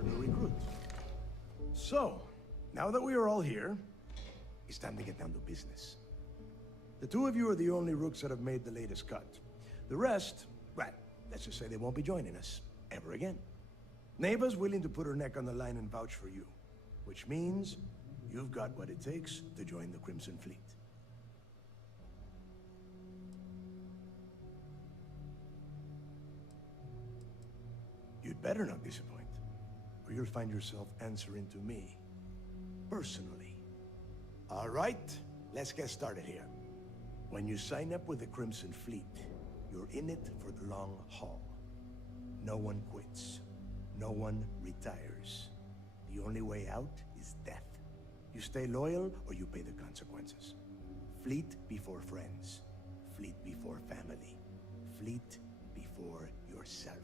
their new recruits. So, now that we are all here, it's time to get down to business. The two of you are the only rooks that have made the latest cut. The rest, well, let's just say they won't be joining us ever again. Neva's willing to put her neck on the line and vouch for you, which means you've got what it takes to join the Crimson Fleet. You'd better not disappoint, or you'll find yourself answering to me, personally. All right, let's get started here. When you sign up with the Crimson Fleet, you're in it for the long haul. No one quits. No one retires. The only way out is death. You stay loyal or you pay the consequences. Fleet before friends. Fleet before family. Fleet before yourself.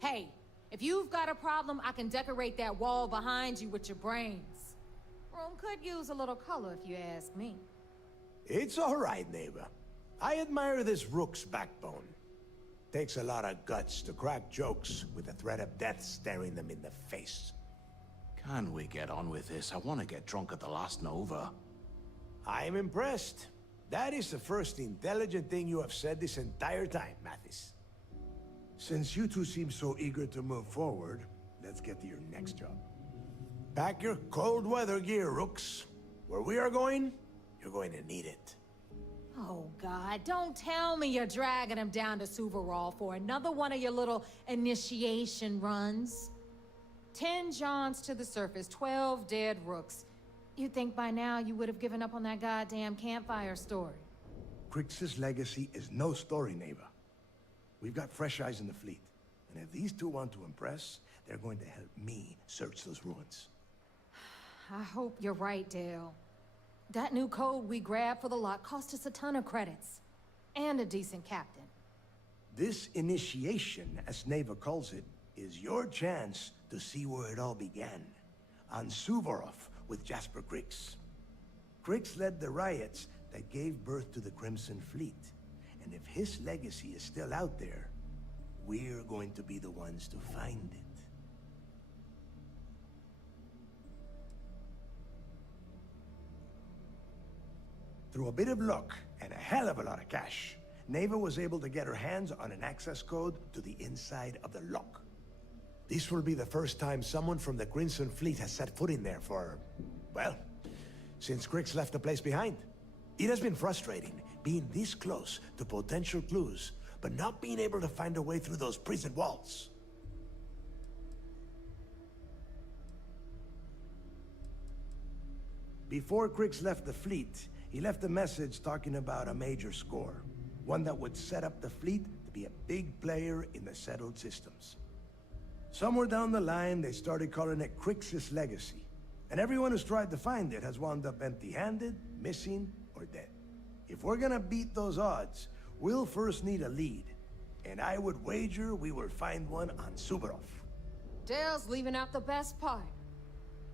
Hey, if you've got a problem, I can decorate that wall behind you with your brains. Room could use a little color if you ask me. It's all right, neighbor. I admire this rook's backbone. Takes a lot of guts to crack jokes with the threat of death staring them in the face. Can we get on with this? I want to get drunk at the last Nova. I'm impressed. That is the first intelligent thing you have said this entire time, Mathis. Since you two seem so eager to move forward, let's get to your next job. Pack your cold weather gear, rooks. Where we are going, you're going to need it. Oh, God, don't tell me you're dragging him down to Suvarol for another one of your little initiation runs. 10 Johns to the surface, 12 dead rooks. You'd think by now you would have given up on that goddamn campfire story. Crix's legacy is no story, neighbor. We've got fresh eyes in the fleet. And if these two want to impress, they're going to help me search those ruins. I hope you're right, Dale. That new code we grabbed for the lot cost us a ton of credits. And a decent captain. This initiation, as Neva calls it, is your chance to see where it all began. On Suvorov with Jasper Crix. Crix led the riots that gave birth to the Crimson Fleet. And if his legacy is still out there, we're going to be the ones to find it. Through a bit of luck and a hell of a lot of cash, Neva was able to get her hands on an access code to the inside of the lock. This will be the first time someone from the Crimson Fleet has set foot in there for, well, since Crix left the place behind. It has been frustrating, being this close to potential clues, but not being able to find a way through those prison walls. Before Crix left the fleet, he left a message talking about a major score. One that would set up the fleet to be a big player in the settled systems. Somewhere down the line, they started calling it Crix's legacy. And everyone who's tried to find it has wound up empty-handed, missing, or dead. If we're gonna beat those odds, we'll first need a lead. And I would wager we will find one on Suvorov. Dale's leaving out the best part.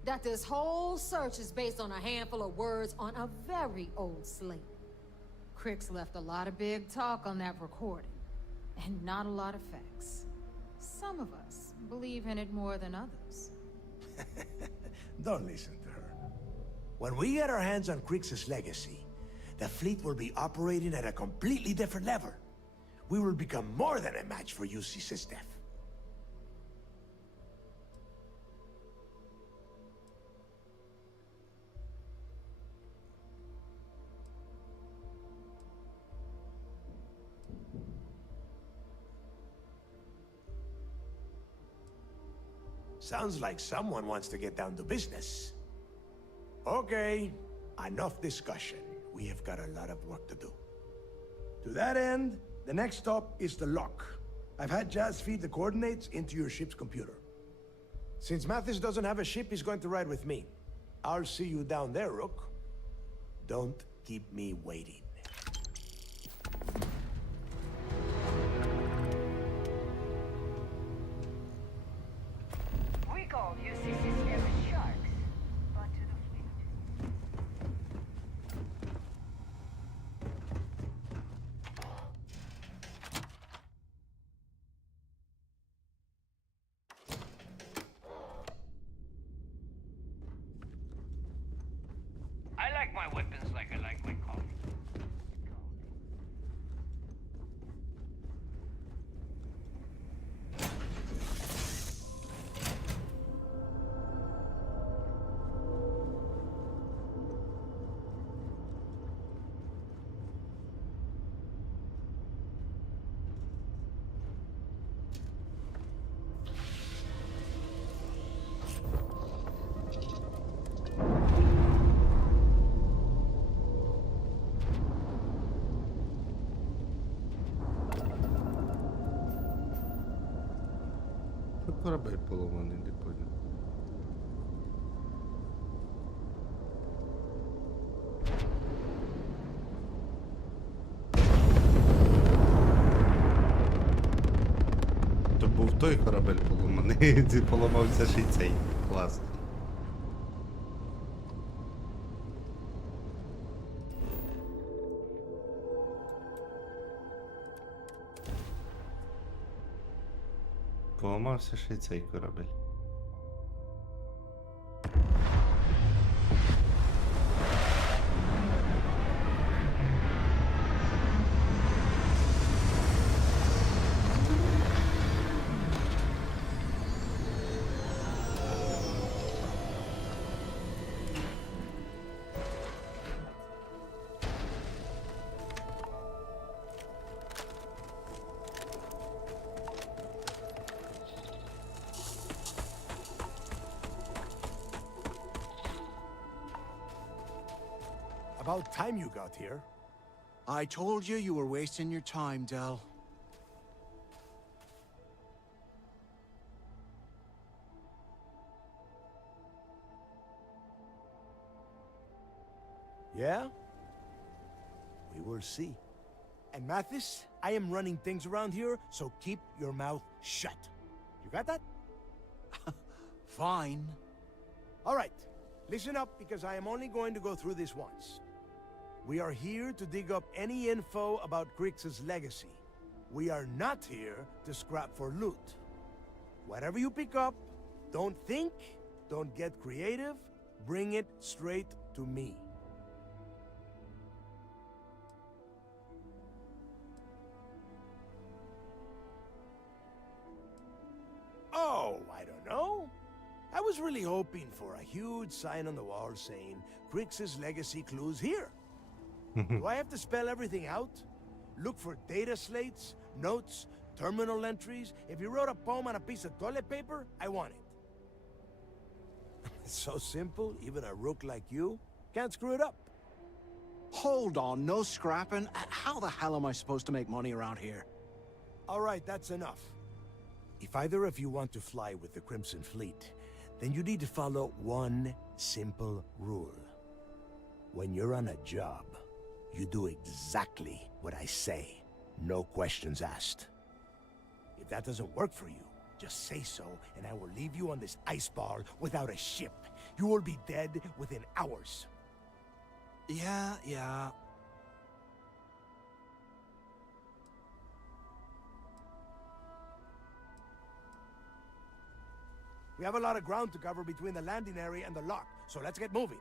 That this whole search is based on a handful of words on a very old slate. Crix left a lot of big talk on that recording, and not a lot of facts. Some of us believe in it more than others. Don't listen to her. When we get our hands on Crix's legacy, the fleet will be operating at a completely different level. We will become more than a match for UC System. Sounds like someone wants to get down to business. Okay, enough discussion. We have got a lot of work to do. To that end, the next stop is the lock. I've had Jazz feed the coordinates into your ship's computer. Since Mathis doesn't have a ship, he's going to ride with me. I'll see you down there, Rook. Don't keep me waiting. We call UC System sharks, but to the fleet. Корабель поломаний, не понял. То був той корабель поломаний, поламався ще й цей. Клас. Поламався ще й цей корабель. About time you got here. I told you you were wasting your time, Del. Yeah? We will see. And Mathis, I am running things around here, so keep your mouth shut. You got that? Fine. All right. Listen up, because I am only going to go through this once. We are here to dig up any info about Grix's legacy. We are not here to scrap for loot. Whatever you pick up, don't think, don't get creative, bring it straight to me. Oh, I don't know. I was really hoping for a huge sign on the wall saying, Grix's legacy clues here. Do I have to spell everything out? Look for data slates, notes, terminal entries? If you wrote a poem on a piece of toilet paper, I want it. It's so simple, even a rook like you can't screw it up. Hold on, no scrapping. How the hell am I supposed to make money around here? All right, that's enough. If either of you want to fly with the Crimson Fleet, then you need to follow one simple rule. When you're on a job, you do exactly what I say. No questions asked. If that doesn't work for you, just say so, and I will leave you on this ice ball without a ship. You will be dead within hours. Yeah. We have a lot of ground to cover between the landing area and the lock, so let's get moving.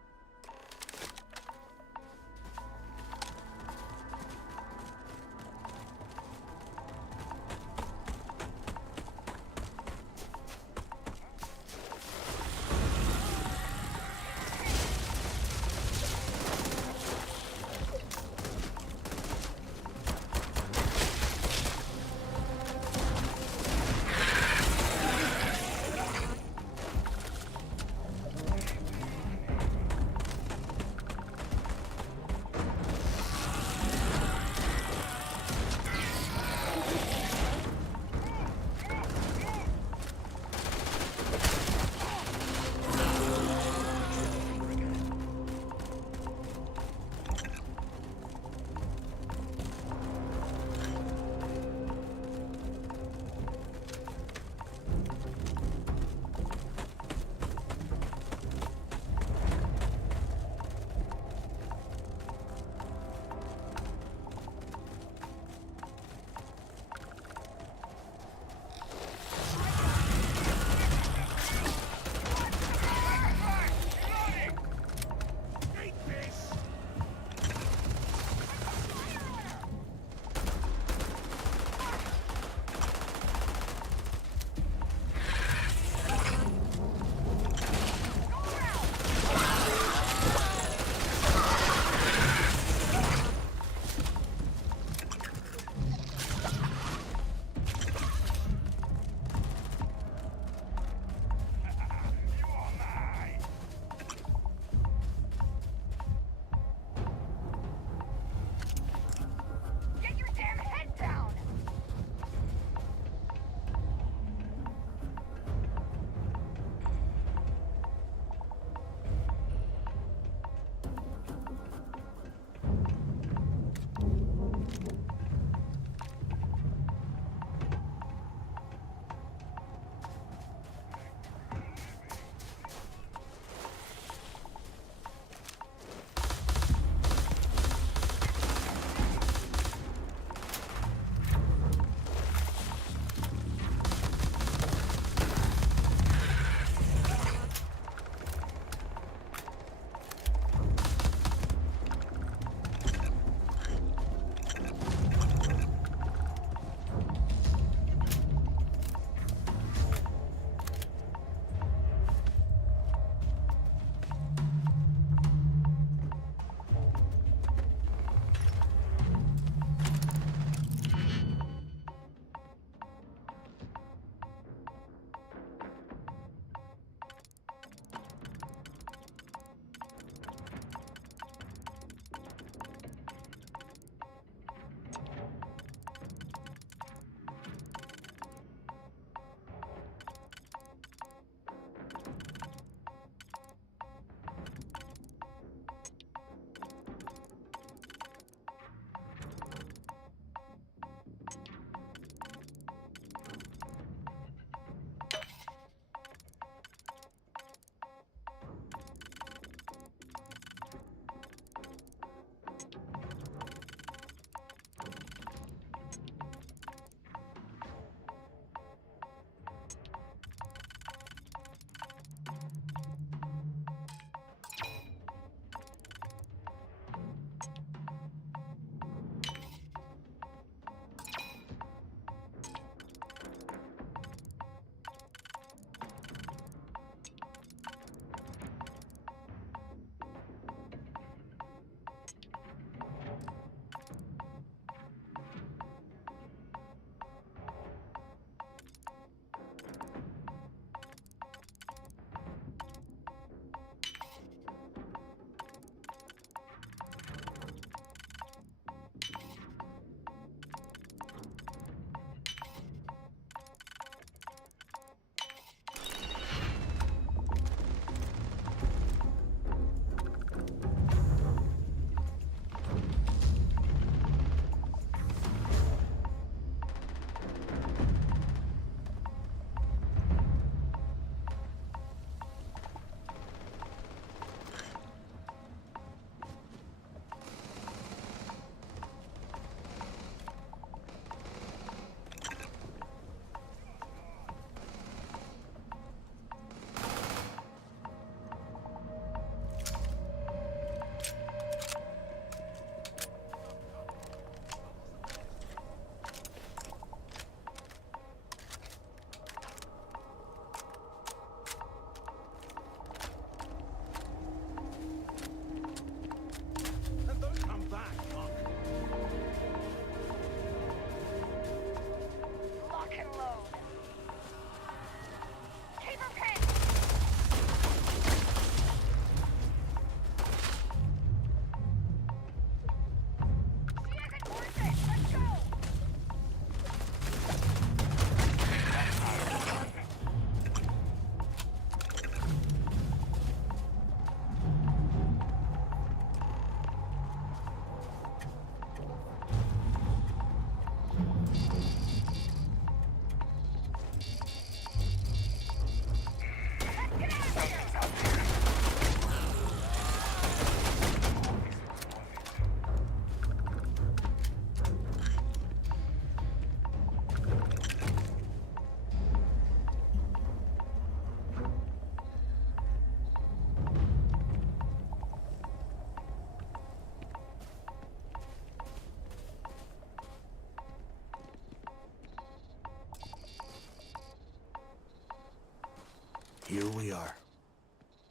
here we are.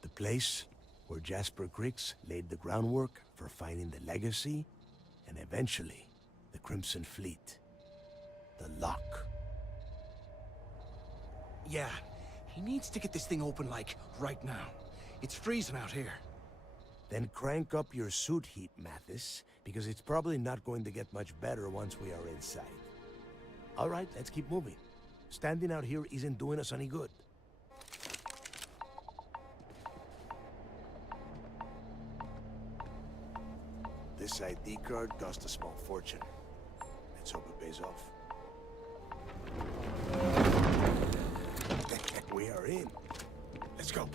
The place where Jasper Griggs laid the groundwork for finding the legacy and eventually the Crimson Fleet. The lock. Yeah, he needs to get this thing open, like, right now. It's freezing out here. Then crank up your suit heat, Mathis, because it's probably not going to get much better once we are inside. All right, let's keep moving. Standing out here isn't doing us any good. This ID card cost a small fortune. Let's hope it pays off. We are in. Let's go.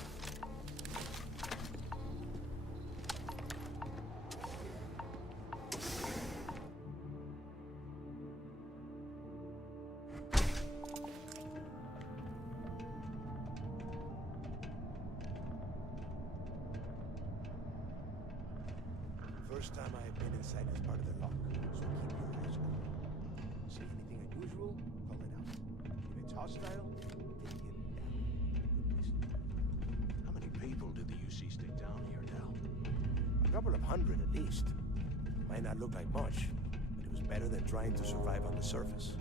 First time I have been inside this part of the lock, so keep your eyes open. See anything unusual, call it out. If it's hostile, take it down. How many people did the UC stick down here, Dal? A couple of hundred at least. Might not look like much, but it was better than trying to survive on the surface.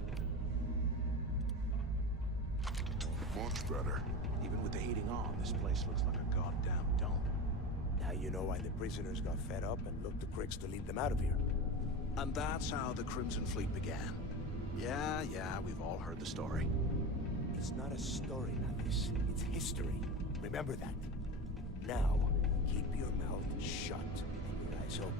Much better. Even with the heating on, this place looks like a goddamn dome. Now you know why the prisoners got fed up and looked to Griggs to lead them out of here. And that's how the Crimson Fleet began. Yeah, we've all heard the story. It's not a story, Mathis. It's history. Remember that. Now, keep your mouth shut and your eyes open.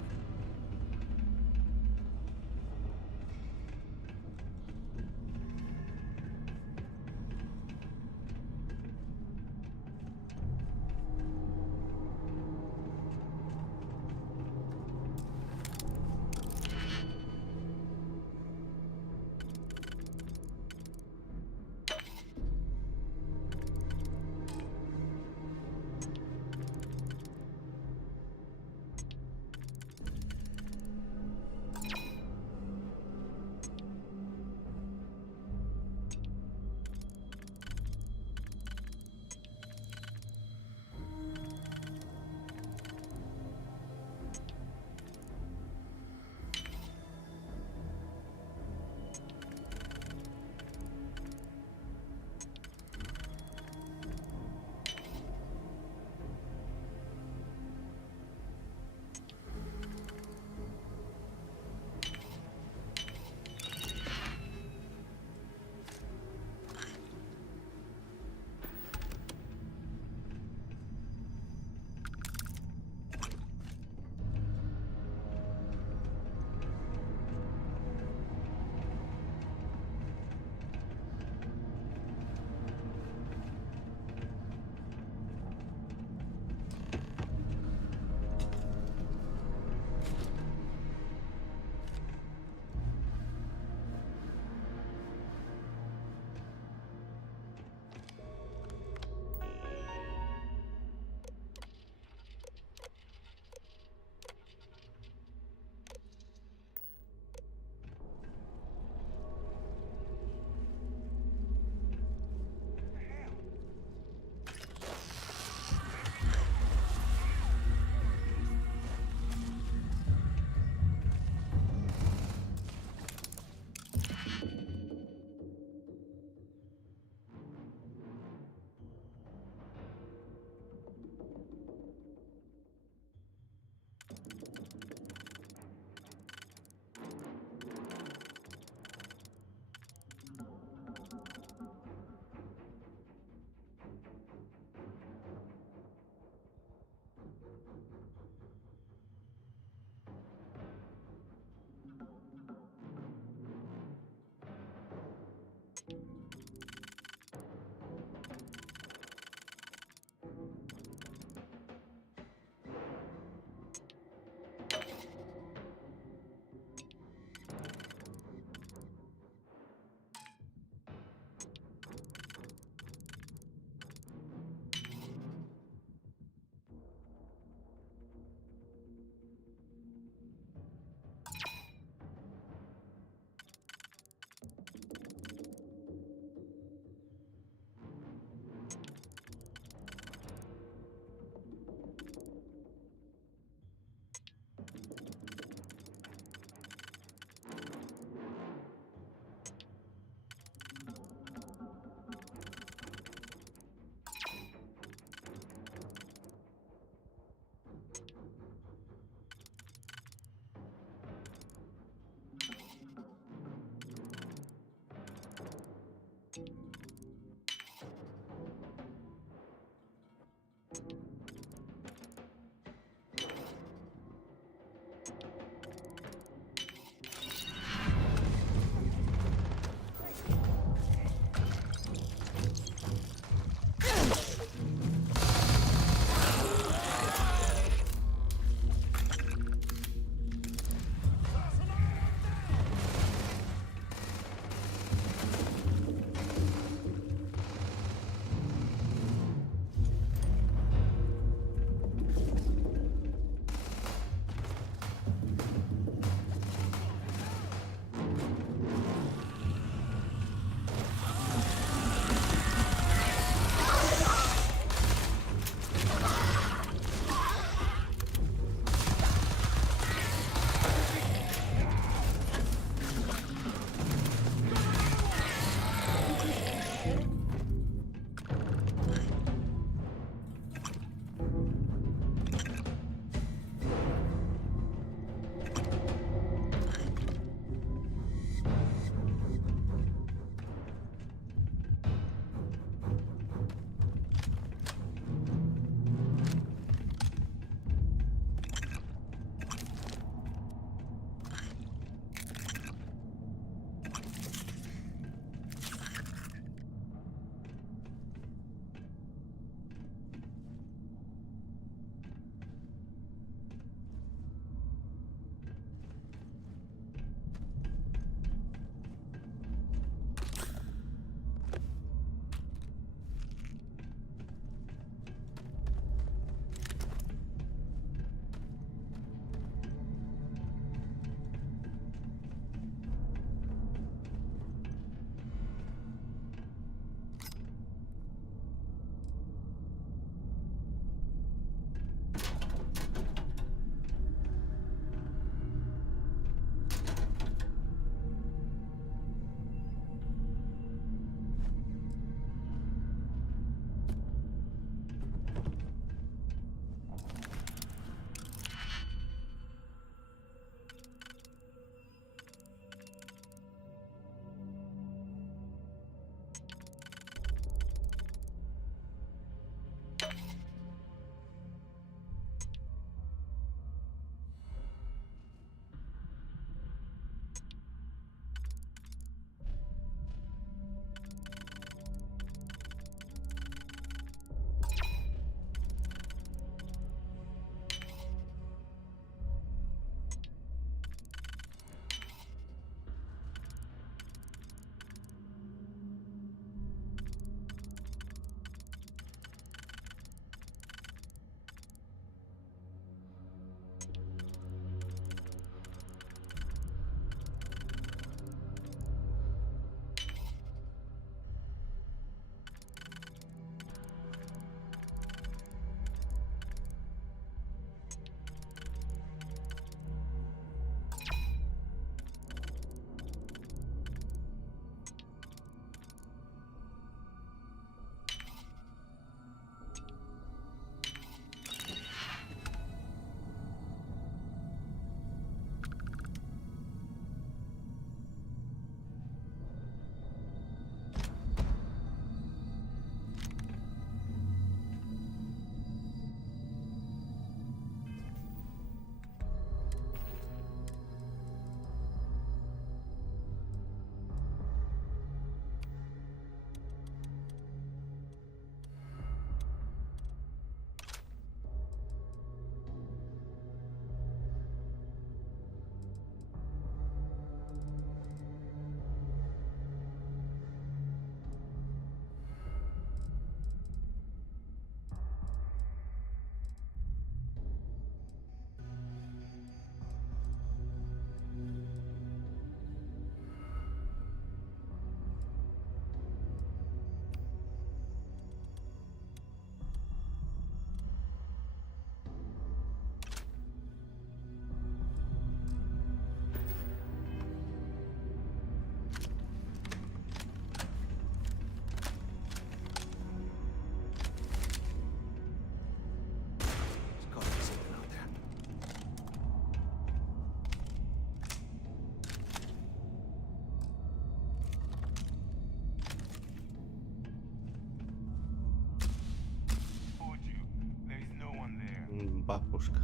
дорожка.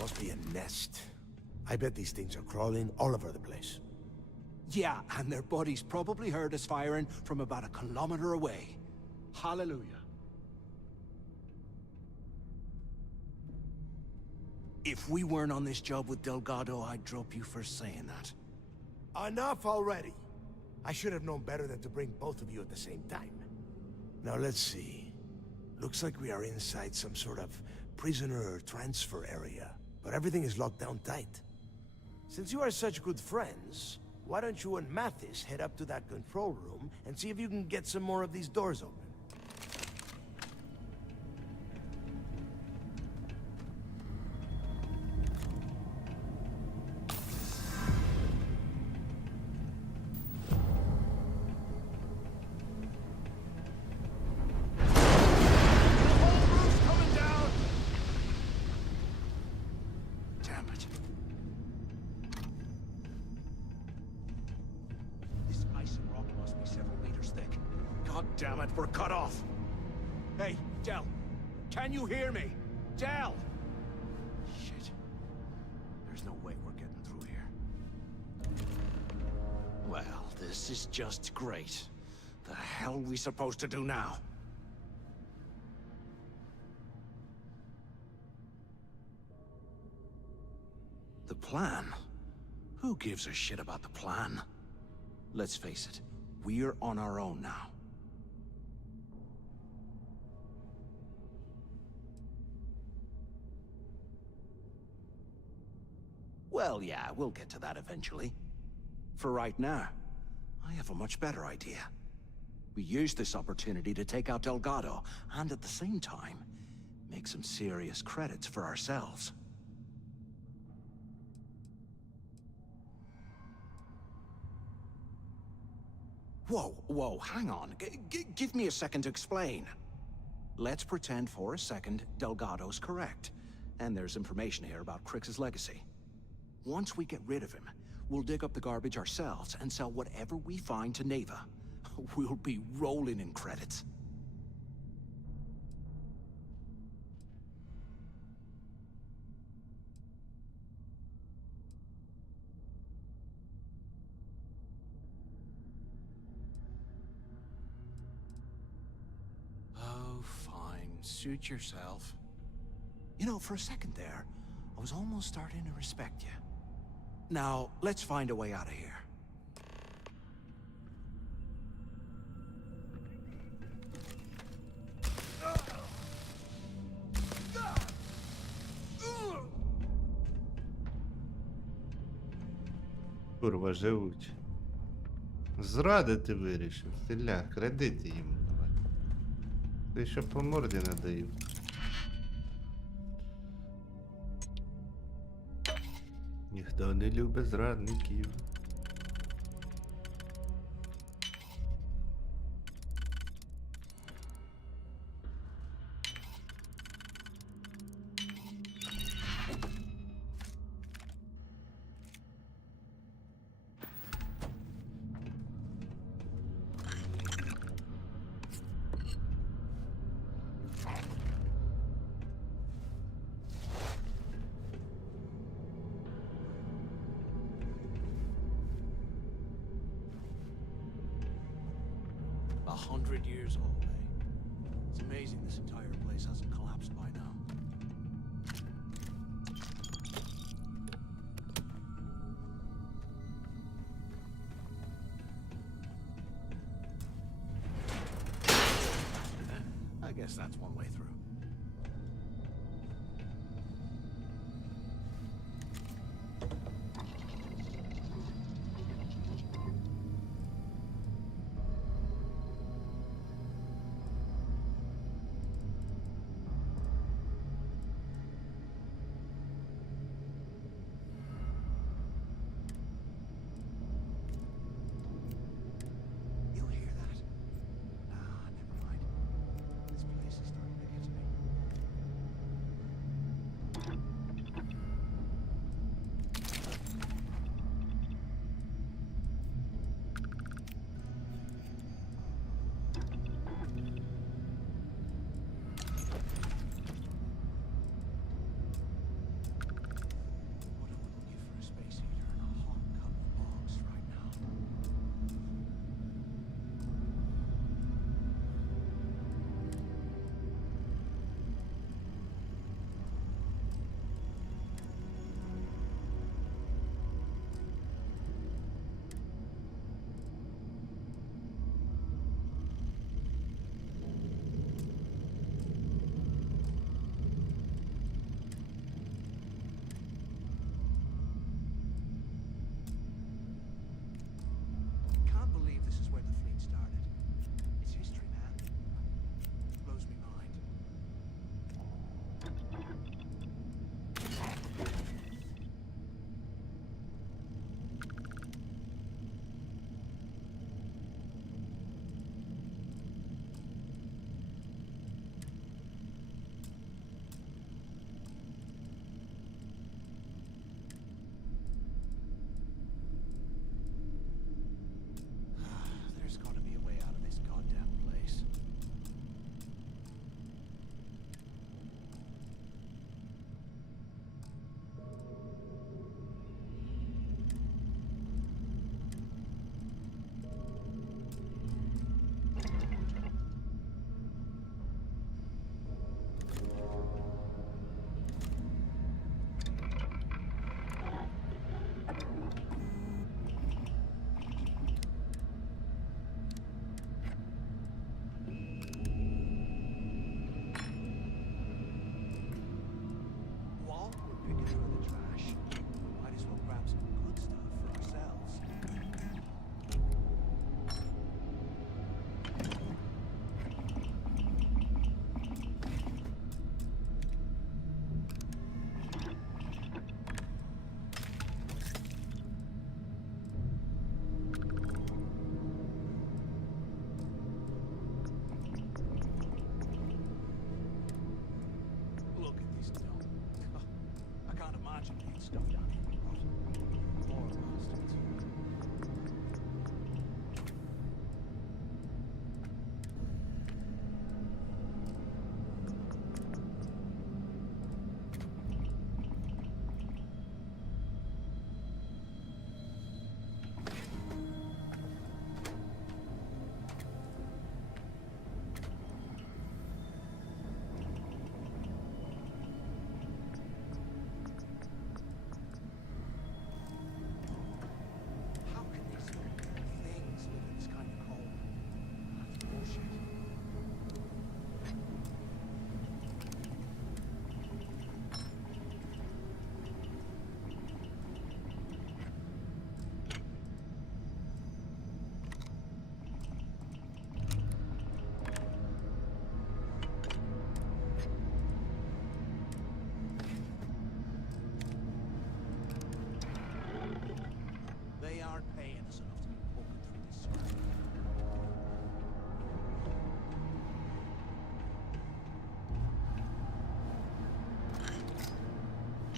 Must be a nest. I bet these things are crawling all over the place. Yeah, and their buddies probably heard us firing from about a kilometer away. Hallelujah. If we weren't on this job with Delgado, I'd drop you for saying that. Enough already. I should have known better than to bring both of you at the same time. Now let's see. Looks like we are inside some sort of prisoner transfer area, but everything is locked down tight. Since you are such good friends, why don't you and Mathis head up to that control room and see if you can get some more of these doors open? Damn it, we're cut off. Hey, Del, can you hear me? Del! Shit. There's no way we're getting through here. Well, this is just great. The hell are we supposed to do now? The plan? Who gives a shit about the plan? Let's face it, we're on our own now. Well, yeah, we'll get to that eventually. For right now, I have a much better idea. We use this opportunity to take out Delgado, and at the same time, make some serious credits for ourselves. Whoa, hang on. Give me a second to explain. Let's pretend for a second Delgado's correct, and there's information here about Crix's legacy. Once we get rid of him, we'll dig up the garbage ourselves and sell whatever we find to Neva. We'll be rolling in credits. Oh, fine. Suit yourself. You know, for a second there, I was almost starting to respect you. Now, let's find a way out of here. Курва, живуть. Зрадити вирішив. Філя, кредити йому давай. Ти ще по морді надаю. Ніхто не любить зрадників. 100 years old, eh? It's amazing this entire place hasn't collapsed by now. I guess that's one way through. You hear that? Ah, never mind. This place is starting to get to me. What I wouldn't give for a space heater and a hot cup of bogs right now. Can't believe this is where the fleet started. It's history, man. Blows me mind. There's got to be a way out of this goddamn place. While we're picking through the trash, we might as well grab some good stuff for ourselves. Look at this dump. I can't imagine getting stuff down here. Poor bastards. How can these things live in this kind of cold? That's bullshit. They aren't paying us enough to be poking through this circle.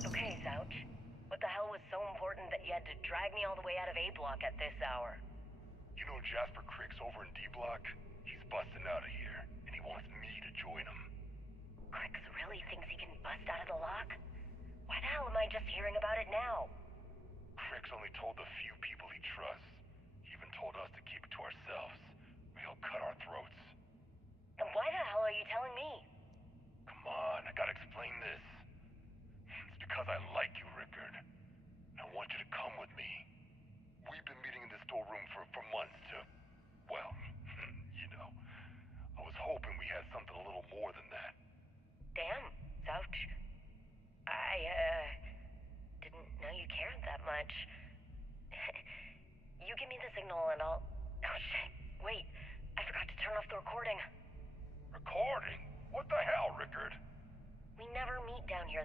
Okay, Zouch. What the hell was so important that you had to drag me all the way out of A block at this hour? You know Jasper Crick's over in D block? He's busting out of here, and he wants me to join him. Crix really thinks he can bust out of the lock? Why the hell am I just hearing about it now? Crick's only told the few people he trusts. He even told us to keep it to ourselves, or he'll cut our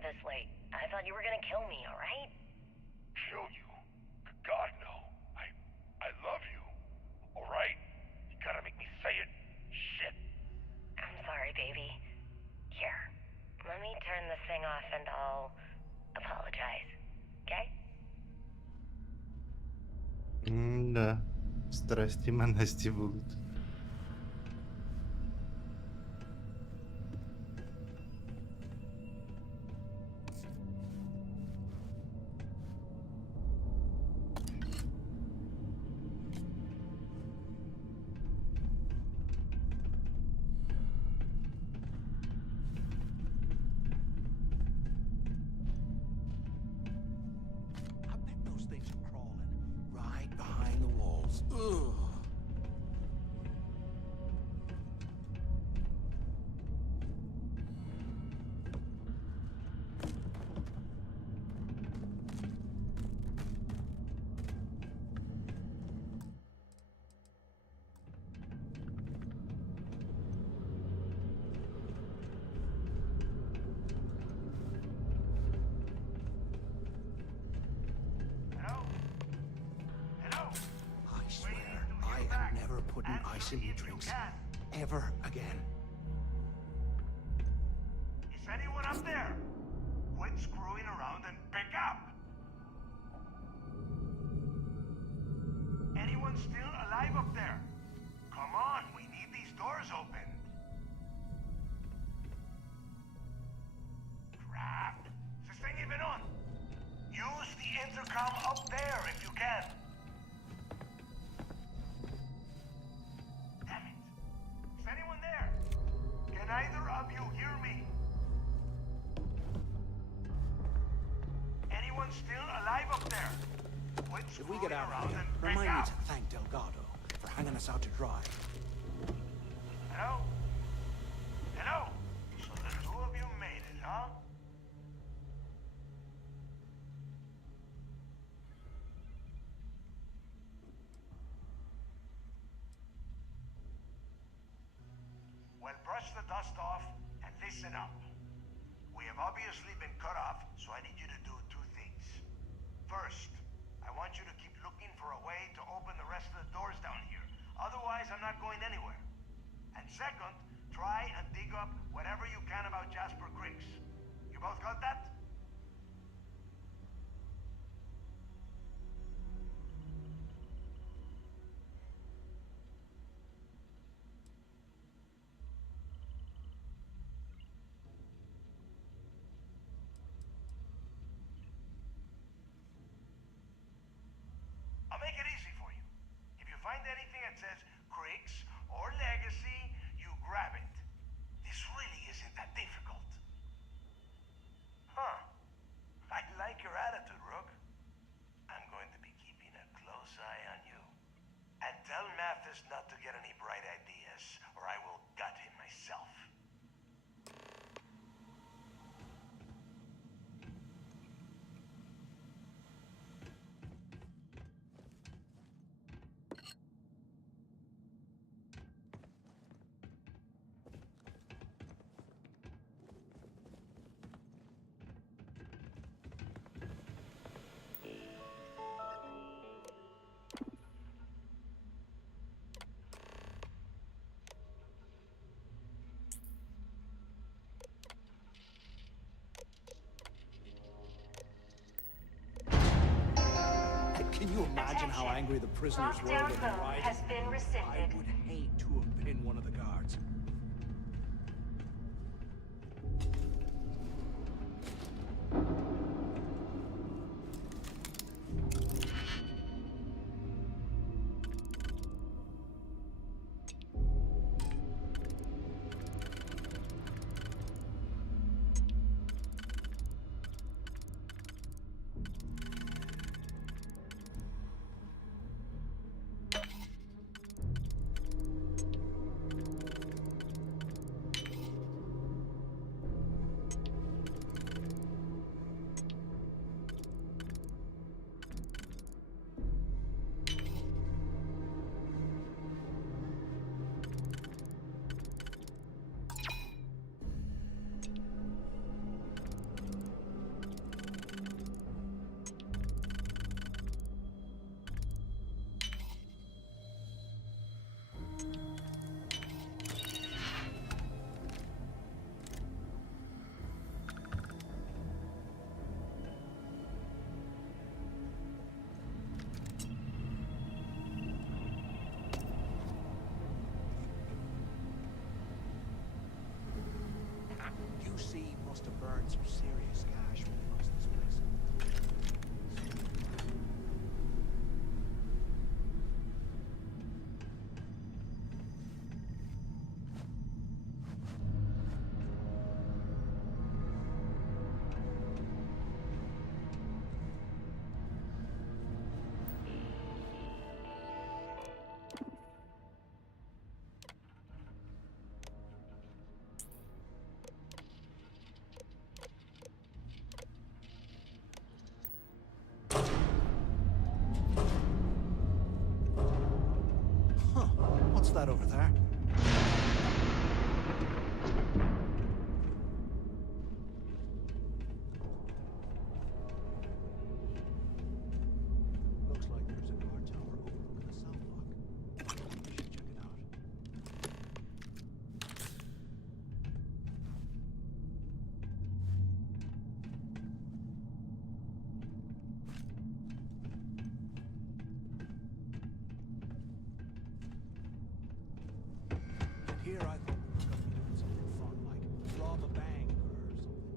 this late. I thought you were gonna kill me, alright? Kill you? God, no. I love you. Alright? You gotta make me say it. Shit. I'm sorry, baby. Here, let me turn this thing off and I'll apologize. Okay? Да. Страсти монасти будут. I bet those things are crawling right behind the walls. Ugh. Hello? Hello? I swear, I am never putting ice in your drinks. Ever again. Is anyone up there? Quit screwing around and pick up! Anyone still alive up there? Come on, we need these doors opened. Crap! Is this thing even on? Use the intercom up there if you can. Damn it. Is anyone there? Can either of you hear me? Anyone still alive up there? Quit If we get screwing out of around here, and pick remind me up. to thank Delgado for hanging us out to dry. Hello? Hello? So the two of you made it, huh? Well, brush the dust off and listen up. We have obviously been cut off, so I need you to do two things. First, I want you to keep looking for a way to open the rest of the doors down here. Otherwise, I'm not going anywhere. And second, try and dig up whatever you can about Jasper Cricks. You both got that? I'll make it easy for you. If you find anything that says Cricks or Legacy, you grab it. This really isn't that difficult. Huh. I like your attitude, Rook. I'm going to be keeping a close eye on you. And tell Mathis not to get any bright ideas, or I will gut him myself. Can you imagine how angry the prisoners were Lockdown when they mode rioted? has been I rescinded. would hate to have been one of the guards. that over there? Looks like there's a guard tower overlooking the cell block. We should check it out. Here I thought we were going to be doing something fun, like rob a bank or something.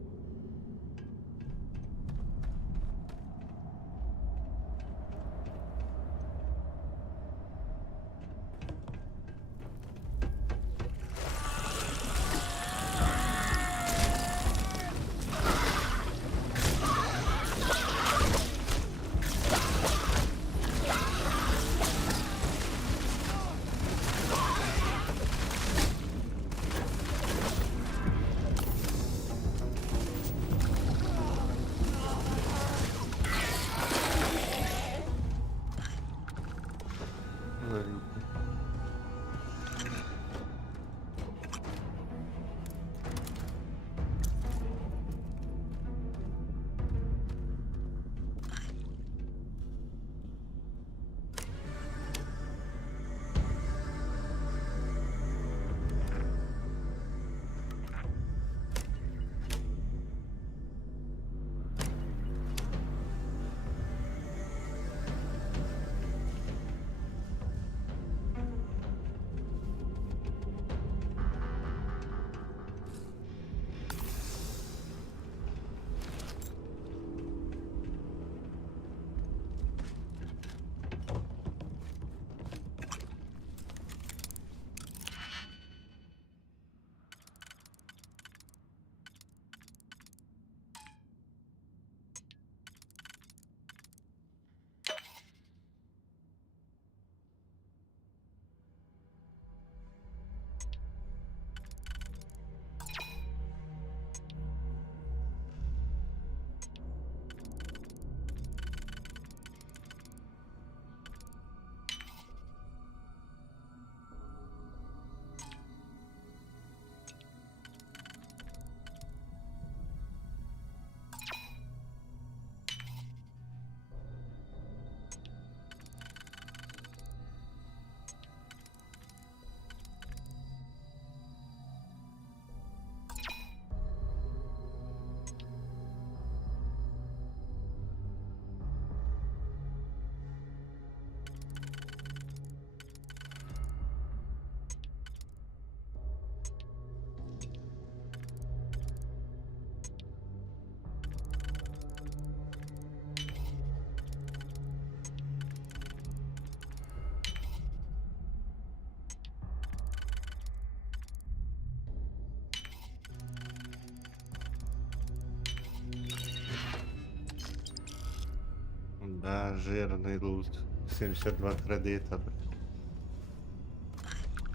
Да, жирний лут. 72 кредита.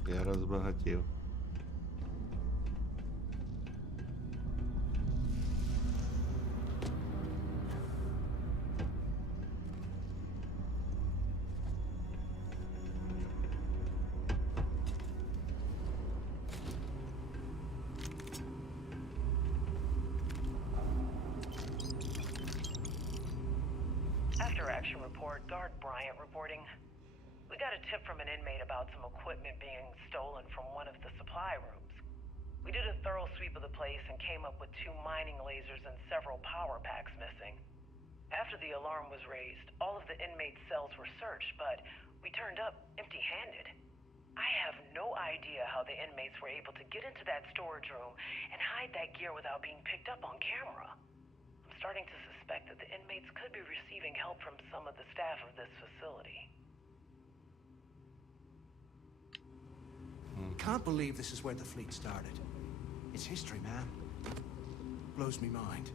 Я розбагатів. After action report, Guard Bryant reporting. We got a tip from an inmate about some equipment being stolen from one of the supply rooms. We did a thorough sweep of the place and came up with 2 mining lasers and several power packs missing. After the alarm was raised, all of the inmates' cells were searched, but we turned up empty-handed. I have no idea how the inmates were able to get into that storage room and hide that gear without being picked up on camera. I'm starting to suspect that the inmates could be receiving help from some of the staff of this facility. Can't believe this is where the fleet started. It's history, man. Blows me mind.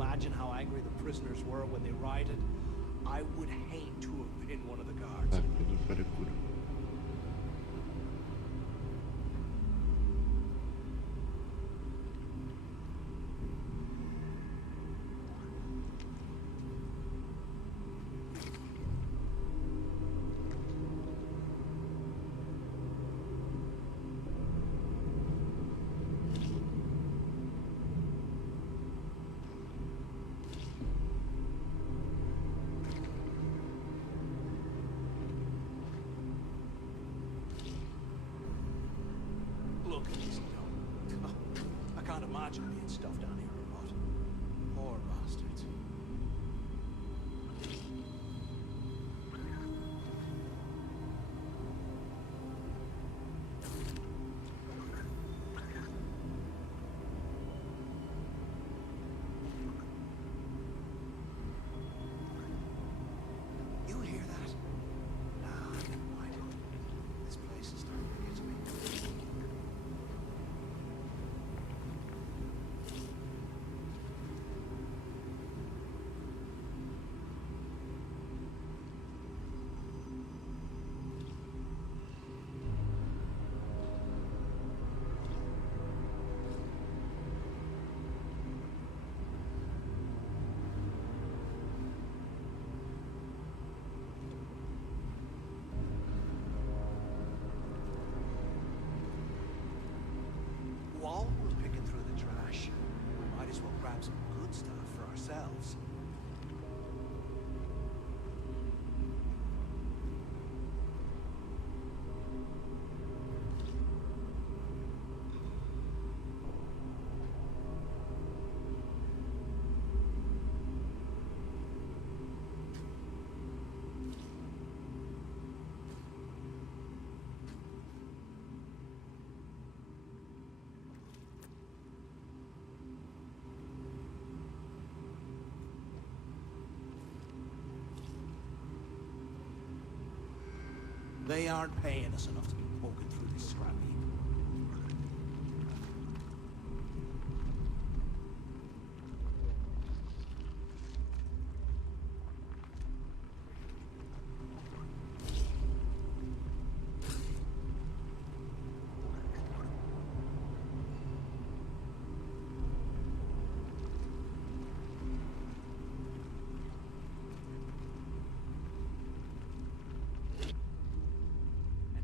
imagine how angry the prisoners were when they rioted? I would hate to have been one of the guards. Так, піду перекурю. Look at this dump. I can't imagine being stuffed down here or what. Poor bastards. You hear that? Nah, never mind. This place is starting to get to me. While we're picking through the trash, we might as well grab some good stuff for ourselves. They aren't paying us enough to be poking through this scrap heap.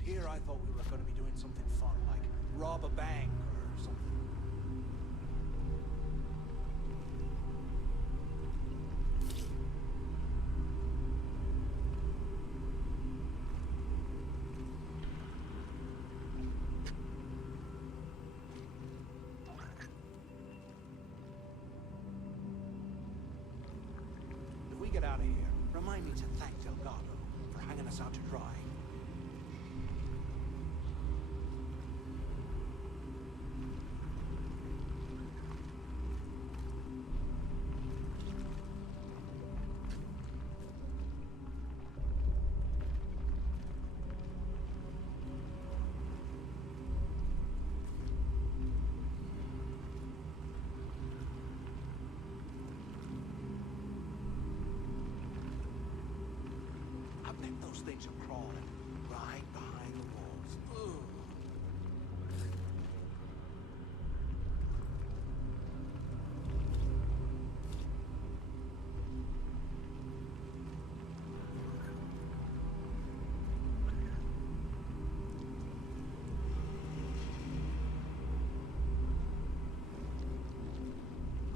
Here I thought we were going to be doing something fun, like rob a bank or something. If we get out of here, remind me to thank Delgado for hanging us out to dry. Those things are crawling right behind the walls. Ugh.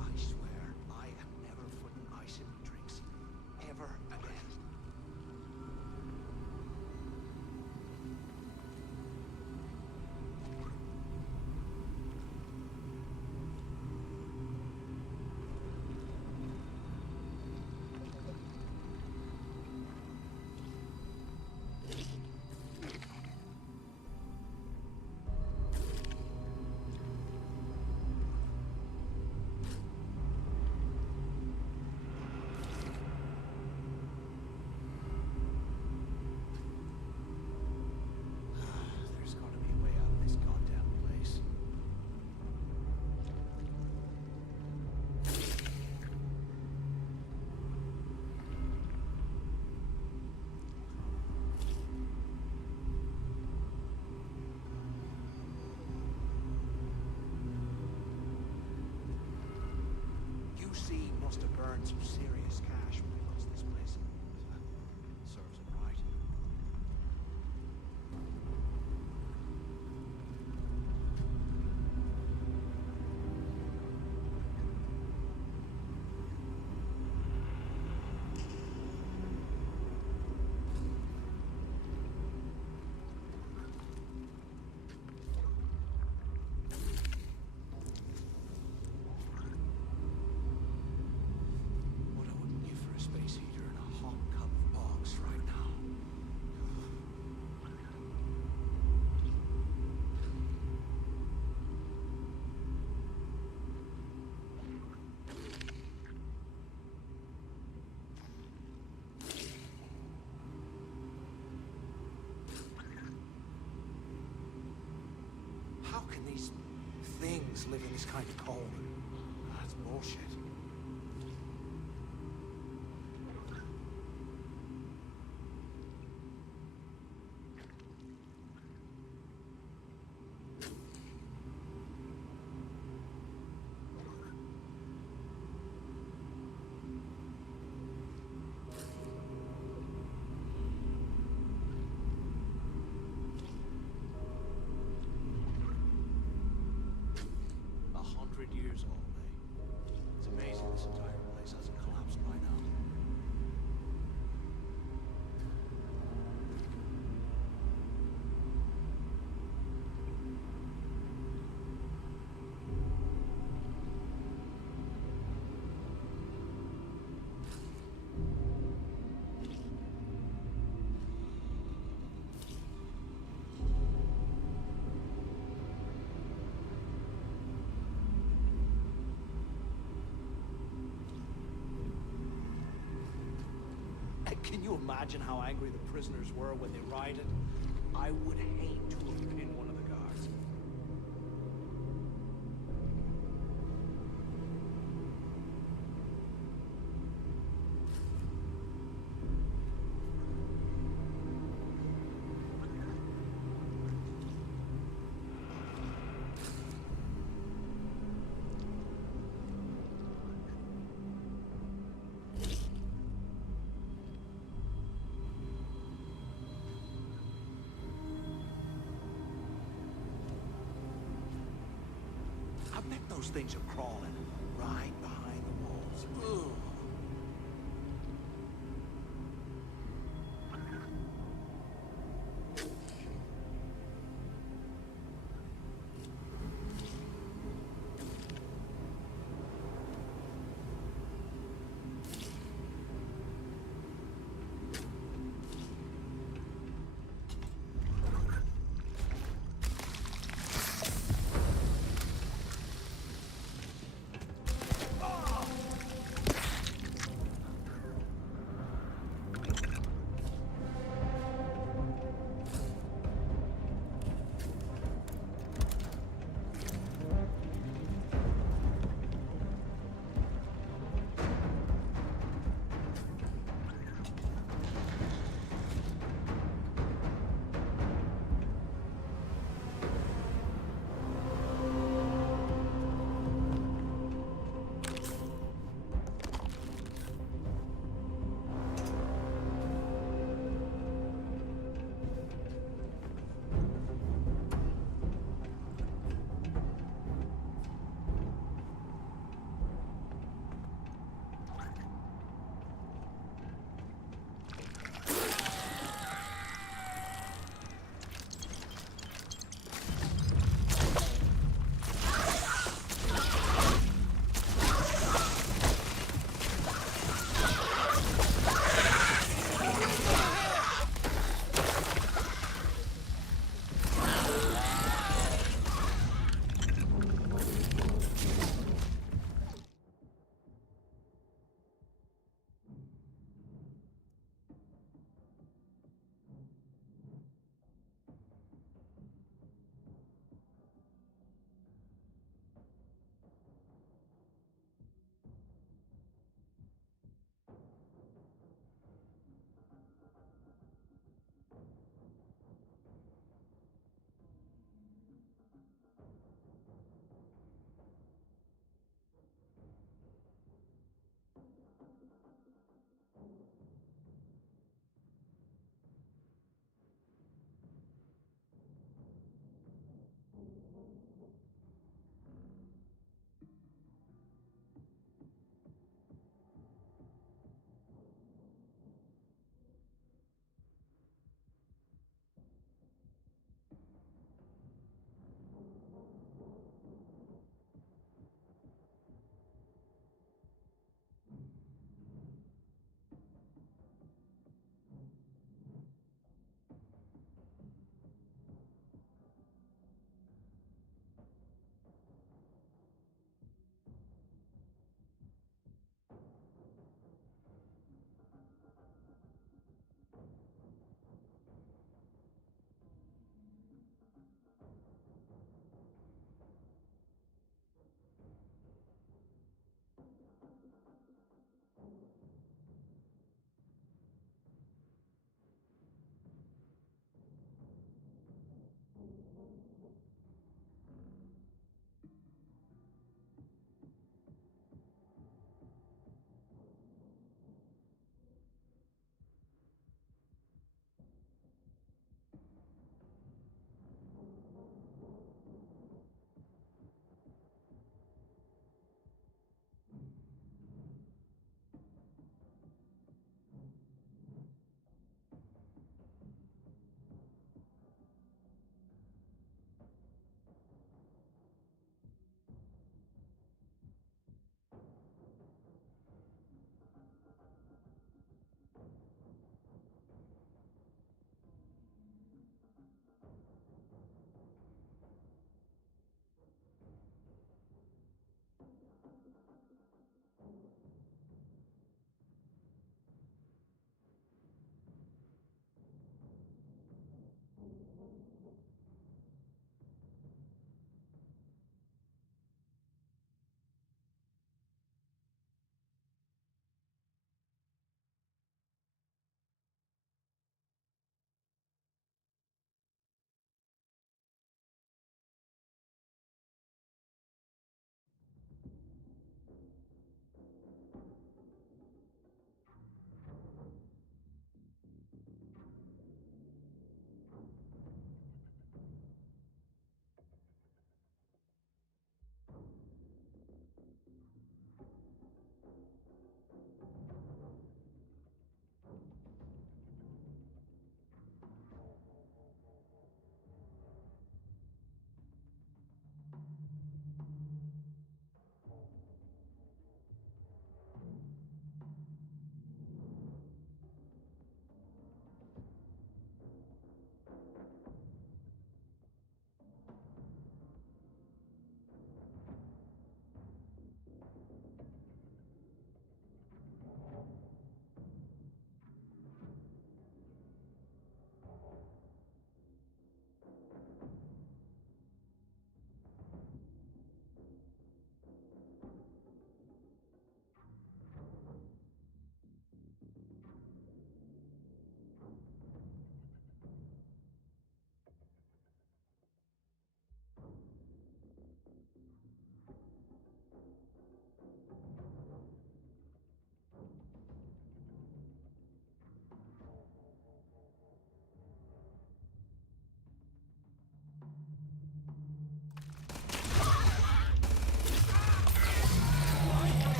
I swear, I am never putting ice in my drinks. Ever again. QC must have burned some serious cash when they lost this place. Serves them right. What I wouldn't give for a space heater and a hot cup of box right now. How can these things live in this kind of cold? That's bullshit. Years old, eh? It's amazing this entire place hasn't collapsed by now. Can you imagine how angry the prisoners were when they rioted? I would hate to have been one of the guards. I bet those things are crawling right behind the walls. Ugh.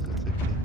зацепив.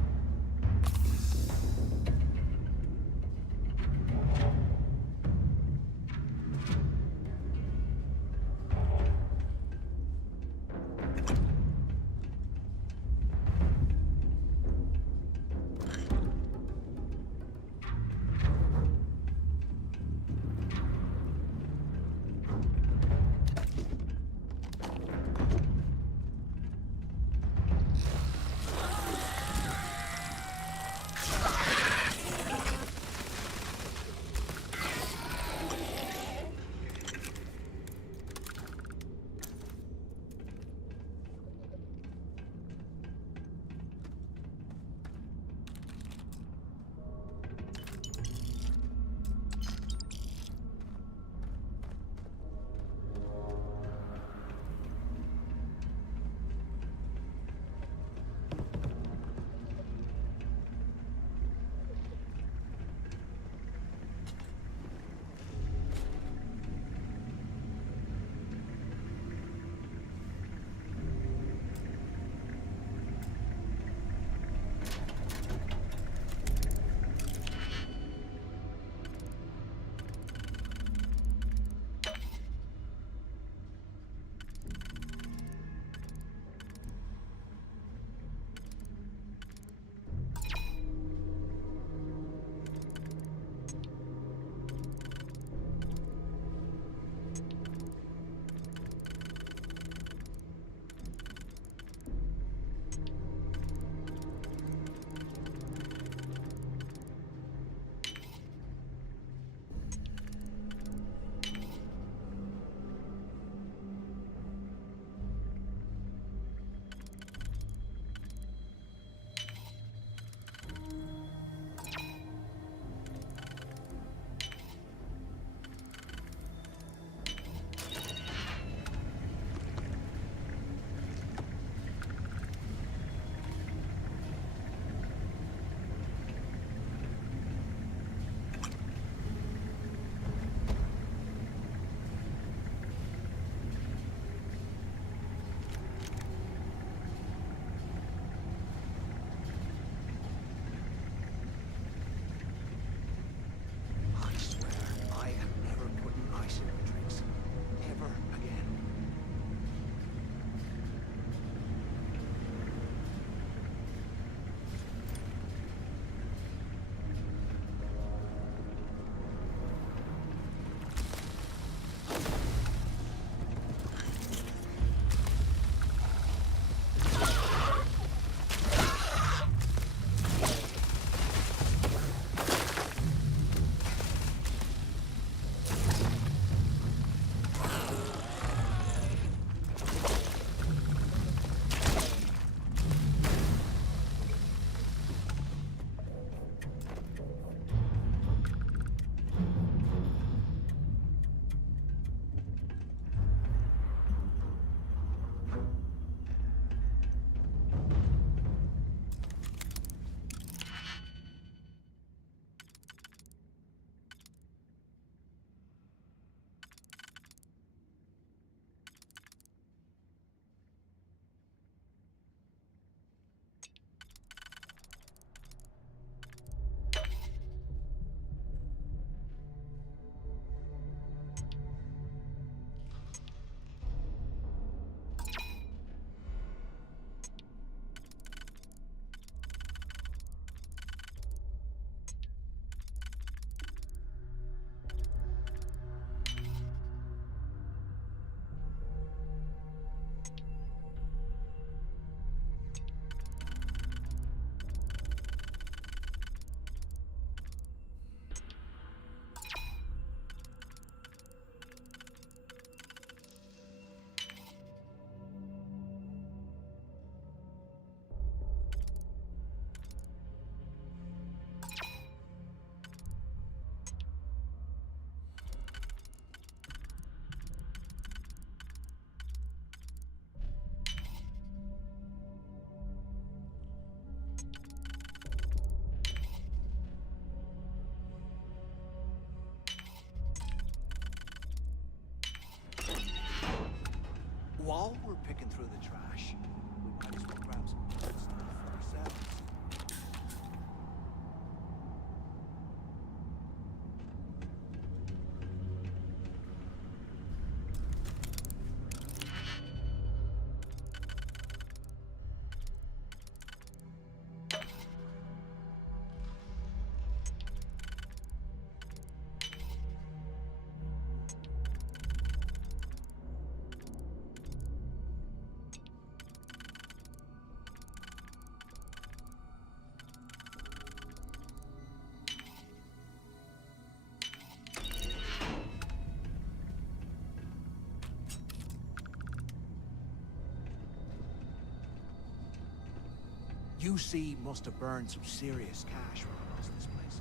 UC must have burned some serious cash when I lost this place.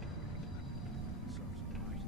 Serves him right.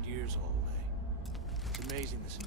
100 years old, eh? It's amazing this.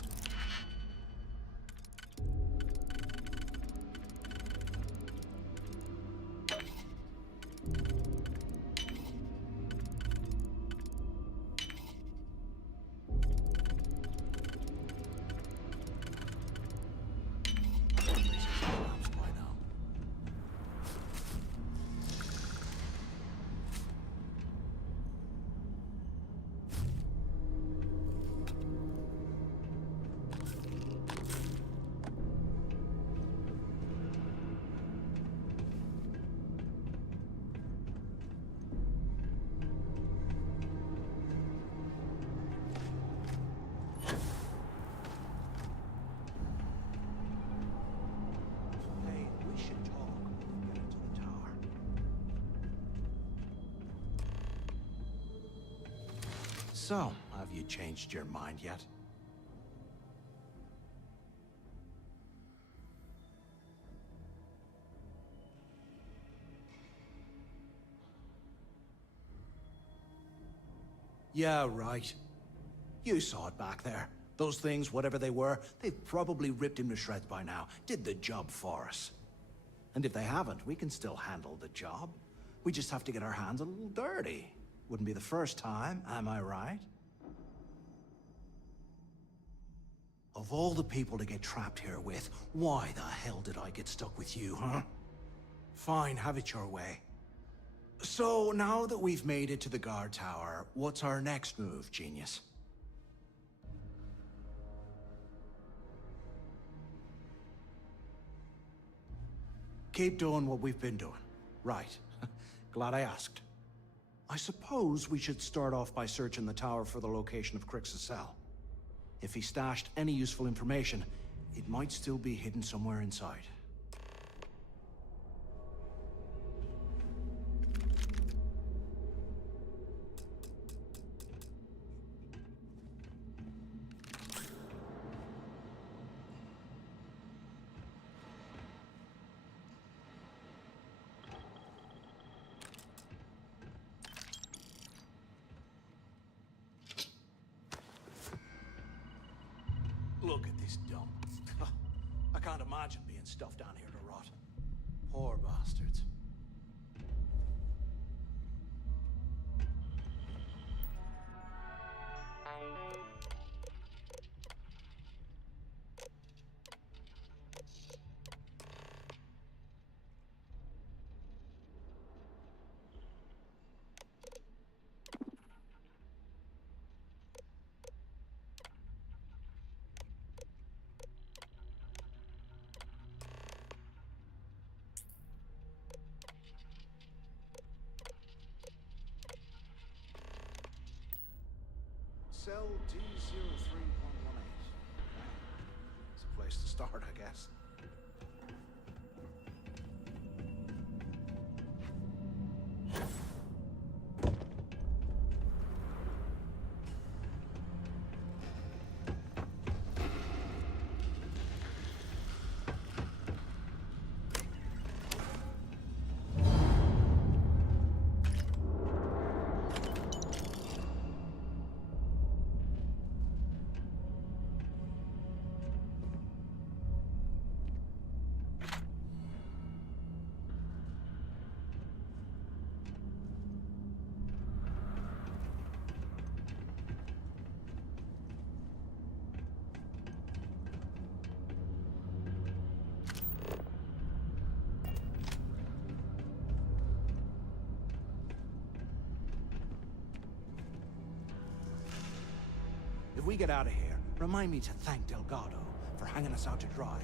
So, have you changed your mind yet? Yeah, right. You saw it back there. Those things, whatever they were, they've probably ripped him to shreds by now. Did the job for us. And if they haven't, we can still handle the job. We just have to get our hands a little dirty. Wouldn't be the first time, am I right? Of all the people to get trapped here with, why the hell did I get stuck with you, huh? Fine, have it your way. So, now that we've made it to the guard tower, what's our next move, genius? Keep doing what we've been doing. Right. Glad I asked. I suppose we should start off by searching the tower for the location of Crix's cell. If he stashed any useful information, it might still be hidden somewhere inside. Look at this dump. I can't imagine being stuffed down here to rot. Poor bastards. Cell D03118. It's a place to start, I guess. If we get out of here, remind me to thank Delgado for hanging us out to dry.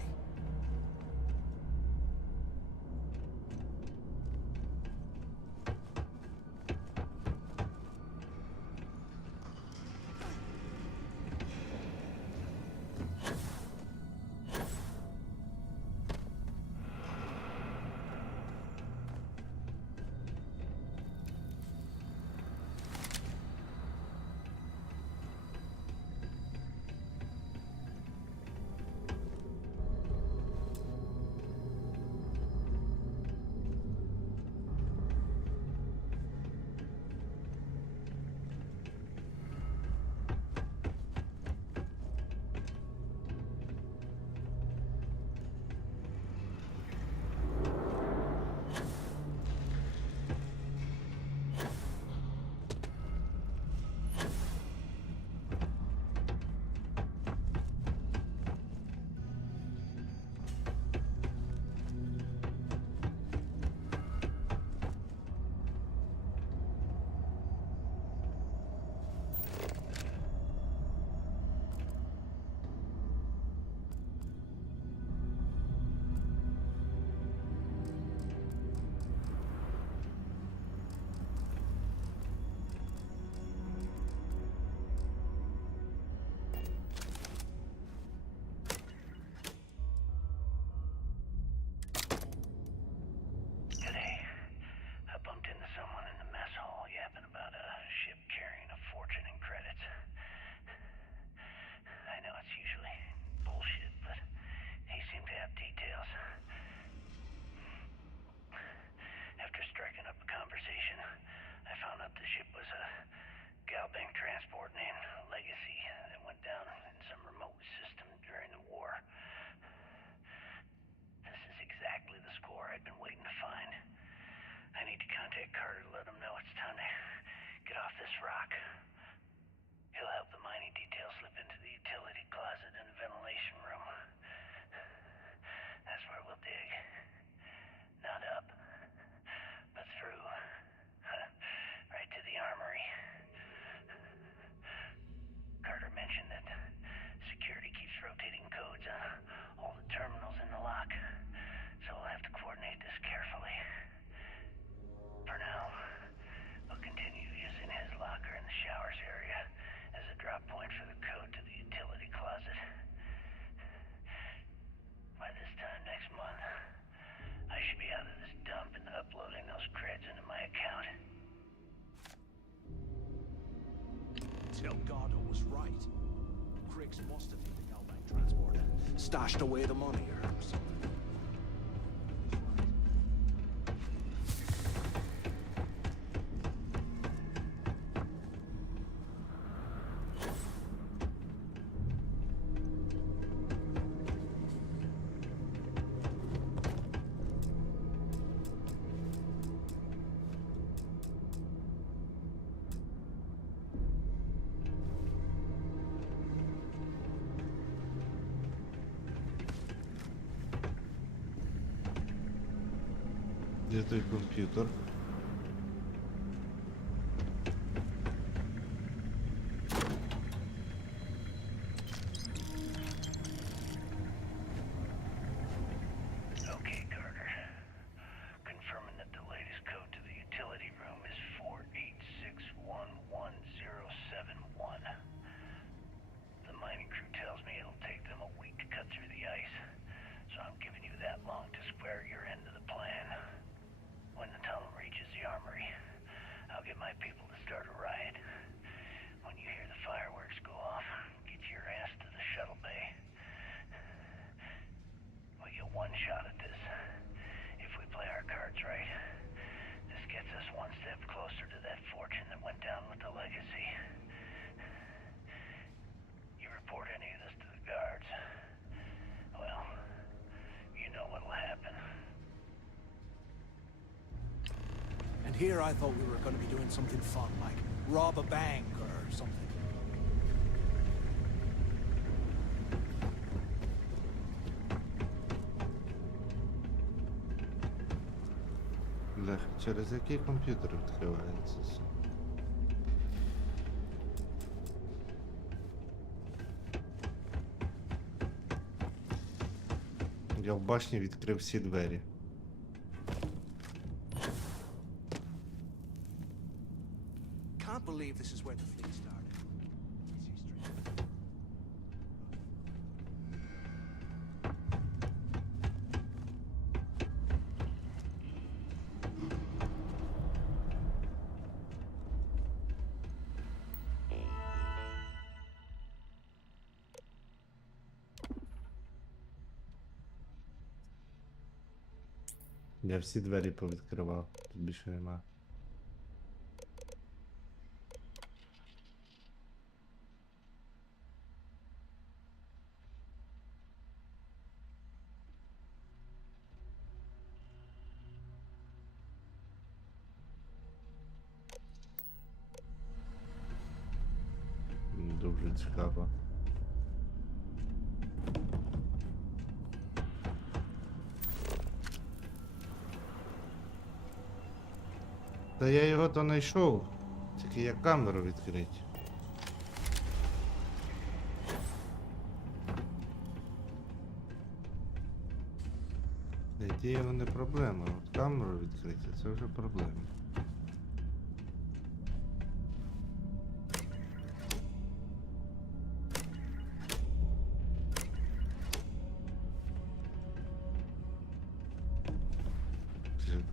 Delgado was right. Crix must have hit the Galbank transport and stashed away the money or something. Де той комп'ютер? Okay, Carter. Confirming that the latest code to the utility room is 486111071. The mining crew tells me it'll take them a week to cut through the ice, so I'm giving you that long to square your end of the plan. When the tunnel reaches the armory, I'll get my people to start a riot. When you hear the fireworks go off, get your ass to the shuttle bay. We get one shot at this. If we play our cards right, this gets us one step closer to that fortune that went down with the legacy. You report any of this to the guards, well, you know what'll happen. And here I thought we were going to be doing something fun, like rob a bank or something. Бляха, через який комп'ютер відкривається все? Я в башні відкрив всі двері. Can't believe this is where the fleet started. Я всі двері повідкривав, тут більше нема. Дуже цікаво. Та я його то знайшов, тільки як камеру відкрити. Знайти його не проблема, от камеру відкрити це вже проблема.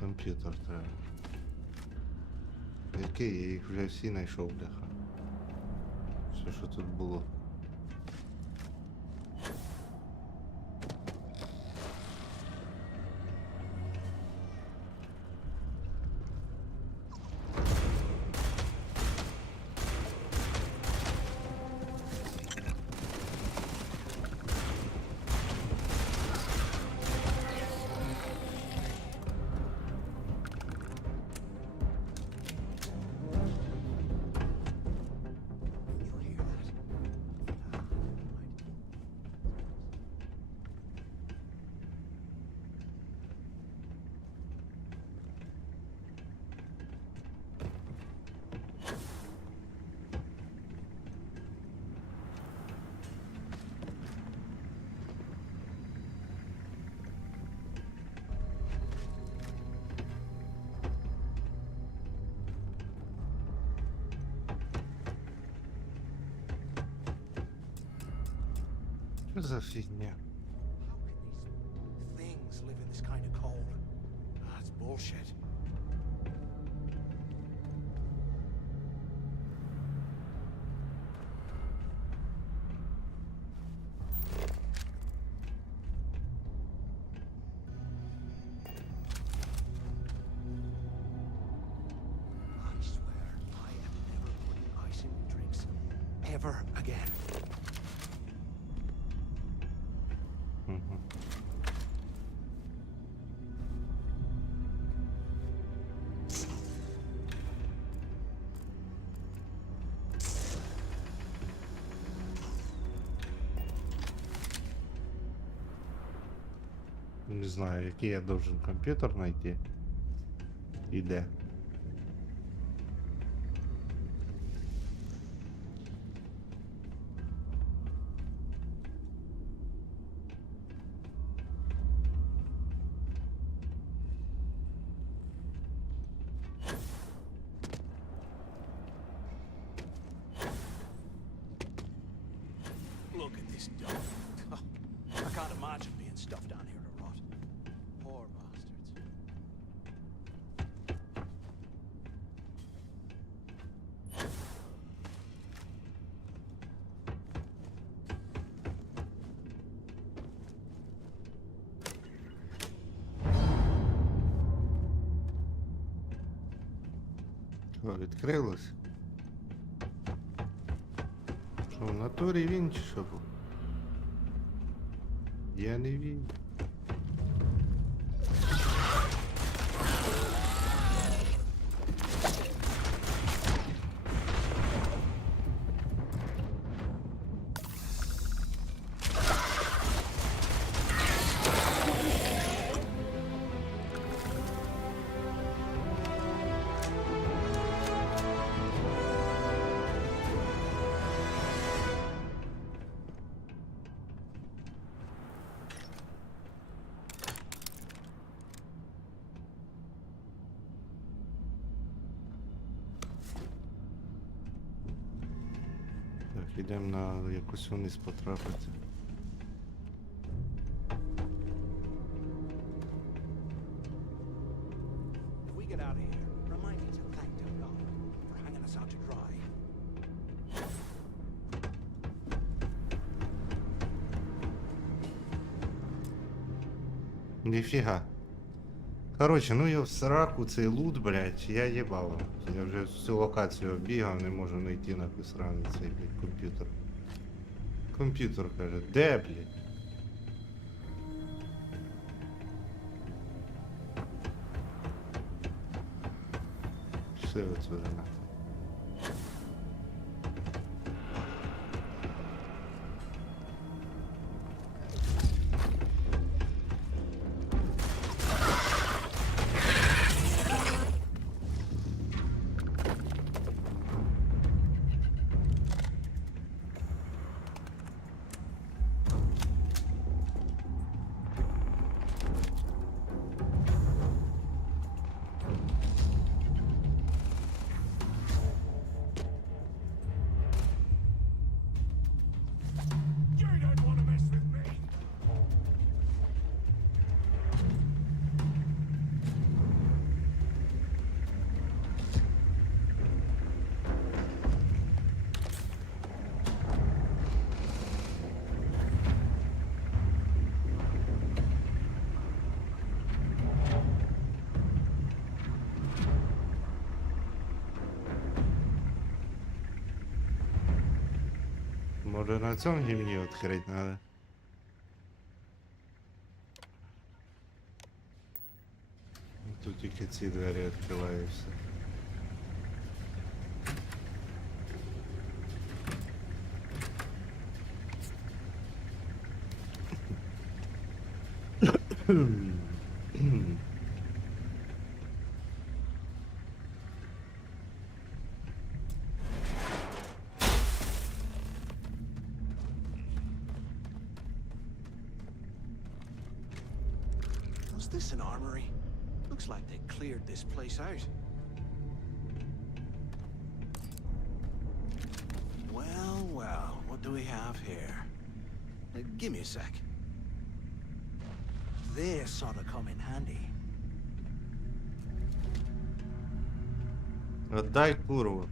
Комп'ютер треба. Який? Я їх вже всі знайшов, бляха. Все, що тут було. Що за фігня? How can these things live in this kind of cold? That's bullshit. ever again. Не знаю, який я должен комп'ютер знайти. І де. Look at this dog. I can't imagine being stuffed down here to rot. Poor bastards. Що, відкрилось? Що, в натурі він чи що був? Я не він. Так, ідемо на якусь вниз потрапити. If we get out of here, remind me to thank Delgado for hanging us out to dry. Ніфіга. Короче, ну я в сраку цей лут, блядь, я їбав. Я вже всю локацію оббігав, не можу знайти нахуй сраний цей, блядь, комп'ютер. Комп'ютер, каже, де, блядь? Все отсюда нахуй. Може на цьому гімні відкрити надо? Тут тільки ці двері відкриваються. Was this an armory? Looks like they cleared this place out. Well, well, what do we have here? Give me a sec. This sort of come in handy. Отдай курву.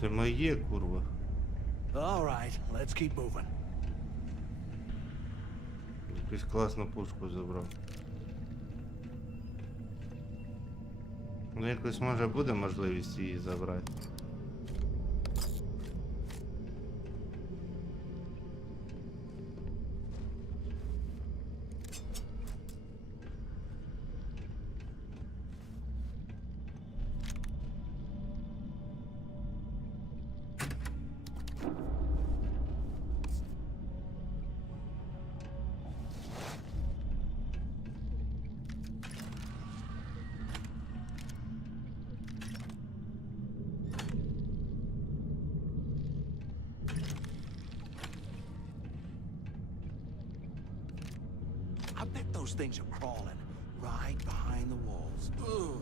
Це моє, курва. All right, let's keep moving. Якусь класну пушку забрав. Ну якось може буде можливість її забрати. I bet those things are crawling right behind the walls. Ugh.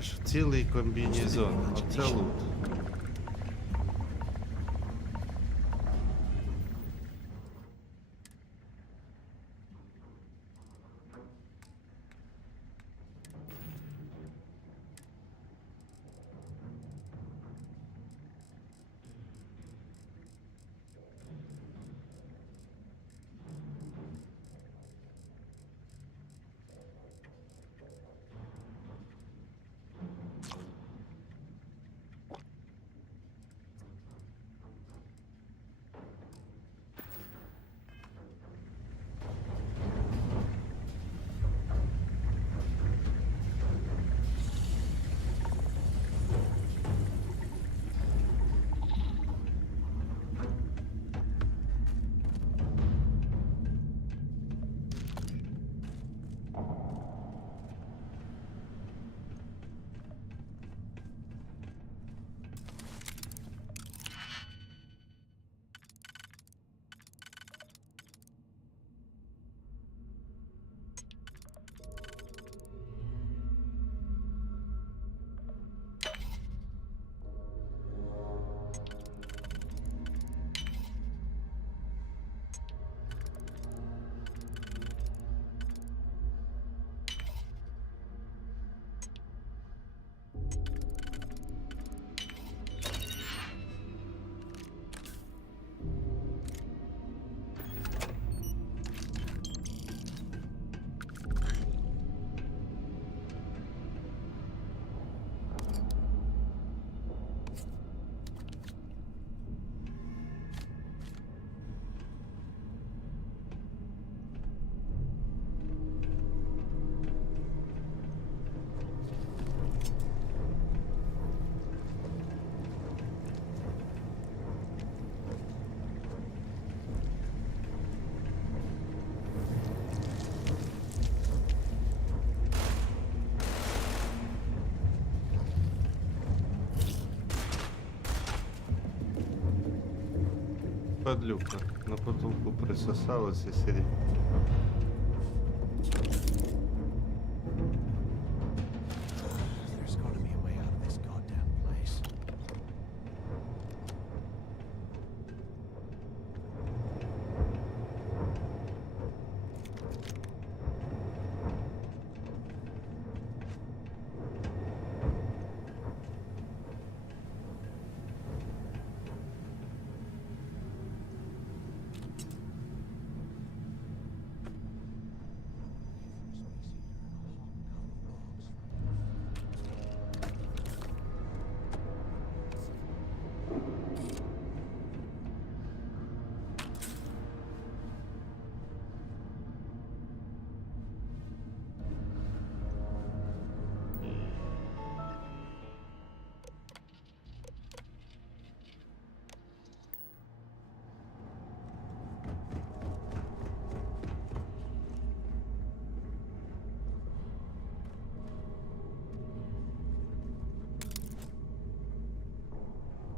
Аж цілий комбінезон. Оце лут. падлюка. На потолку присосалась і сидить. There's gotta be a way out of this goddamn place.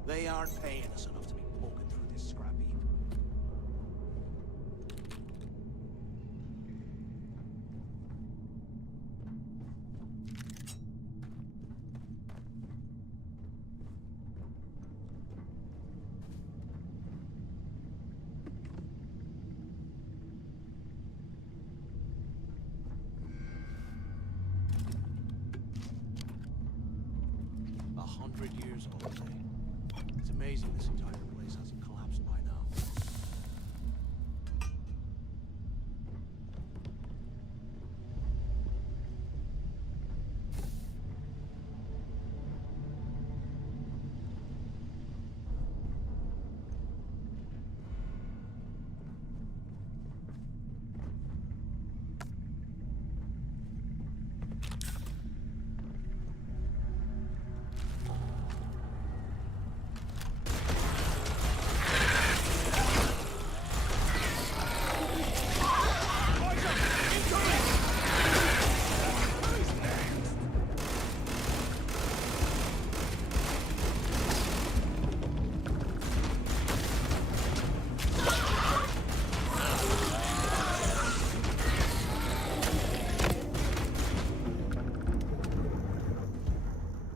They aren't paying us enough to be poking through this scrap heap. $100 years old, eh? It's amazing this entire place hasn't collapsed by now.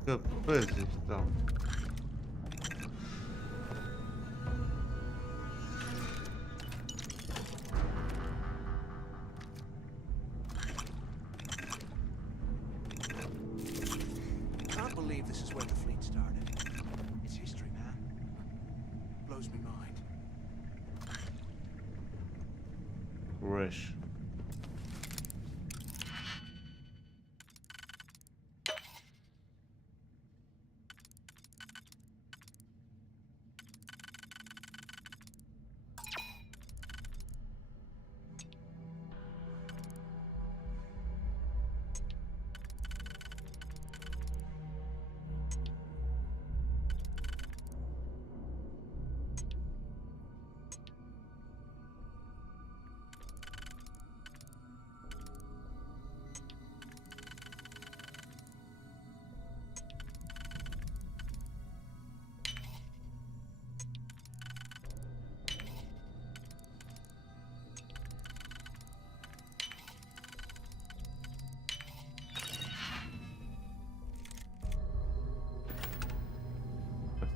Капець їх там. Can't believe this is where the fleet started. It's history, man. Blows me mind. Fresh.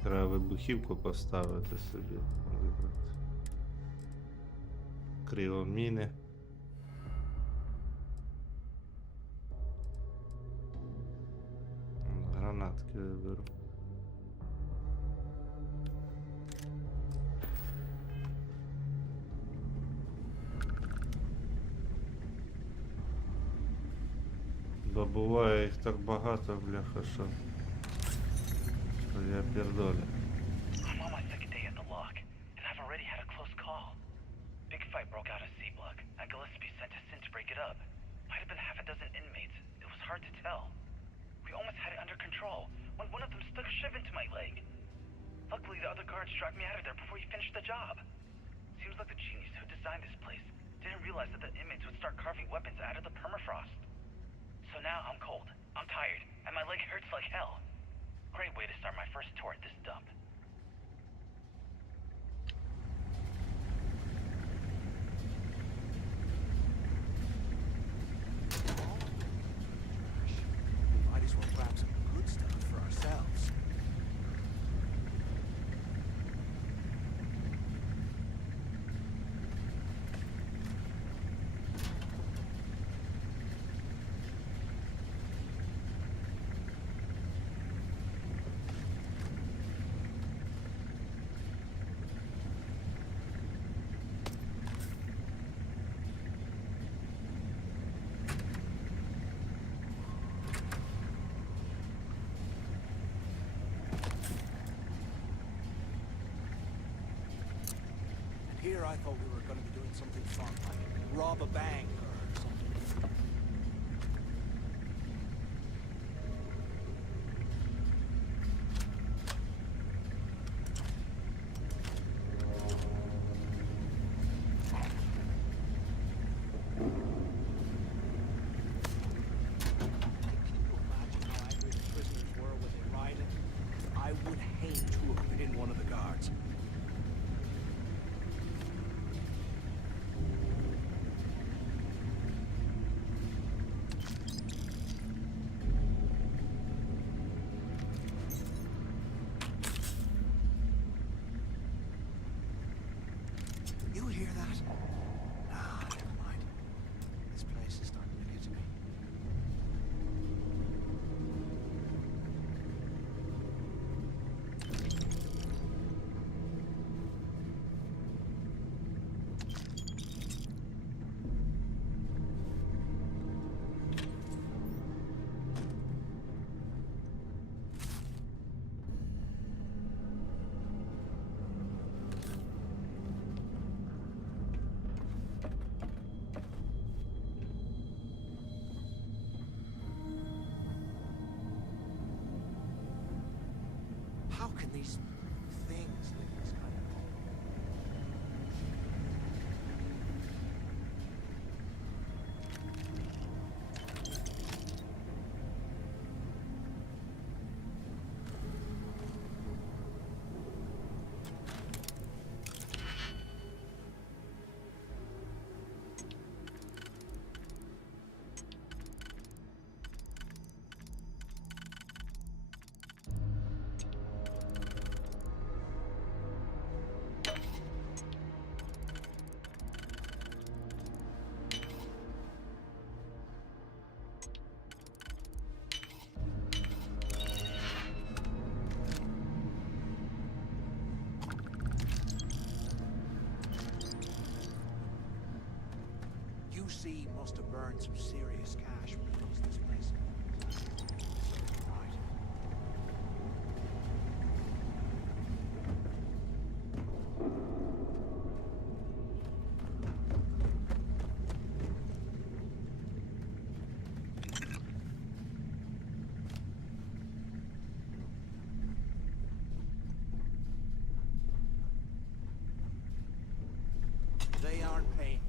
Треба вибухівку поставити собі. Вибрати. Кривоміни. Гранатки виберу. Бо буває їх так багато, бляха, що я пердолю. I'm on my second day at the lock, and I've already had a close call. Big fight broke out at C-Block, and Gillespie sent us in to break it up. Might have been half a dozen inmates. It was hard to tell. We almost had it under control when one of them stuck a shiv into my leg. Luckily, the other guards dragged me out of there before he finished the job. Seems like the genius who designed this place didn't realize that the inmates would start carving weapons out of the permafrost. So now I'm cold, I'm tired, and my leg hurts like hell. Great way to start my first tour at this dump. here, I thought we were going to be doing something fun, like rob a bank or something. You hear that? Ah, never mind. This place is starting to get to me. How can these things live in this kind of home? UC must have burned some serious cash when it comes to this place. Right. They aren't paying.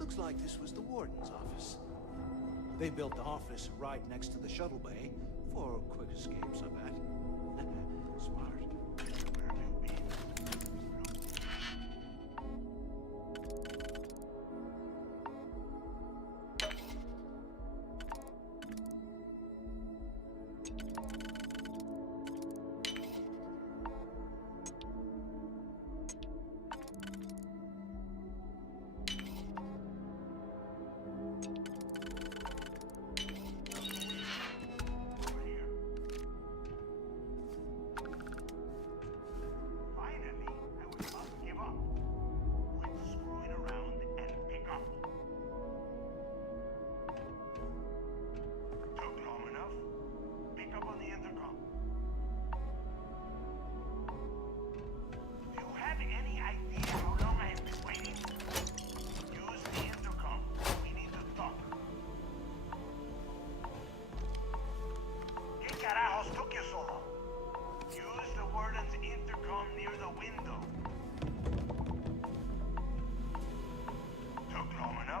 Looks like this was the warden's office. They built the office right next to the shuttle bay for quick escapes, I bet. Smart.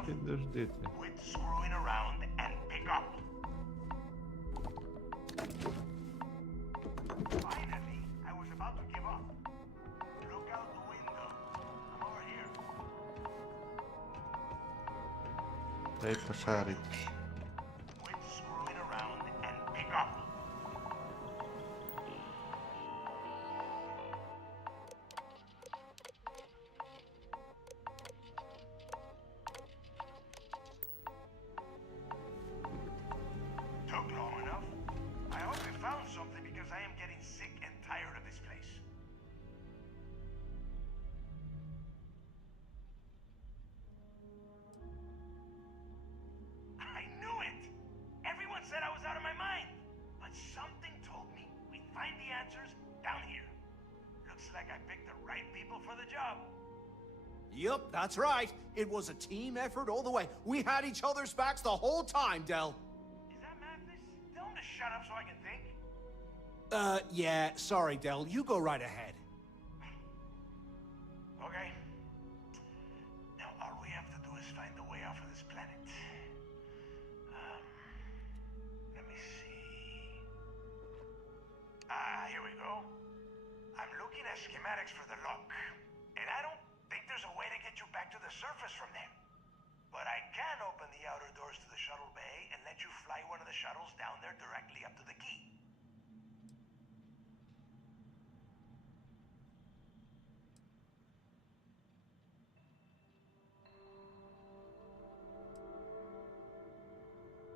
Підождите. Quit screwing around and pick up. Finally, I was about to give up. Look out the window. I'm over here. Дай пошарить. Quit screwing around and pick up. Took long enough. I hope you found something because I am getting sick and tired of this place. I the job. Yup, that's right. It was a team effort all the way. We had each other's backs the whole time, Del. Is that madness? Tell him to shut up so I can think. Yeah, sorry, Del. You go right ahead. Okay. Now all we have to do is find a way off of this planet. Let me see. Here we go. I'm looking at schematics for the lock, and I don't think there's a way to get you back to the surface from there. But I can open the outer doors to the shuttle bay and let you fly one of the shuttles down there directly up to the key.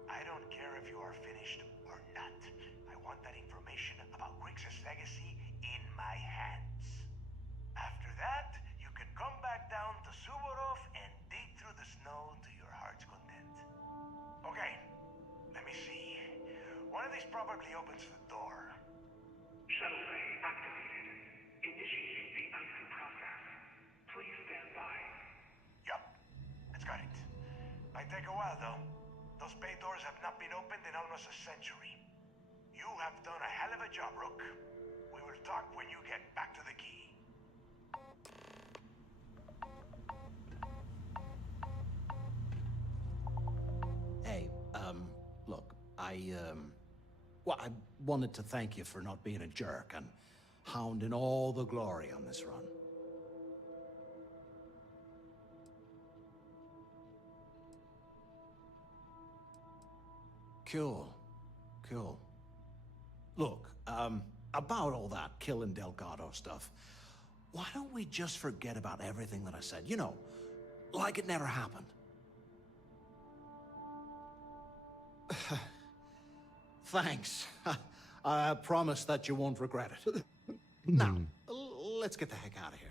I don't care if you are finished or not. I want that information about Griggs' legacy in my hands. After that, you can come back down to Suvorov and dig through the snow to your heart's content. Okay, let me see. One of these probably opens the door. Shuttle bay activated. Initiating the icing process. Please stand by. Yup, it's got it. Might take a while though. Those bay doors have not been opened in almost a century. You have done a hell of a job, Rook. We will talk when you get back to the key. Hey, look, well, I wanted to thank you for not being a jerk and hounding all the glory on this run. Cool. Look, about all that killing Delgado stuff, why don't we just forget about everything that I said? You know, like it never happened. Thanks. I promise that you won't regret it. Now, let's get the heck out of here.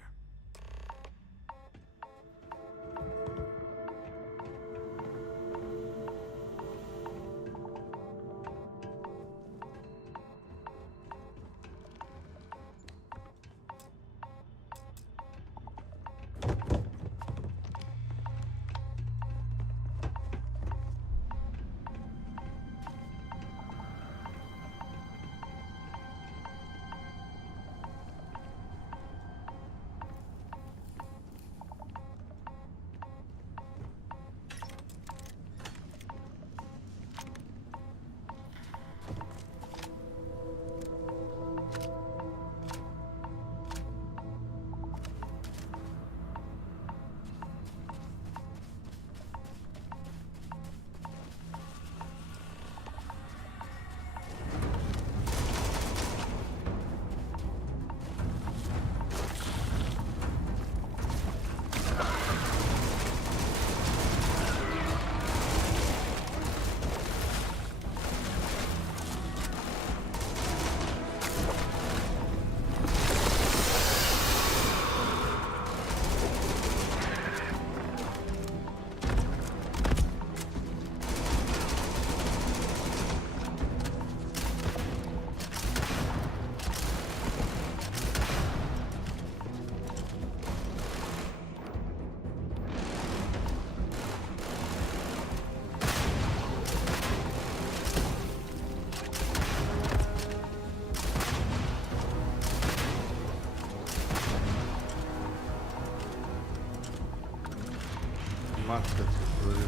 Матка цифрові.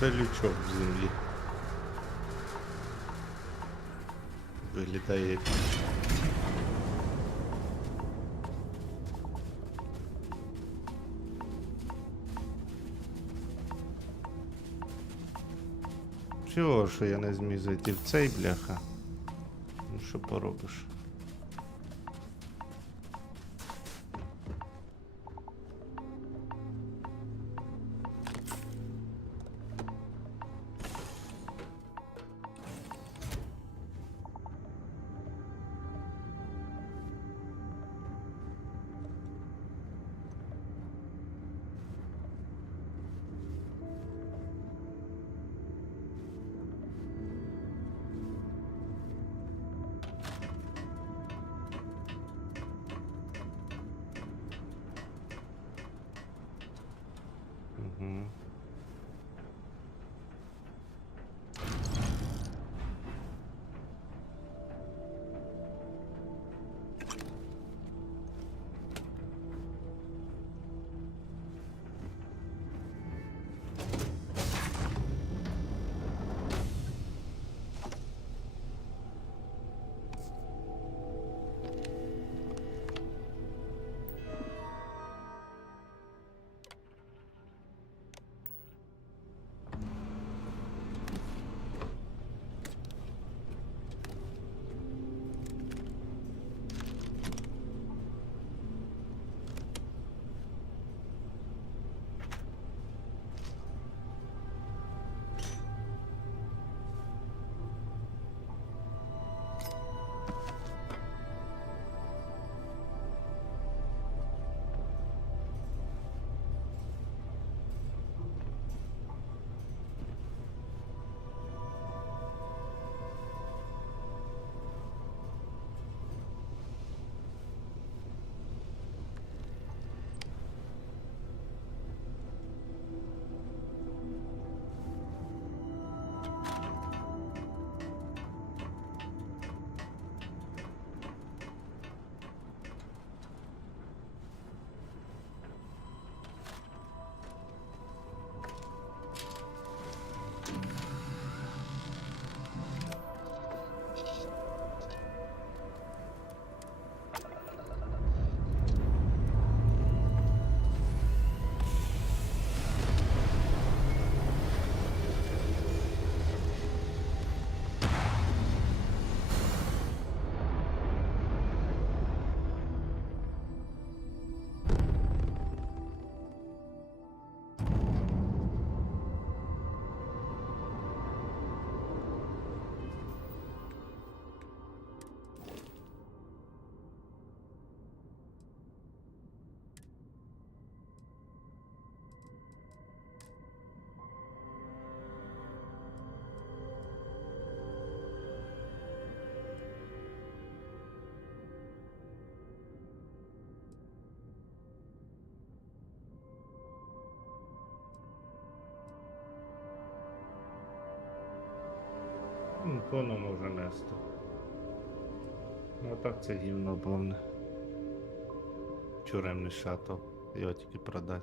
Це лючок в землі. Виглядає епічно. Чого, що я не зміг зайти в цей, бляха? Ну що поробиш? Угу. Воно може нести. Ну а так це гівно повне. Тюремний шаттл. Його тільки продати.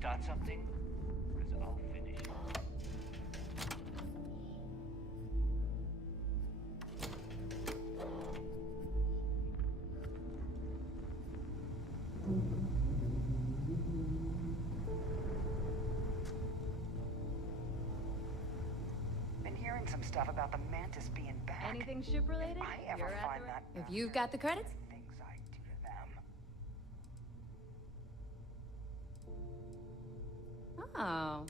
Start something? Because I'll finish. Been hearing some stuff about the Mantis being back. Anything ship related? If I ever find that, If you've got the credits? things I do to them. Oh.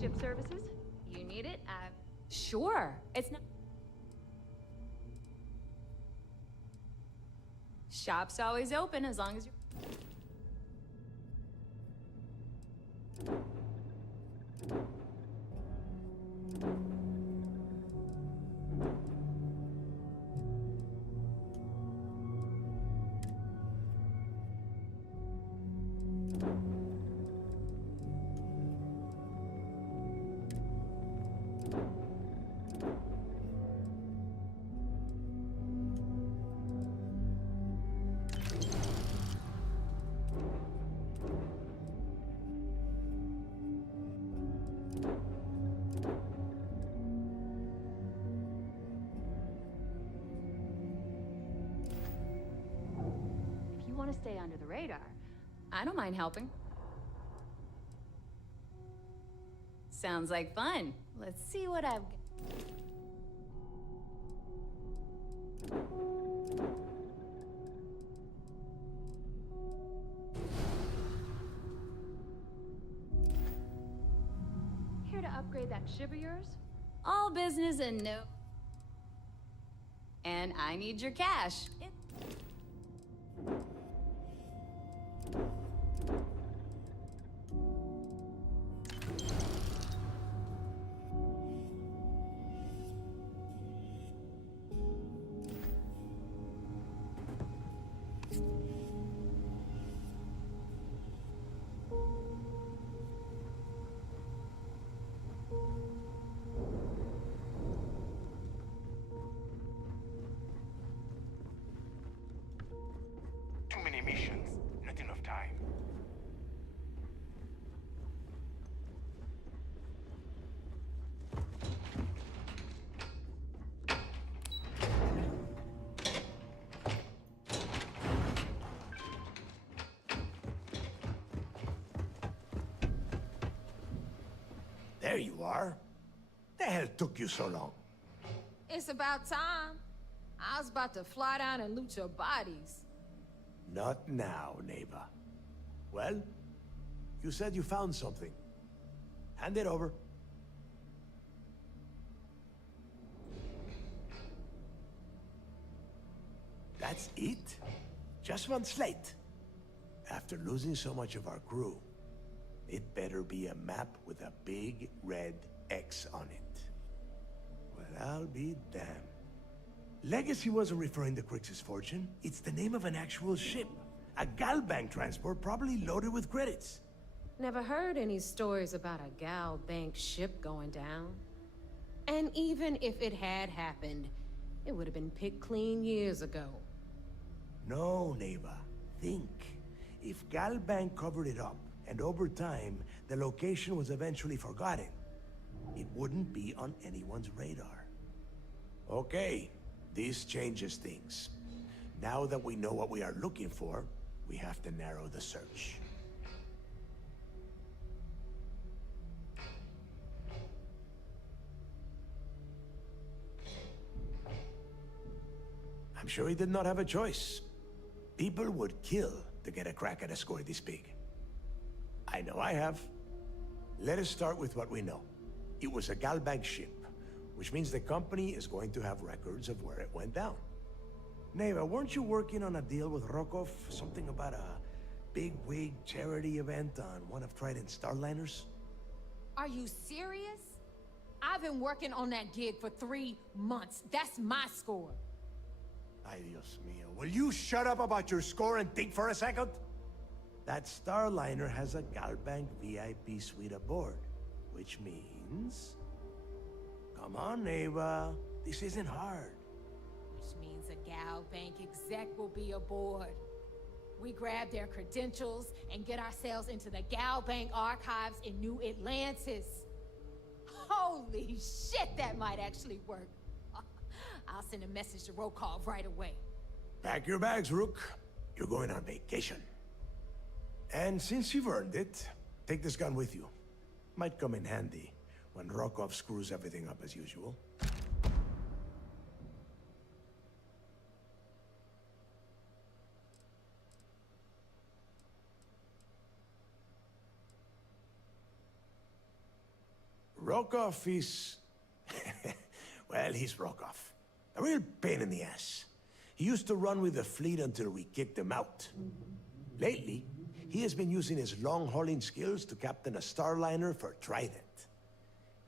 Ship services? You need it? Sure. It's not. Shop's always open as long as you're. to stay under the radar, I don't mind helping. Sounds like fun. Let's see what I've got. Here to upgrade that ship of yours? All business and no... And I need your cash. Too many missions, not enough time. There you are. The hell took you so long? It's about time. I was about to fly down and loot your bodies. Not now, neighbor. Well, you said you found something. Hand it over. That's it? Just one slate? After losing so much of our crew, it better be a map with a big red X on it. Well, I'll be damned. Legacy wasn't referring to Crix's fortune. It's the name of an actual ship. A Galbank transport, probably loaded with credits. Never heard any stories about a Gal Bank ship going down. And even if it had happened, it would have been picked clean years ago. No, neighbor. Think. If Galbank covered it up, and over time, the location was eventually forgotten, it wouldn't be on anyone's radar. Okay, this changes things. Now that we know what we are looking for, we have to narrow the search. I'm sure he did not have a choice. People would kill to get a crack at a score this big. I know I have. Let us start with what we know. It was a Galbank ship, which means the company is going to have records of where it went down. Neva, weren't you working on a deal with Rokov? Something about a big-wig charity event on one of Trident's Starliners? Are you serious? I've been working on that gig for 3 months. That's my score. Ay, Dios mío. Will you shut up about your score and think for a second? That Starliner has a Galbank VIP suite aboard, which means... Come on, Neva. This isn't hard. Which means a Gal Bank exec will be aboard. We grab their credentials and get ourselves into the Gal Bank archives in New Atlantis. Holy shit, that might actually work. I'll send a message to Rokov right away. Pack your bags, Rook. You're going on vacation. And since you've earned it, take this gun with you. Might come in handy when Rokov screws everything up as usual. Rokov is... well, he's Rokov. A real pain in the ass. He used to run with the fleet until we kicked him out. Lately, he has been using his long-hauling skills to captain a Starliner for Trident.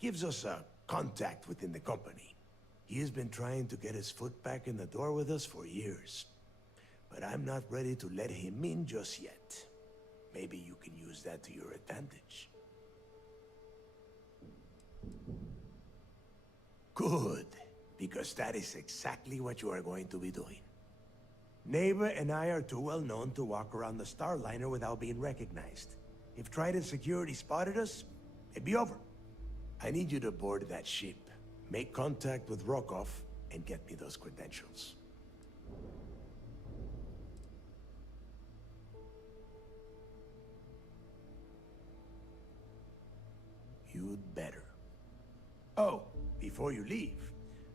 Gives us a contact within the company. He has been trying to get his foot back in the door with us for years. But I'm not ready to let him in just yet. Maybe you can use that to your advantage. Good, because that is exactly what you are going to be doing. Neighbor and I are too well known to walk around the Starliner without being recognized. If Trident security spotted us, it'd be over. I need you to board that ship, make contact with Rokov, and get me those credentials. understood better. Oh, before you leave,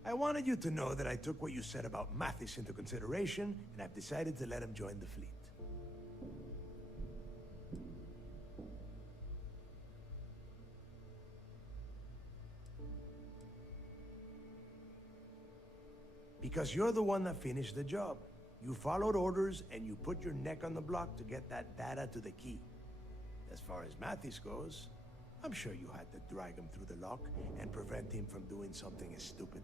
I wanted you to know that I took what you said about Mathis into consideration, and I've decided to let him join the fleet. Because you're the one that finished the job. You followed orders and you put your neck on the block to get that data to the key. As far as Mathis goes, I'm sure you had to drag him through the lock and prevent him from doing something as stupid.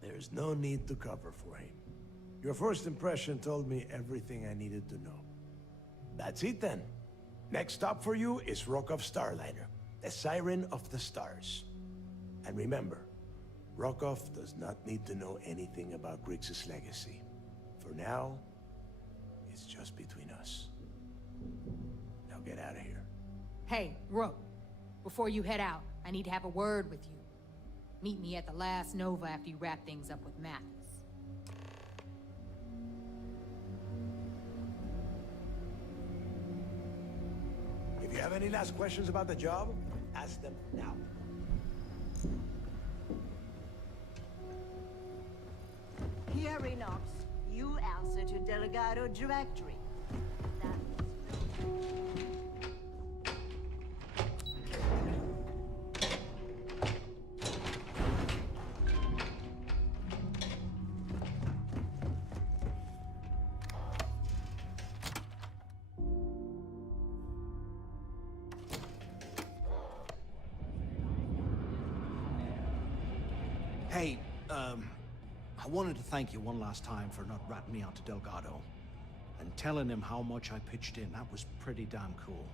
There's no need to cover for him. Your first impression told me everything I needed to know. That's it then. Next stop for you is Rokov Starliner, the siren of the stars. And remember, Rokov does not need to know anything about Griggs' legacy. For now, it's just between us. Now get out of here. Hey, Rook, before you head out, I need to have a word with you. Meet me at the last Nova after you wrap things up with Mathis. If you have any last questions about the job, ask them now. Here, Enox. You answer to Delegado Directory. Hey, I wanted to thank you one last time for not ratting me out to Delgado and telling him how much I pitched in. That was pretty damn cool.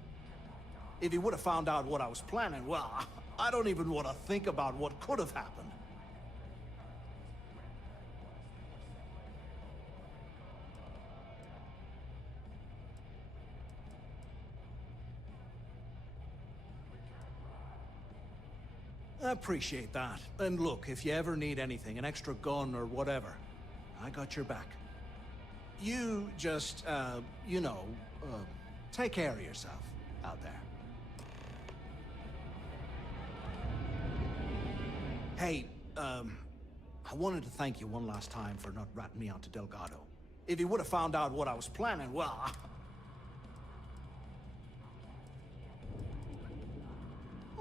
If he would have found out what I was planning, well, I don't even want to think about what could have happened. I appreciate that. And look, if you ever need anything, an extra gun or whatever, I got your back. You just, take care of yourself out there. Hey, I wanted to thank you one last time for not ratting me out to Delgado. If he would have found out what I was planning, well...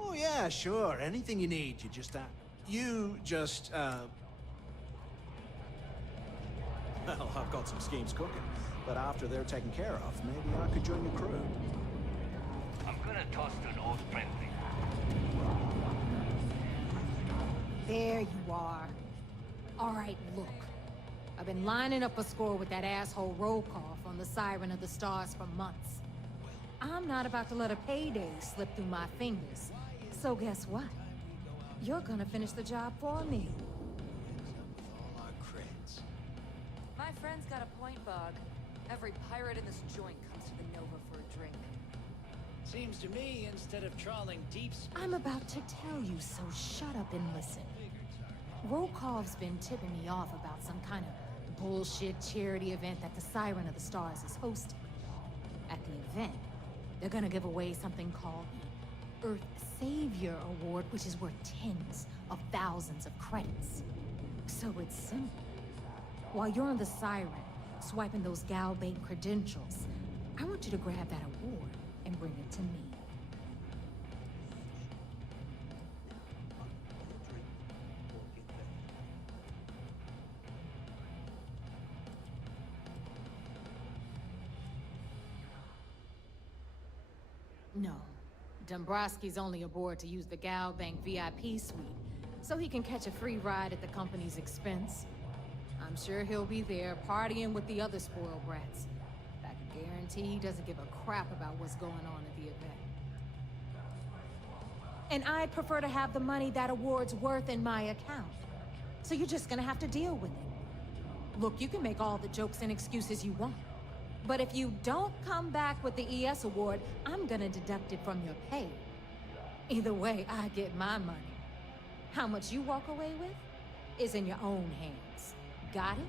Oh, yeah, sure. Anything you need, you just, Well, I've got some schemes cooking, but after they're taken care of, maybe I could join your crew. I'm gonna toss to an old friendly. There you are. All right, look. I've been lining up a score with that asshole Rokov on the Siren of the Stars for months. I'm not about to let a payday slip through my fingers. So guess what? You're gonna finish the job for me. My friend's got a point, Bog. Every pirate in this joint comes to the Nova for a drink. Seems to me, instead of trawling deep space... I'm about to tell you, so shut up and listen. Rokov's been tipping me off about some kind of bullshit charity event that the Siren of the Stars is hosting. At the event, they're gonna give away something called the Earth Savior Award, which is worth tens of thousands of credits. So it's simple. While you're on the Siren, swiping those Galbait credentials, I want you to grab that award and bring it to me. No. Dombrowski's only aboard to use the Galbank VIP suite, so he can catch a free ride at the company's expense. I'm sure he'll be there partying with the other spoiled brats. I can guarantee he doesn't give a crap about what's going on at the event. And I'd prefer to have the money that award's worth in my account. So you're just gonna have to deal with it. Look, you can make all the jokes and excuses you want. But if you don't come back with the ES award, I'm gonna deduct it from your pay. Either way, I get my money. How much you walk away with is in your own hands. Got it?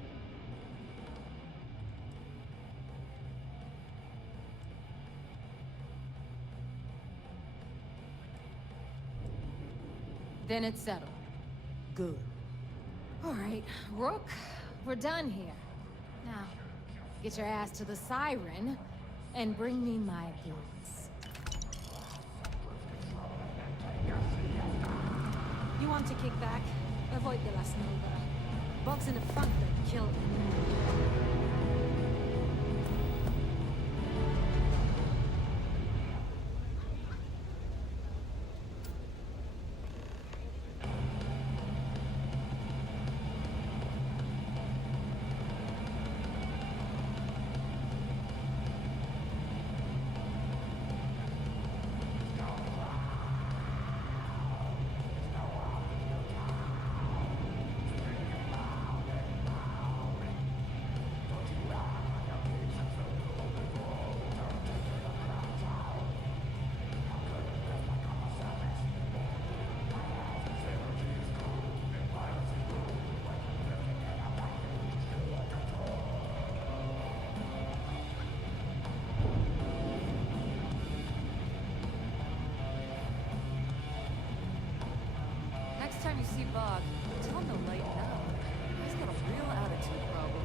Then it's settled. Good. All right, Rook, we're done here. Now, get your ass to the siren and bring me my goods. You want to kick back? Avoid the last nova. Bugs in the front that kill them. Next time you see Bog, tell him to lighten up. He's got a real attitude problem.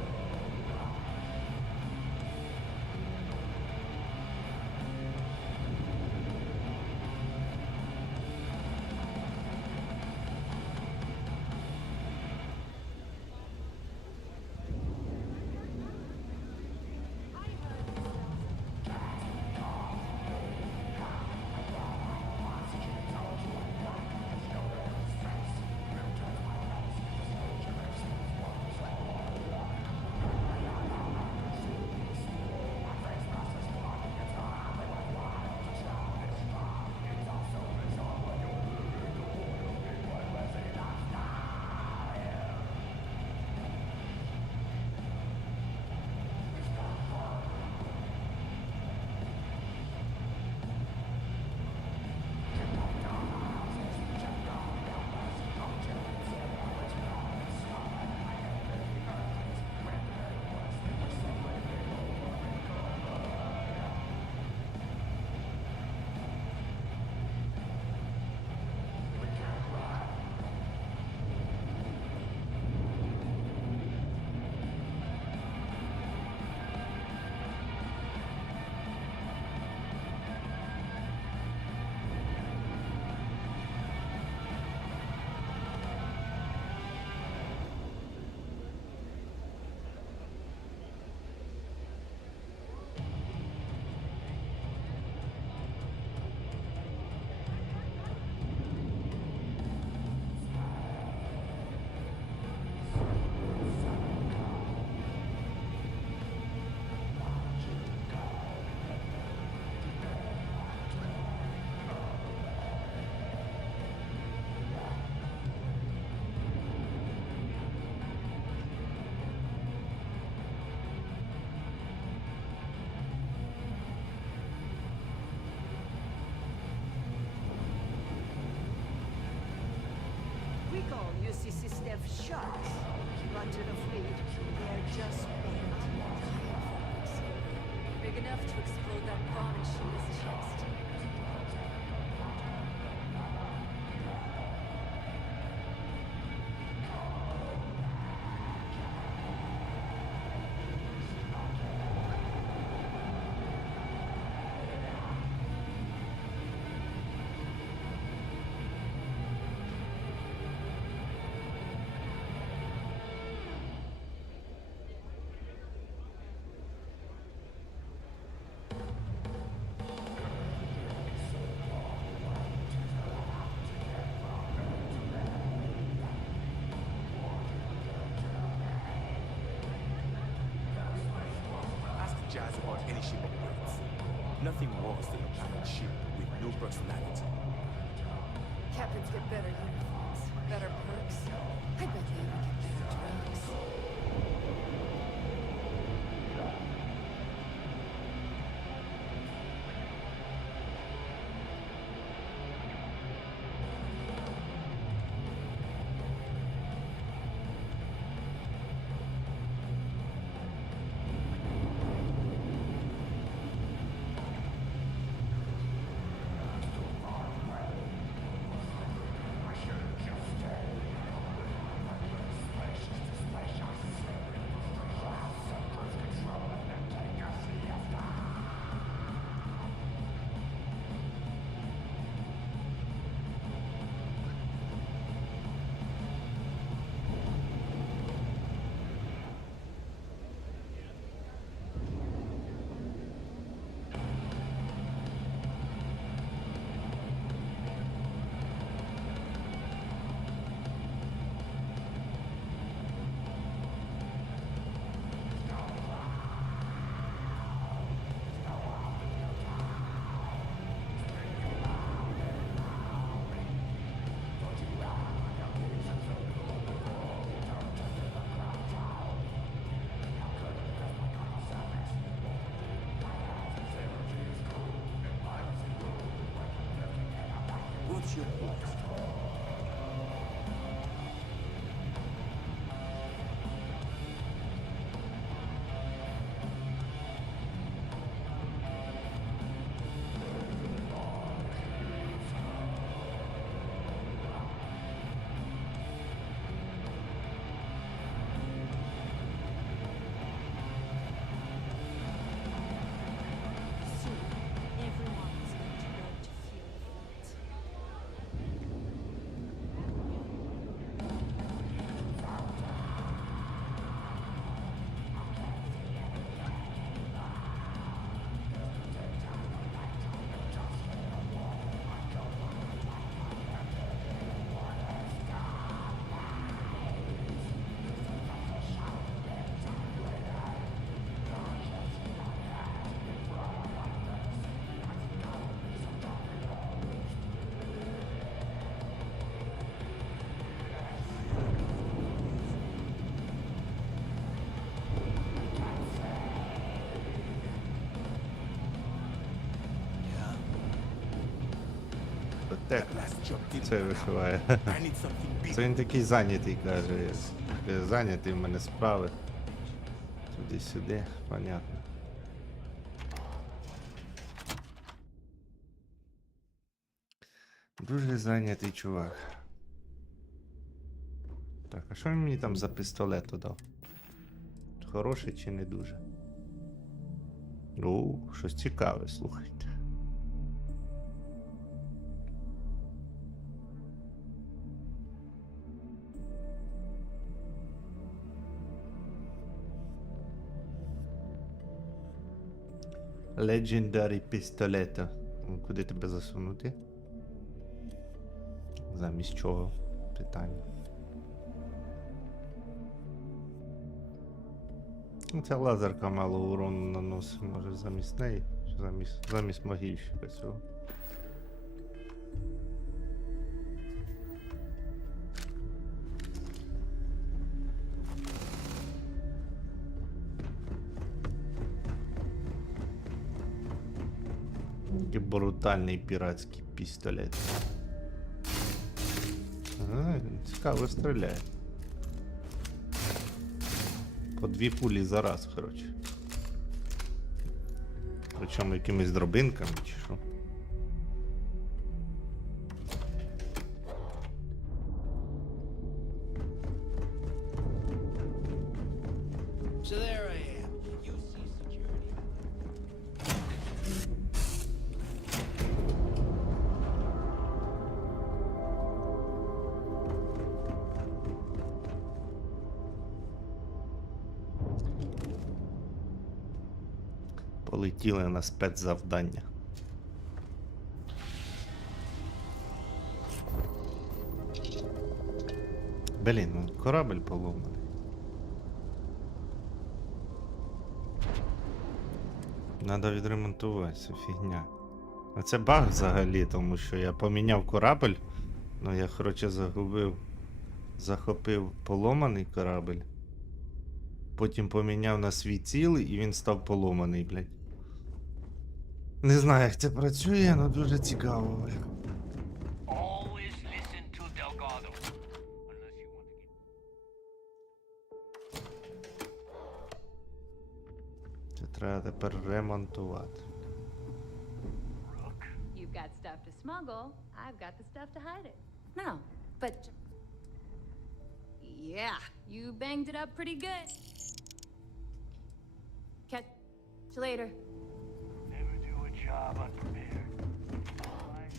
Recall UCC staff shots. Run to the fleet. They're just bent. Big enough to explode that bomb in Sheila's chest. Jazz about any ship operates. Nothing worse than a pirate ship with no personality. Captains get better uniforms, better perks. I bet they even get better drugs. What's your point? Так, це вишиває. Це він такий зайнятий, каже. Зайнятий в мене справи. Туди-сюди, понятно. Дуже зайнятий чувак. Так, а що він мені там за пістолет дав? Хороший чи не дуже? Ну, щось цікаве, слухайте. Legendary пістолета. Куди тебе засунути? Замість чого? Питання. Ця лазерка мало урону наносить, може замість неї, чи замість могильщика цього. Який брутальний піратський пістолет. Цікаво стріляє. По 2 пулі за раз, коротше. Причому якимись дробинками чи що. So there I am. You see security. Полетіли на спецзавдання. Блін, ну корабль поломаний. Надо відремонтувати цю фігня. А це баг взагалі, тому що я поміняв корабль, ну я, коротше, захопив поломаний корабль. Потім поміняв на свій цілий і він став поломаний, блядь. Не знаю, як це працює, але дуже цікаво. Always listen to Delgado. Unless you want to get... Це треба тепер ремонтувати. You've got stuff to smuggle. I've got the stuff to hide it. No, but... Yeah, you banged it up pretty good. Catch you later. Never do a job unprepared. Alright.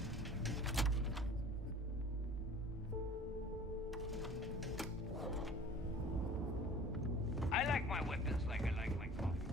I like my weapons like I like my coffee.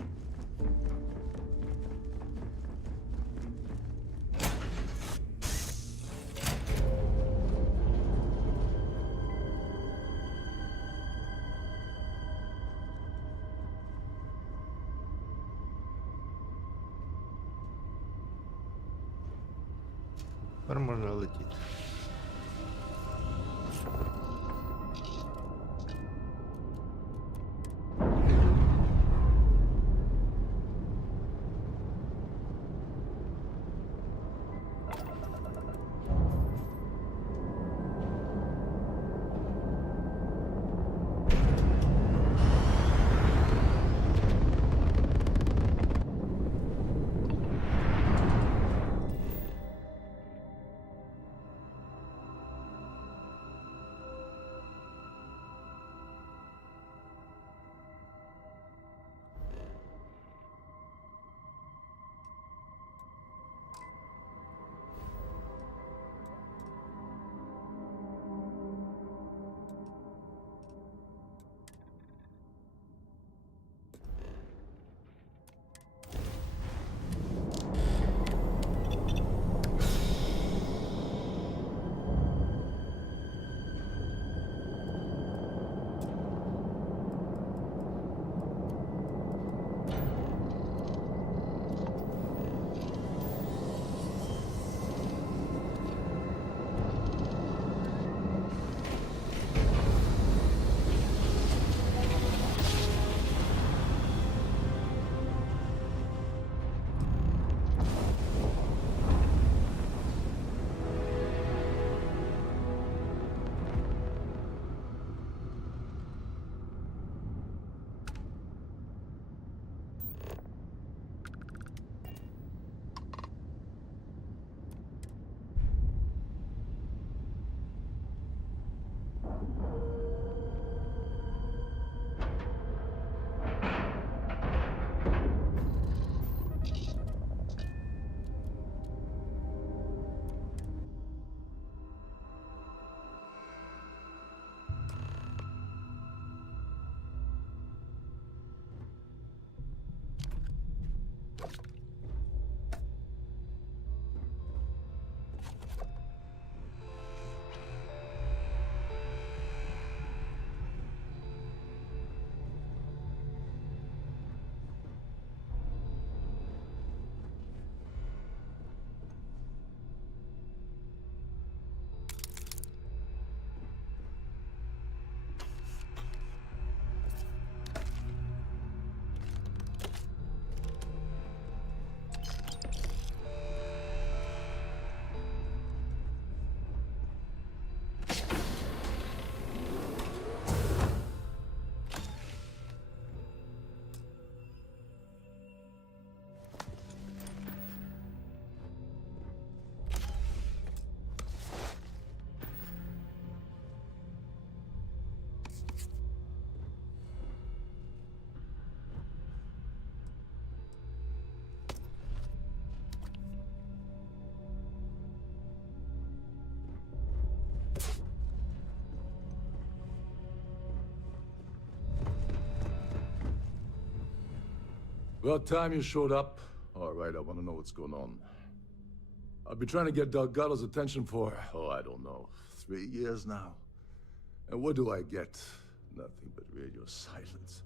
Тепер можна летіти. About time you showed up. All right, I want to know what's going on. I've been trying to get Delgado's attention for, I don't know, 3 years now. And what do I get? Nothing but radio silence.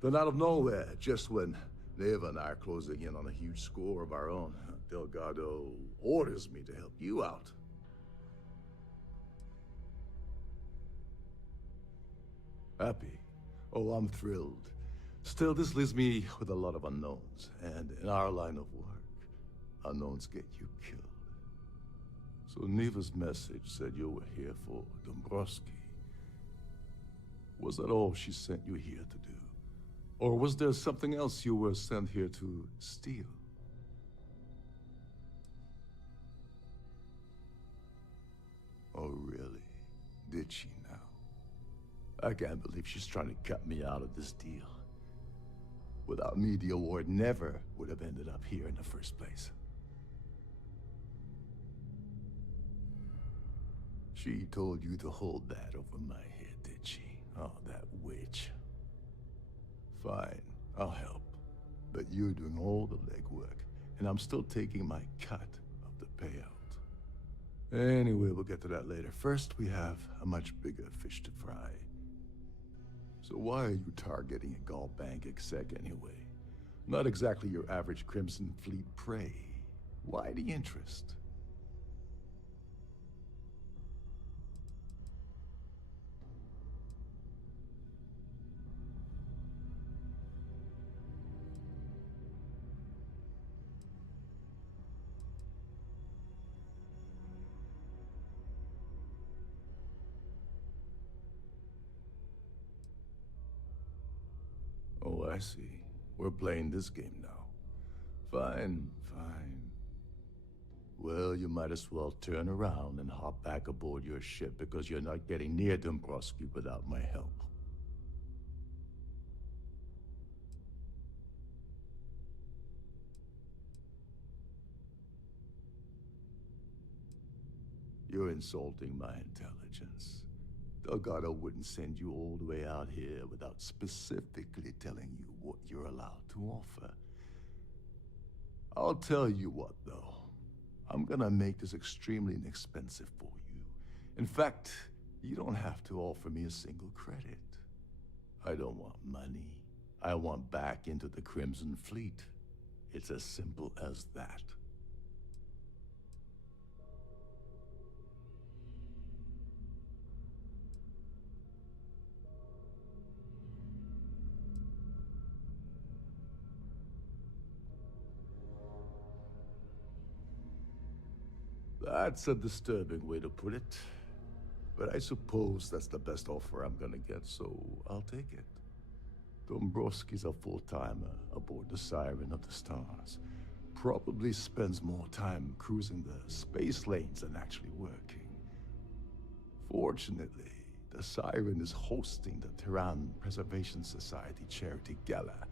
Then out of nowhere, just when Neva and I are closing in on a huge score of our own, Delgado orders me to help you out. Happy? Oh, I'm thrilled. Still, this leaves me with a lot of unknowns, and in our line of work, unknowns get you killed. So Neva's message said you were here for Dombrowski. Was that all she sent you here to do? Or was there something else you were sent here to steal? Oh, really? Did she now? I can't believe she's trying to cut me out of this deal. Without me, the award never would have ended up here in the first place. She told you to hold that over my head, did she? Oh, that witch. Fine, I'll help. But you're doing all the legwork, and I'm still taking my cut of the payout. Anyway, we'll get to that later. First, we have a much bigger fish to fry. So why are you targeting a Gall Bank exec anyway? Not exactly your average Crimson Fleet prey. Why the interest? Oh, I see. We're playing this game now. Fine, fine. Well, you might as well turn around and hop back aboard your ship because you're not getting near Dombrowski without my help. You're insulting my intelligence. Delgado wouldn't send you all the way out here without specifically telling you what you're allowed to offer. I'll tell you what, though. I'm gonna make this extremely inexpensive for you. In fact, you don't have to offer me a single credit. I don't want money. I want back into the Crimson Fleet. It's as simple as that. That's a disturbing way to put it. But I suppose that's the best offer I'm gonna get, so I'll take it. Dombrowski's a full-timer aboard the Siren of the Stars. Probably spends more time cruising the space lanes than actually working. Fortunately, the Siren is hosting the Tehran Preservation Society charity gala.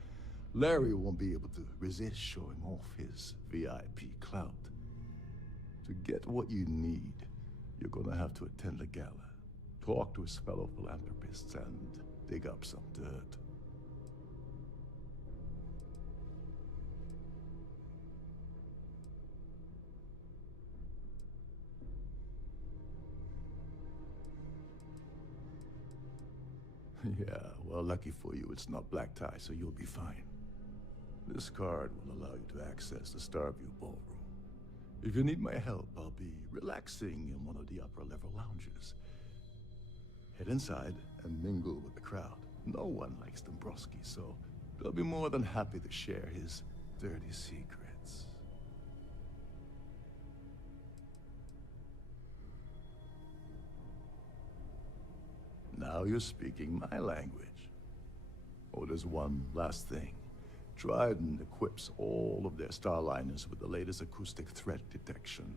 Larry won't be able to resist showing off his VIP clout. To get what you need, you're gonna have to attend the gala, talk to his fellow philanthropists, and dig up some dirt. Yeah, well, lucky for you, it's not black tie, so you'll be fine. This card will allow you to access the Starfield ballroom. If you need my help, I'll be relaxing in one of the upper-level lounges. Head inside and mingle with the crowd. No one likes Dombrowski, so they'll be more than happy to share his dirty secrets. Now you're speaking my language. Oh, there's one last thing. Trident equips all of their starliners with the latest acoustic threat detection.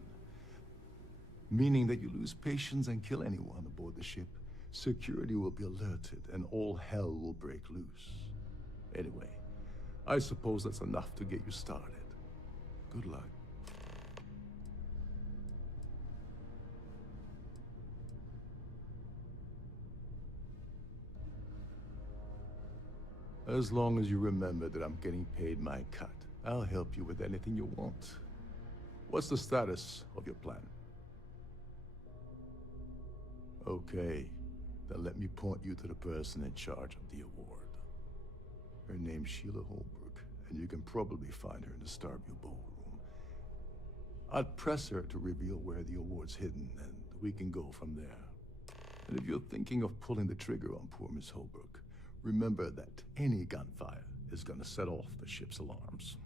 Meaning that you lose patience and kill anyone aboard the ship, security will be alerted and all hell will break loose. Anyway, I suppose that's enough to get you started. Good luck. As long as you remember that I'm getting paid my cut, I'll help you with anything you want. What's the status of your plan? Okay, then let me point you to the person in charge of the award. Her name's Sheila Holbrook, and you can probably find her in the Starfield ballroom. I'd press her to reveal where the award's hidden, and we can go from there. And if you're thinking of pulling the trigger on poor Miss Holbrook, remember that any gunfire is gonna set off the ship's alarms.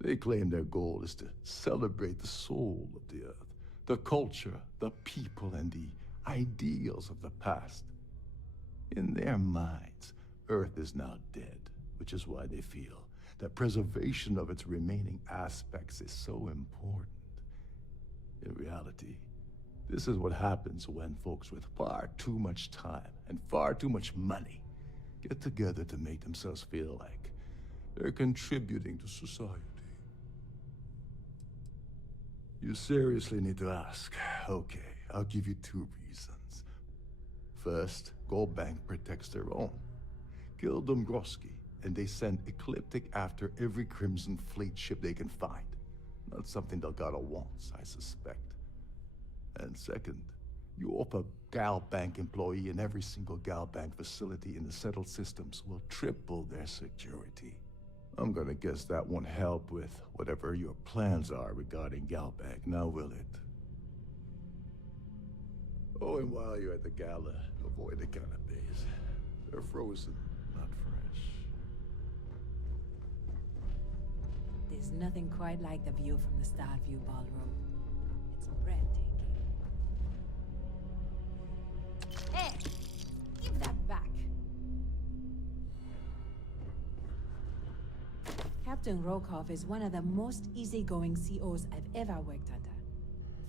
They claim their goal is to celebrate the soul of the Earth, the culture, the people, and the ideals of the past. In their minds, Earth is now dead, which is why they feel that preservation of its remaining aspects is so important. In reality, this is what happens when folks with far too much time and far too much money get together to make themselves feel like they're contributing to society. You seriously need to ask. Okay, I'll give you 2 reasons. First, Gold Bank protects their own. Kill Dombrowski, and they send Ecliptic after every Crimson Fleet ship they can find. Not something Delgado wants, I suspect. And second, you offer Gal Bank employee in every single Gal Bank facility in the settled systems will triple their security. I'm gonna guess that won't help with whatever your plans are regarding Gal Bank, now will it? Oh, and while you're at the gala, avoid the canapes. They're frozen, not fresh. There's nothing quite like the view from the Starfield ballroom. It's breathtaking. Hey! Give that back. Captain Rokoff is one of the most easygoing COs I've ever worked under.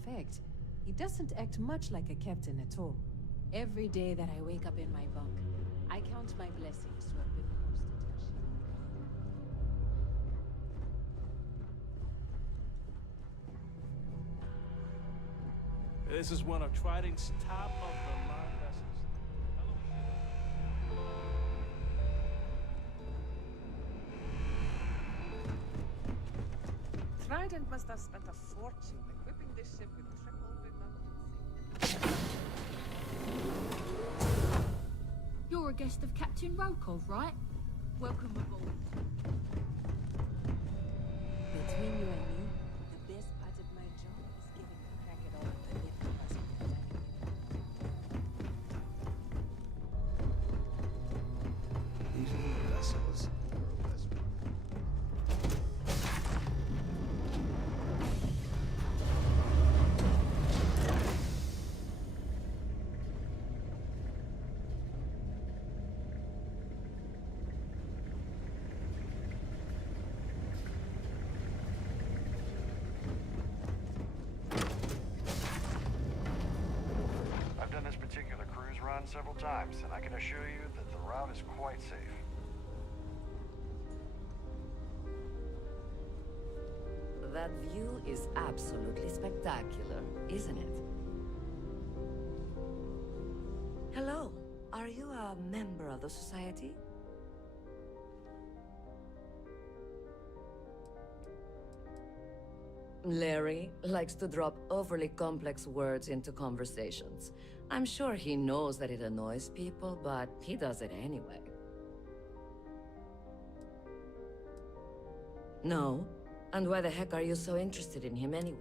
In fact, he doesn't act much like a captain at all. Every day that I wake up in my bunk, I count my blessings to have been posted to a ship. This is one of Trident's top-of-the-line vessels. Trident must have spent a fortune equipping this ship with triple redundancy. You're a guest of Captain Rokov, right? Welcome aboard. Between you and me, the best part of my job is getting to crack it all the lift of us in the These little vessels are less. I've done this particular cruise run several times, and I can assure you that the route is quite safe. That view is absolutely spectacular, isn't it? Hello, are you a member of the society? Larry likes to drop overly complex words into conversations. I'm sure he knows that it annoys people, but he does it anyway. No? And why the heck are you so interested in him anyway?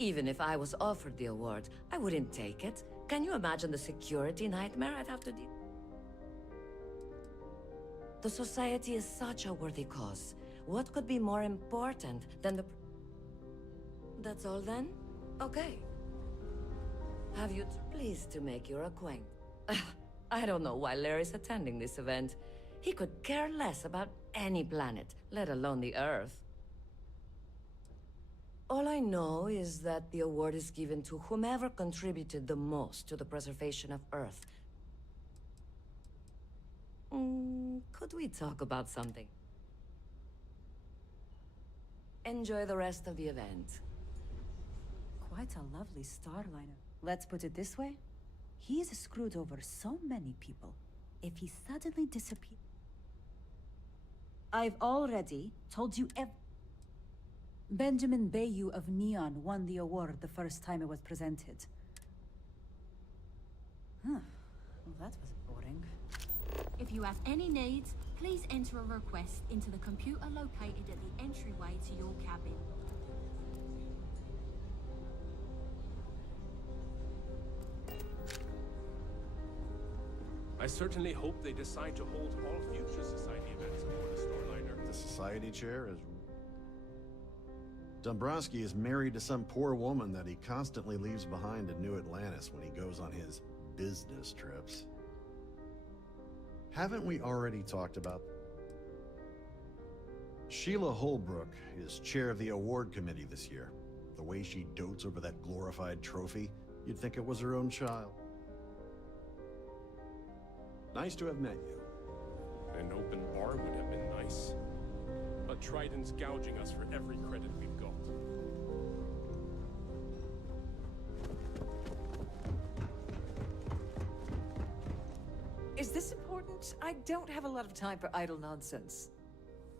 Even if I was offered the award, I wouldn't take it. Can you imagine the security nightmare I'd have to deal with? The society is such a worthy cause. What could be more important than the... That's all then? Okay. Have you... Pleased to make your acquaintance. I don't know why Larry's attending this event. He could care less about any planet, let alone the Earth. All I know is that the award is given to whomever contributed the most to the preservation of Earth. Could we talk about something? Enjoy the rest of the event. Quite a lovely starliner. Let's put it this way. He's screwed over so many people. If he suddenly disappears... I've already told you Benjamin Bayou of Neon won the award the first time it was presented. Huh. Well, that was boring. If you have any needs, please enter a request into the computer located at the entryway to your cabin. I certainly hope they decide to hold all future society events aboard the Starliner. The society chair is... Dombrowski is married to some poor woman that he constantly leaves behind in New Atlantis when he goes on his business trips. Haven't we already talked about... Sheila Holbrook is chair of the award committee this year. The way she dotes over that glorified trophy, you'd think it was her own child. Nice to have met you. An open bar would have been nice. But Trident's gouging us for every credit we've got. Is this important? I don't have a lot of time for idle nonsense.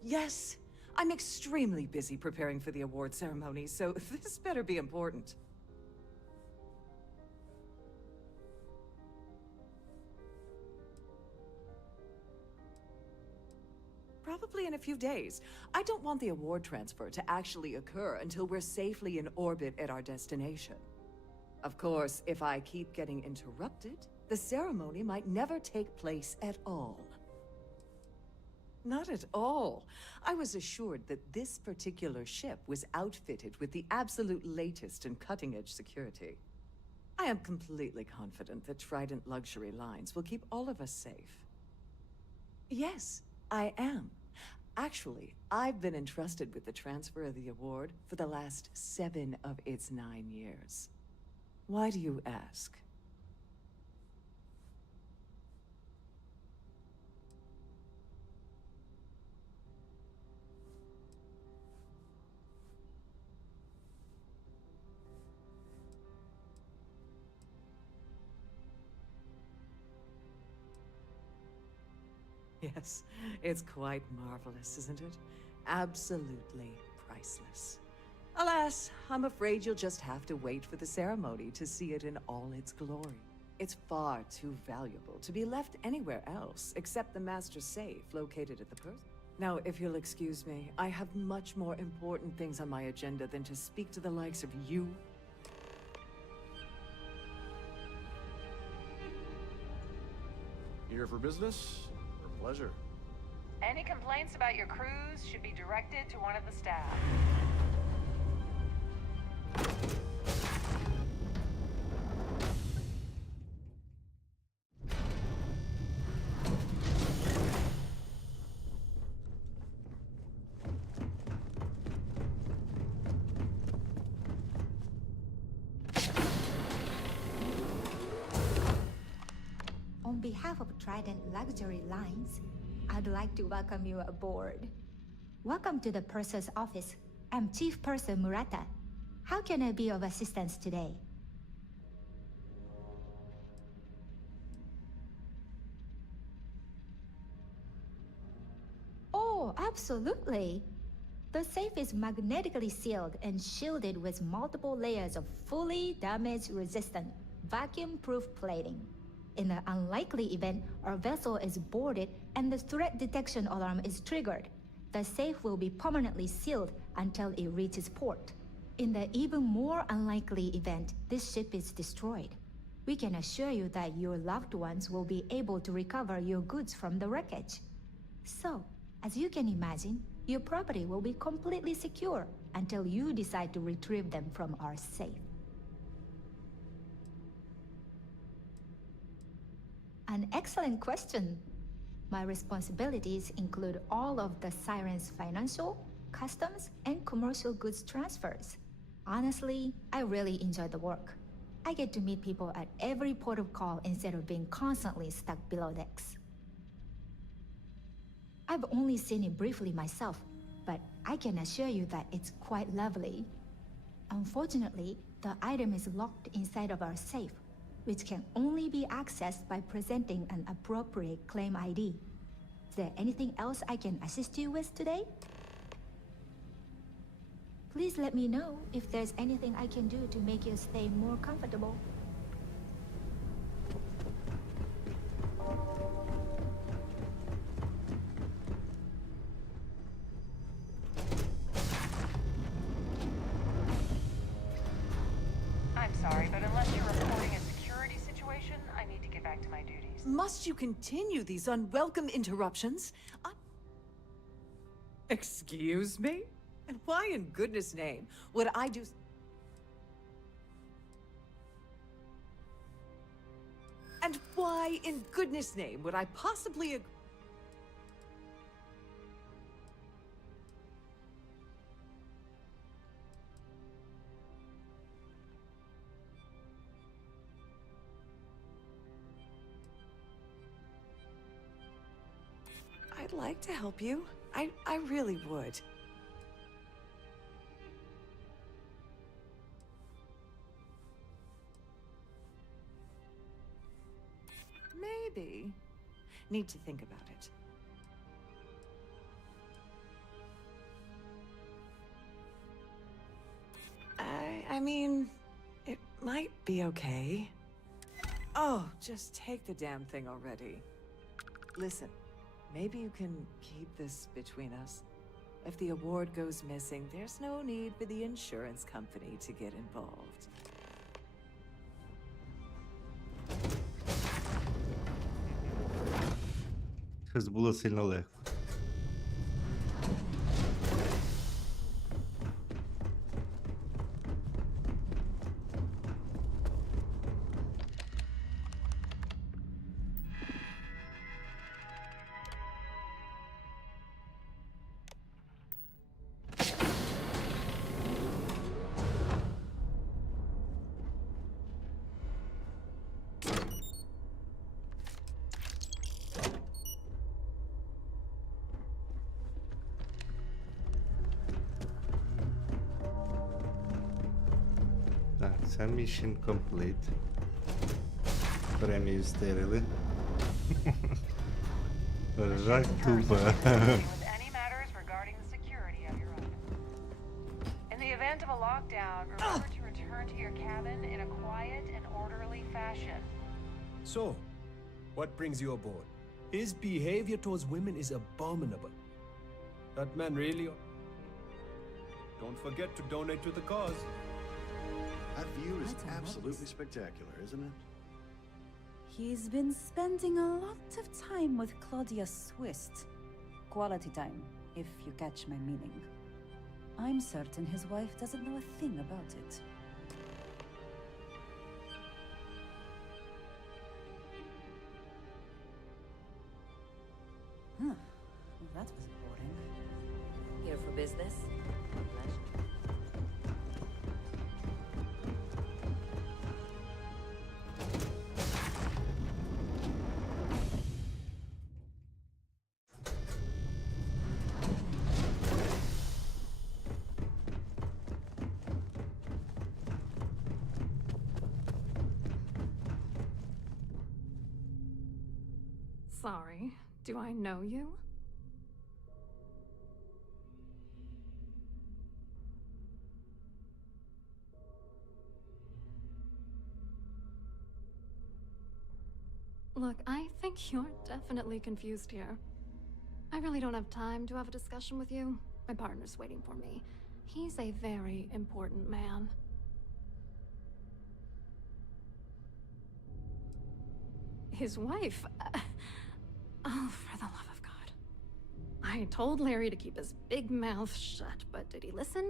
Yes, I'm extremely busy preparing for the award ceremony, so this better be important. Probably in a few days. I don't want the award transfer to actually occur until we're safely in orbit at our destination. Of course, if I keep getting interrupted, the ceremony might never take place at all. Not at all. I was assured that this particular ship was outfitted with the absolute latest and cutting-edge security. I am completely confident that Trident Luxury Lines will keep all of us safe. Yes, I am. Actually, I've been entrusted with the transfer of the award for the last 7 of its 9 years. Why do you ask? Yes, it's quite marvelous, isn't it? Absolutely priceless. Alas, I'm afraid you'll just have to wait for the ceremony to see it in all its glory. It's far too valuable to be left anywhere else except the master safe located at the purse. Now, if you'll excuse me, I have much more important things on my agenda than to speak to the likes of you. Here for business? Pleasure. Any complaints about your cruise should be directed to one of the staff. On behalf of Trident Luxury Lines, I'd like to welcome you aboard. Welcome to the Purser's office. I'm Chief Purser Murata. How can I be of assistance today? Oh, absolutely. The safe is magnetically sealed and shielded with multiple layers of fully damage-resistant, vacuum-proof plating. In the unlikely event our vessel is boarded and the threat detection alarm is triggered, the safe will be permanently sealed until it reaches port. In the even more unlikely event this ship is destroyed, we can assure you that your loved ones will be able to recover your goods from the wreckage. So, as you can imagine, your property will be completely secure until you decide to retrieve them from our safe. An excellent question. My responsibilities include all of the Siren's financial, customs, and commercial goods transfers. Honestly, I really enjoy the work. I get to meet people at every port of call instead of being constantly stuck below decks. I've only seen it briefly myself, but I can assure you that it's quite lovely. Unfortunately, The item is locked inside of our safe, which can only be accessed by presenting an appropriate claim ID. Is there anything else I can assist you with today? Please let me know if there's anything I can do to make your stay more comfortable. I'm sorry, but unless you're reporting a security situation, I need to get back to my duties. Must you continue these unwelcome interruptions? Excuse me? And why in goodness name would I do... And why in goodness name would I possibly... I'd like to help you. I really would. Maybe. Need to think about it. I mean, it might be okay. Oh, just take the damn thing already. Listen, maybe you can keep this between us. If the award goes missing, there's no need for the insurance company to get involved. Щось було сильно легко. Так, це mission complete. Премію стерили. Жак тупо. With any matters regarding the security of your own. In the event of a lockdown, remember to return to your cabin in a quiet and orderly fashion. So, what brings you aboard? His behavior towards women is abominable. That man really... Don't forget to donate to the cause. That view is absolutely spectacular, isn't it? He's been spending a lot of time with Claudia Swist. Quality time, if you catch my meaning. I'm certain his wife doesn't know a thing about it. Huh. Well, that was boring. Here for business? Pleasure. Sorry, do I know you? Look, I think you're definitely confused here. I really don't have time to have a discussion with you. My partner's waiting for me. He's a very important man. His wife? Oh, for the love of God. I told Larry to keep his big mouth shut, but did he listen?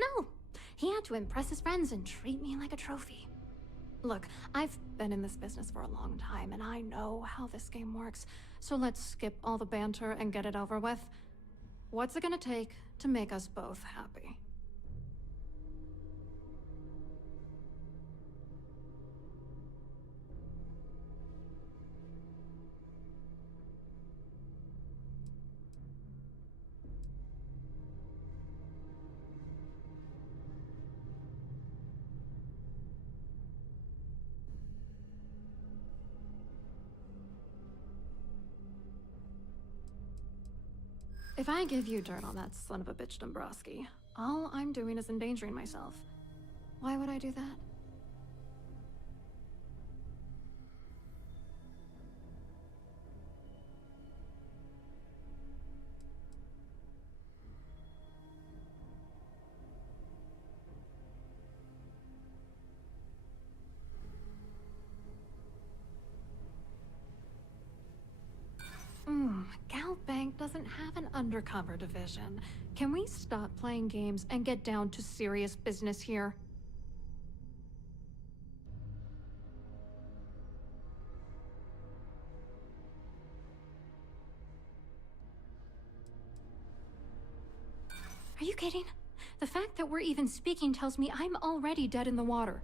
No. He had to impress his friends and treat me like a trophy. Look, I've been in this business for a long time, and I know how this game works. So let's skip all the banter and get it over with. What's it gonna take to make us both happy? If I give you dirt on that son of a bitch Dombrowski, all I'm doing is endangering myself. Why would I do that? Galbank doesn't have an undercover division. Can we stop playing games and get down to serious business here? Are you kidding? The fact that we're even speaking tells me I'm already dead in the water.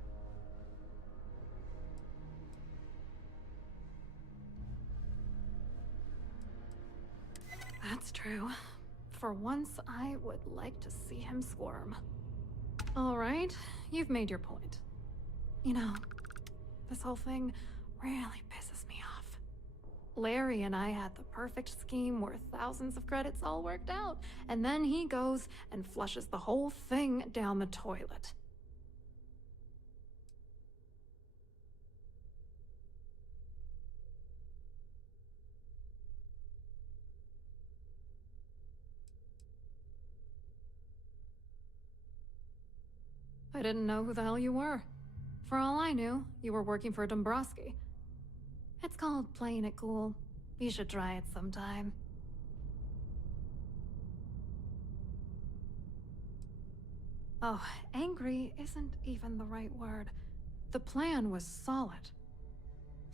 That's true. For once, I would like to see him squirm. All right, you've made your point. You know, this whole thing really pisses me off. Larry and I had the perfect scheme where thousands of credits all worked out, and then he goes and flushes the whole thing down the toilet. I didn't know who the hell you were. For all I knew, you were working for Dombrowski. It's called playing it cool. You should try it sometime. Oh, angry isn't even the right word. The plan was solid.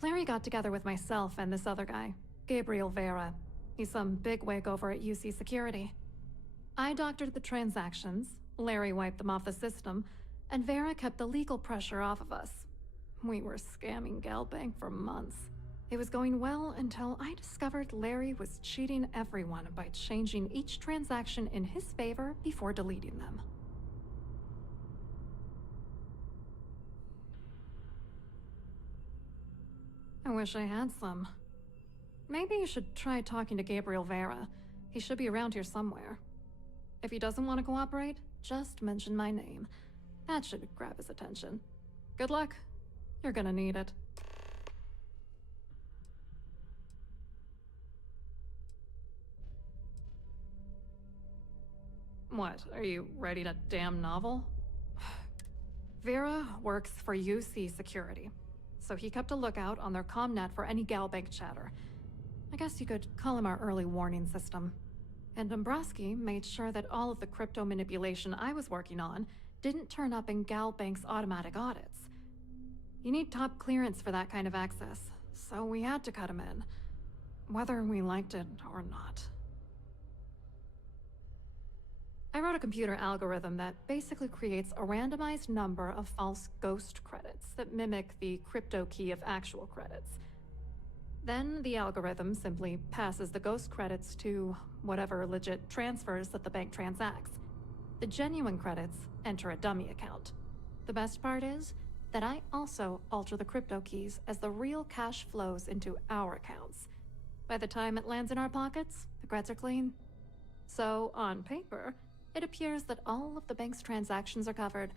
Larry got together with myself and this other guy, Gabriel Vera. He's some bigwig over at UC Security. I doctored the transactions, Larry wiped them off the system, and Vera kept the legal pressure off of us. We were scamming Galbank for months. It was going well until I discovered Larry was cheating everyone by changing each transaction in his favor before deleting them. I wish I had some. Maybe you should try talking to Gabriel Vera. He should be around here somewhere. If he doesn't want to cooperate, just mention my name. That should grab his attention. Good luck. You're gonna need it. What, are you writing a damn novel? Vera works for UC Security, so he kept a lookout on their commnet for any Galbank chatter. I guess you could call him our early warning system. And Dombrowski made sure that all of the crypto manipulation I was working on didn't turn up in Galbank's automatic audits. You need top clearance for that kind of access, so we had to cut him in, whether we liked it or not. I wrote a computer algorithm that basically creates a randomized number of false ghost credits that mimic the crypto key of actual credits. Then the algorithm simply passes the ghost credits to whatever legit transfers that the bank transacts. The genuine credits enter a dummy account. The best part is that I also alter the crypto keys as the real cash flows into our accounts. By the time it lands in our pockets, the creds are clean. So, on paper, it appears that all of the bank's transactions are covered,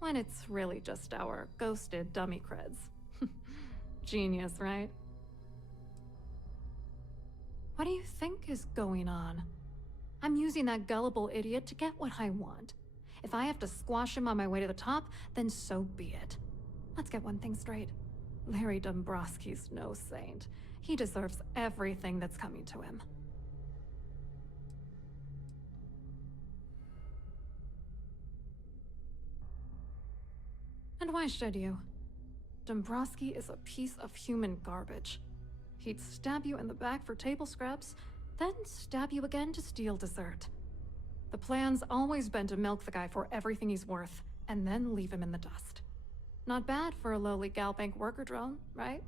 when it's really just our ghosted dummy creds. Genius, right? What do you think is going on? I'm using that gullible idiot to get what I want. If I have to squash him on my way to the top, then so be it. Let's get one thing straight. Larry Dombrowski's no saint. He deserves everything that's coming to him. And why should you? Dombrowski is a piece of human garbage. He'd stab you in the back for table scraps, then stab you again to steal dessert. The plan's always been to milk the guy for everything he's worth, and then leave him in the dust. Not bad for a lowly Galbank worker drone, right?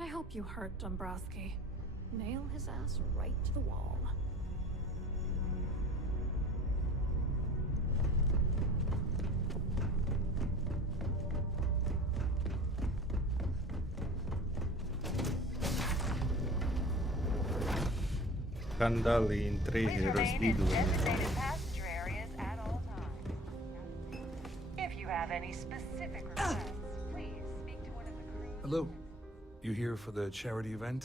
I hope you hurt Dombrowski. Nail his ass right to the wall. Скандали, інтриги, Please remain in розслідування. designated passenger areas at all times. If you have any specific requests, please speak to one of the crew. Hello. You here for the charity event?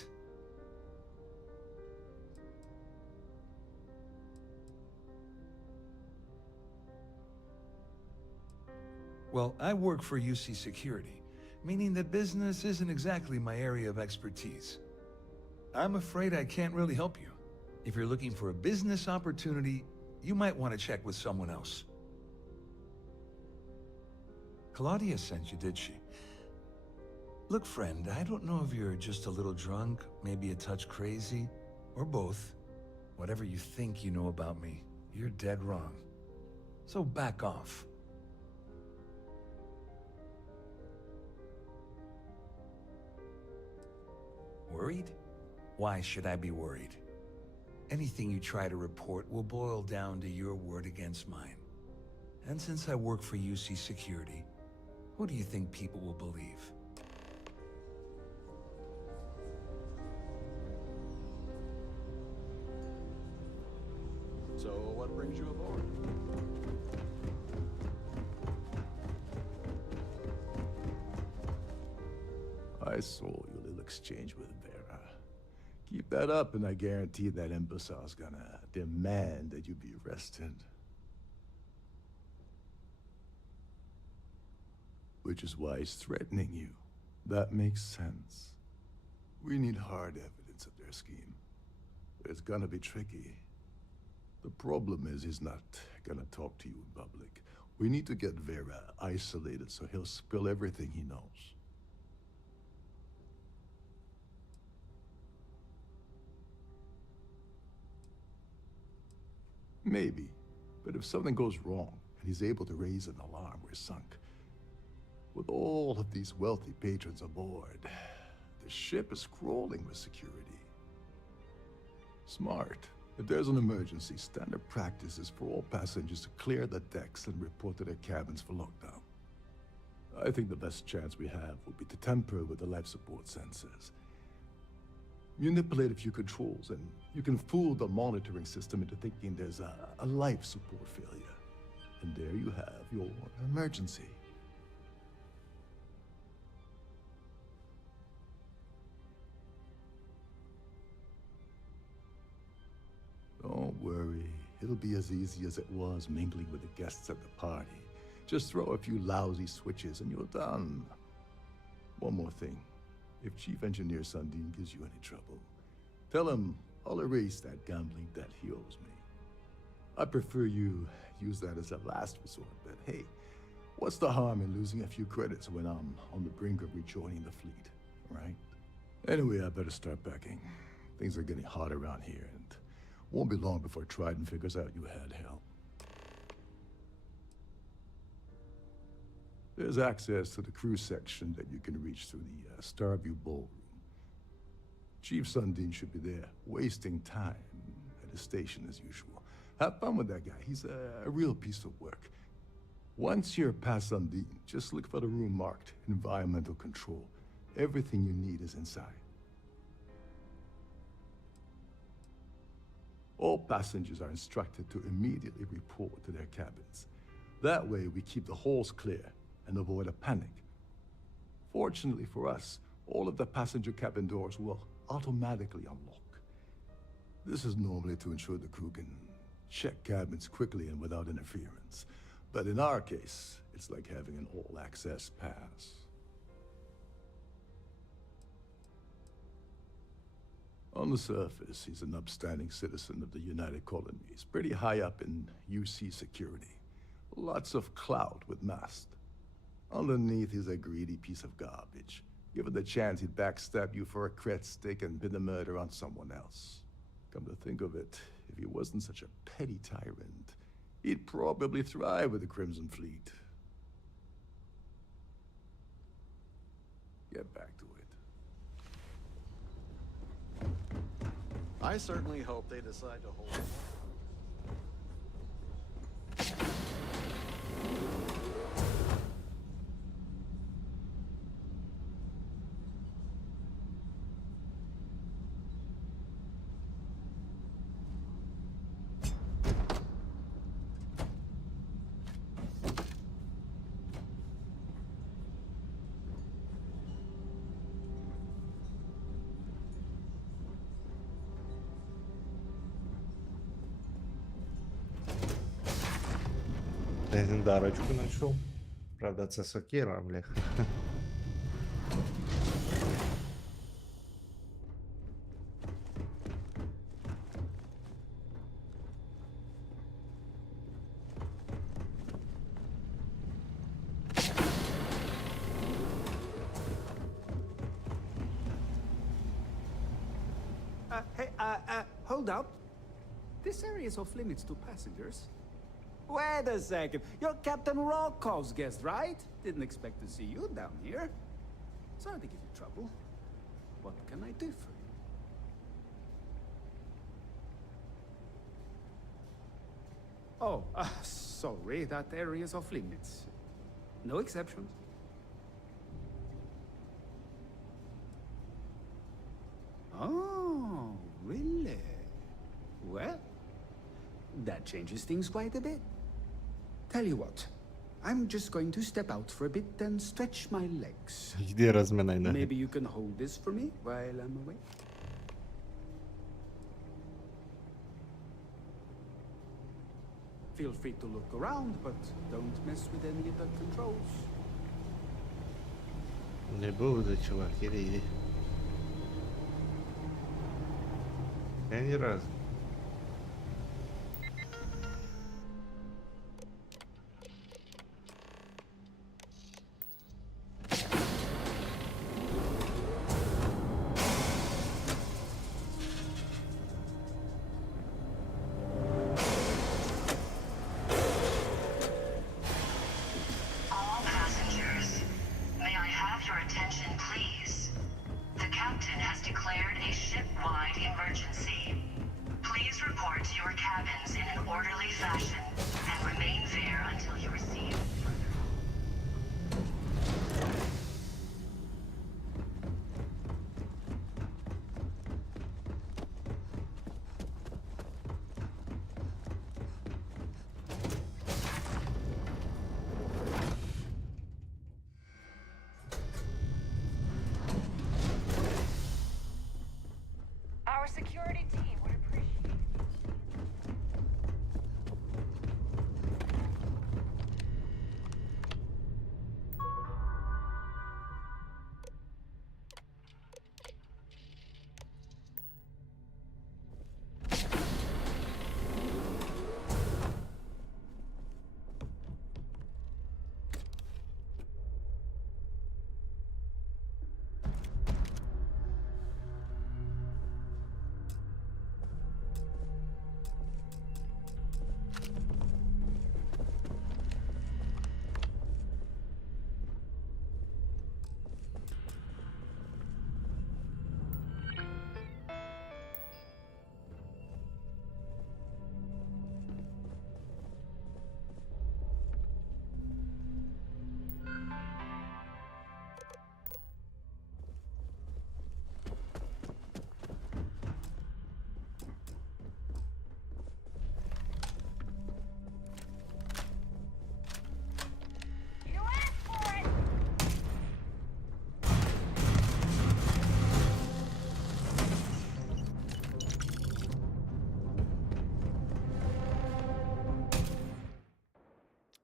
Well, I work for UC Security, meaning that business isn't exactly my area of expertise. I'm afraid I can't really help you. If you're looking for a business opportunity, you might want to check with someone else. Claudia sent you, did she? Look, friend, I don't know if you're just a little drunk, maybe a touch crazy, or both. Whatever you think you know about me, you're dead wrong. So back off. Worried? Why should I be worried? Anything you try to report will boil down to your word against mine. And since I work for UC Security, who do you think people will believe? So, what brings you aboard? I saw your little exchange with Vera. Keep that up, and I guarantee that imbecile's gonna demand that you be arrested. Which is why he's threatening you. That makes sense. We need hard evidence of their scheme. But it's gonna be tricky. The problem is he's not gonna talk to you in public. We need to get Vera isolated so he'll spill everything he knows. Maybe, but if something goes wrong and he's able to raise an alarm, we're sunk. With all of these wealthy patrons aboard, the ship is crawling with security. Smart. If there's an emergency, standard practice is for all passengers to clear the decks and report to their cabins for lockdown. I think the best chance we have would be to tamper with the life support sensors. Manipulate a few controls, and you can fool the monitoring system into thinking there's a life support failure. And there you have your emergency. Don't worry. It'll be as easy as it was mingling with the guests at the party. Just throw a few lousy switches and you're done. One more thing. If Chief Engineer Sundin gives you any trouble, tell him I'll erase that gambling debt he owes me. I prefer you use that as a last resort, but hey, what's the harm in losing a few credits when I'm on the brink of rejoining the fleet, right? Anyway, I better start packing. Things are getting hot around here, and won't be long before Trident figures out you had help. There's access to the crew section that you can reach through the Starview Ballroom. Chief Sundin should be there, wasting time at his station as usual. Have fun with that guy. He's a real piece of work. Once you're past Sundin, just look for the room marked Environmental Control. Everything you need is inside. All passengers are instructed to immediately report to their cabins. That way, we keep the halls clear and avoid a panic. Fortunately for us, all of the passenger cabin doors will automatically unlock. This is normally to ensure the crew can check cabins quickly and without interference. But in our case, it's like having an all-access pass. On the surface, he's an upstanding citizen of the United Colonies, pretty high up in UC security. Lots of clout with mast. Underneath, he's a greedy piece of garbage. Given the chance, he'd backstab you for a cret stick and pin the murder on someone else. Come to think of it, if he wasn't such a petty tyrant, he'd probably thrive with the Crimson Fleet. Get back to it. I certainly hope they decide to hold. Легендарочку знайшов. Правда, це сокира, блях. Hold up. This area is off limits to passengers. Wait a second. You're Captain Rokov's guest, right? Didn't expect to see you down here. Sorry to give you trouble. What can I do for you? Oh, sorry. That area is off limits. No exceptions. Oh, really? Well, that changes things quite a bit. Tell you what, I'm just going to step out for a bit and stretch my legs. Йди розминай ноги. Maybe you can hold this for me while I'm away? Feel free to look around, but don't mess with any of the controls. Не буду, чувак, іди. Я ні разу. Our security team would appreciate it.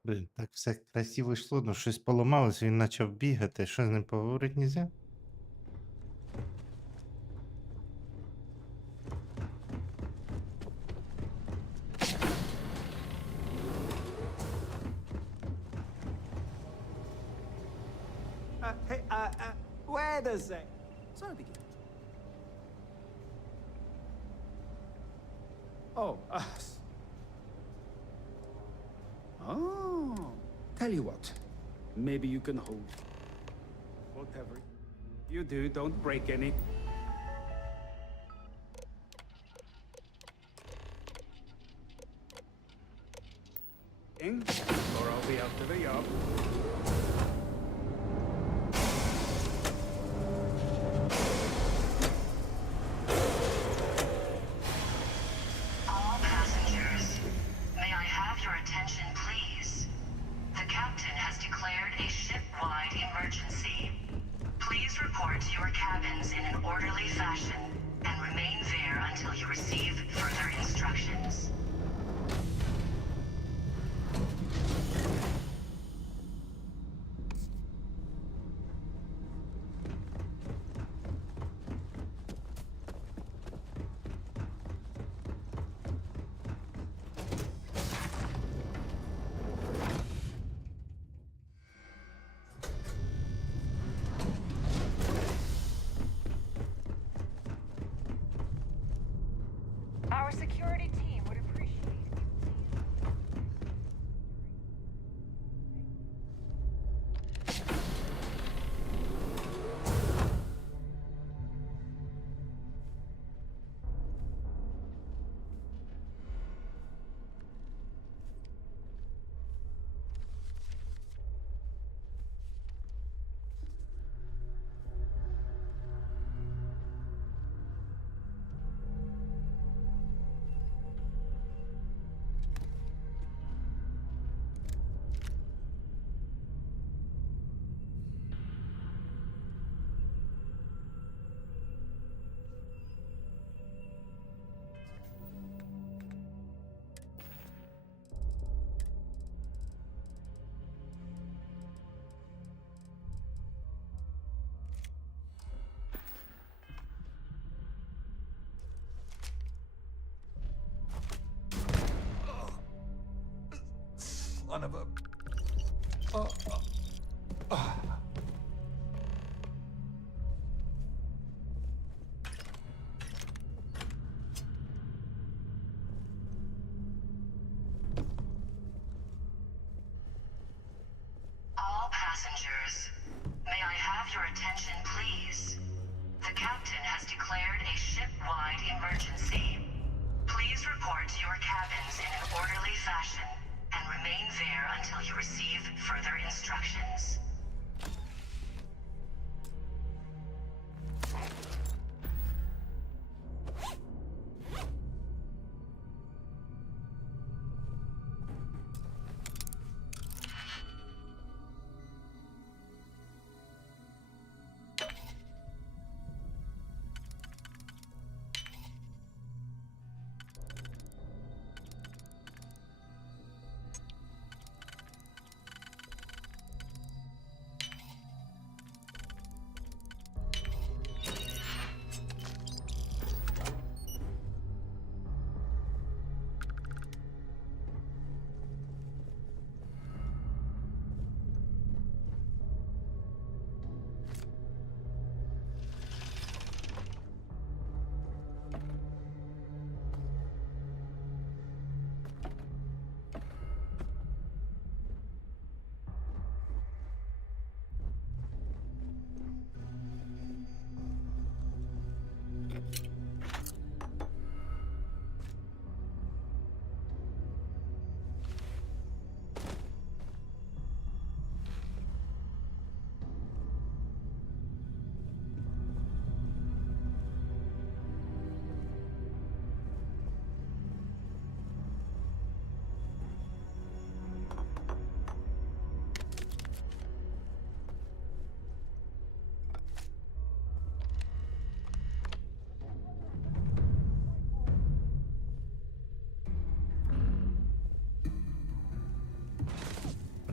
Блін, так все красиво йшло, ну щось поламалось, він почав бігати. Що з ним поговорити нельзя? Wait a sec. Sorry to give you trouble. Oh, Oh, tell you what, maybe you can hold. Whatever you do, don't break any. Or I'll be out to the yard. Our security team would appreciate it. Son of a... All passengers, may I have your attention, please? The captain has declared a ship-wide emergency. Please report to your cabins in an orderly fashion and remain there until you receive further instructions.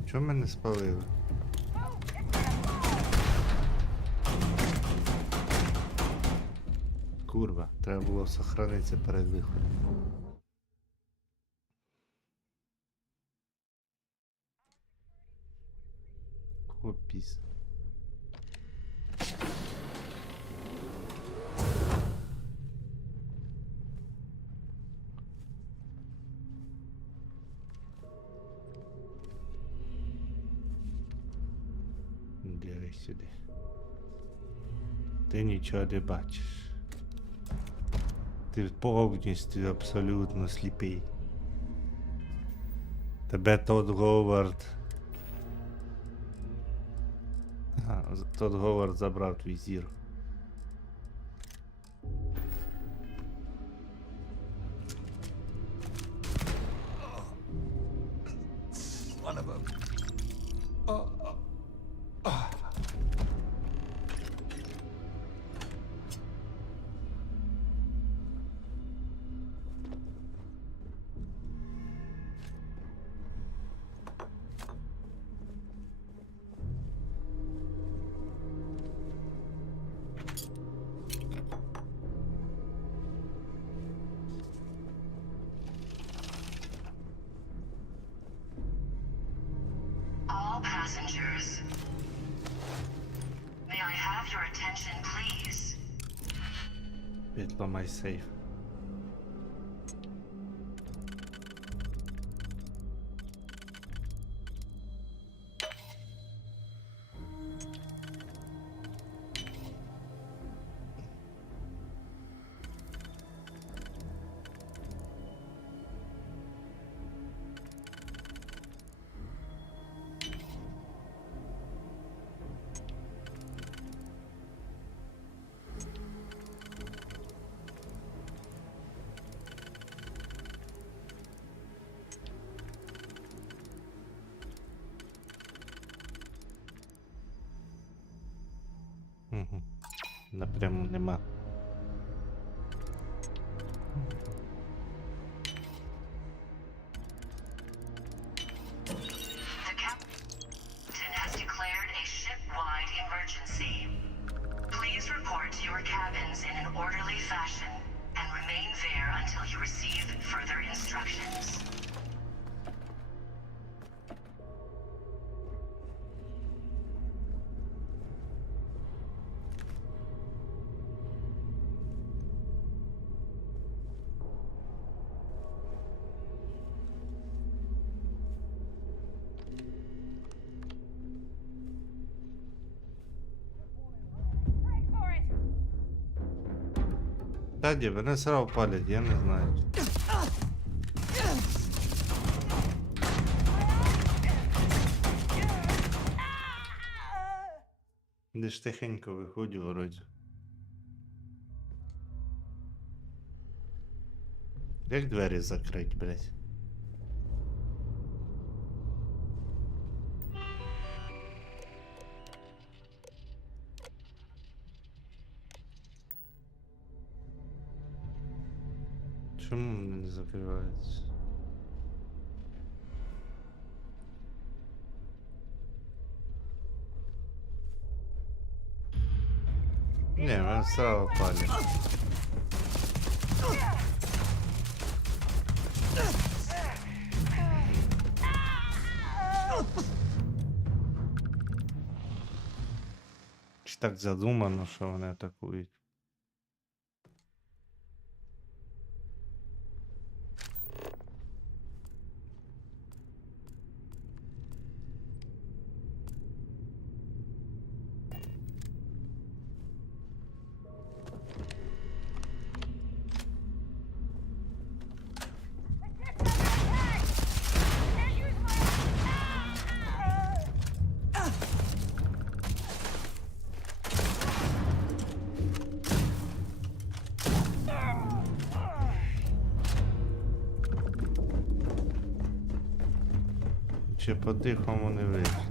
Чого мене спалили? Курва, треба було сохранитися перед виходом. Хопіс. Дивись сюди. Ти нічого не бачиш. Ти повністю абсолютно сліпий. Тебе Тодд Говард. Тодд Говард забрав твій зір. Son of a... All passengers, may I have your attention, please? Підламай сейф. Угу. Напряму нема. The captain has declared a ship-wide emergency. Please report to your cabins in an orderly fashion and remain there until you receive further instructions. Таді, мене срав палять, я не знаю. Де ж тихенько виходю вроді. Як двері закрить, блять? Чому вони не закриваються? Ні, мене справа палять. Чи так задумано, що вони атакують? Чи по-тихому не вийшло?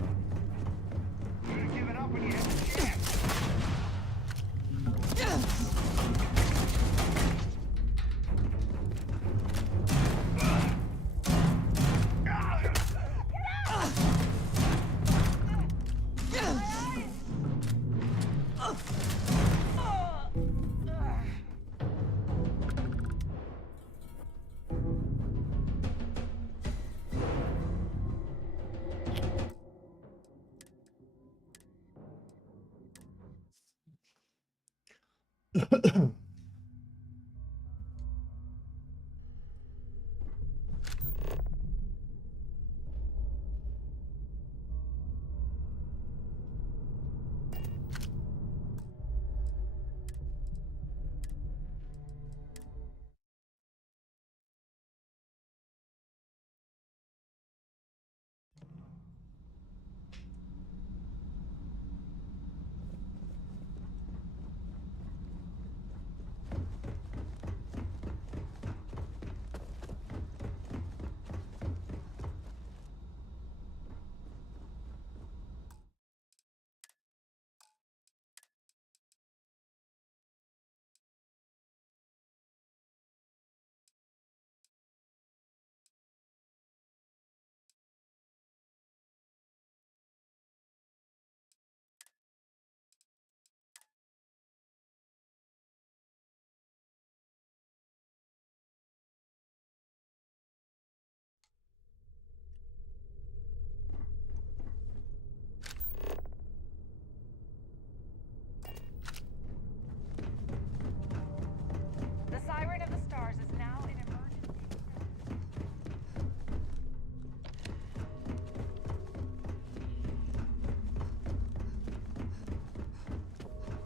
The Siren of the Stars is now in emergency.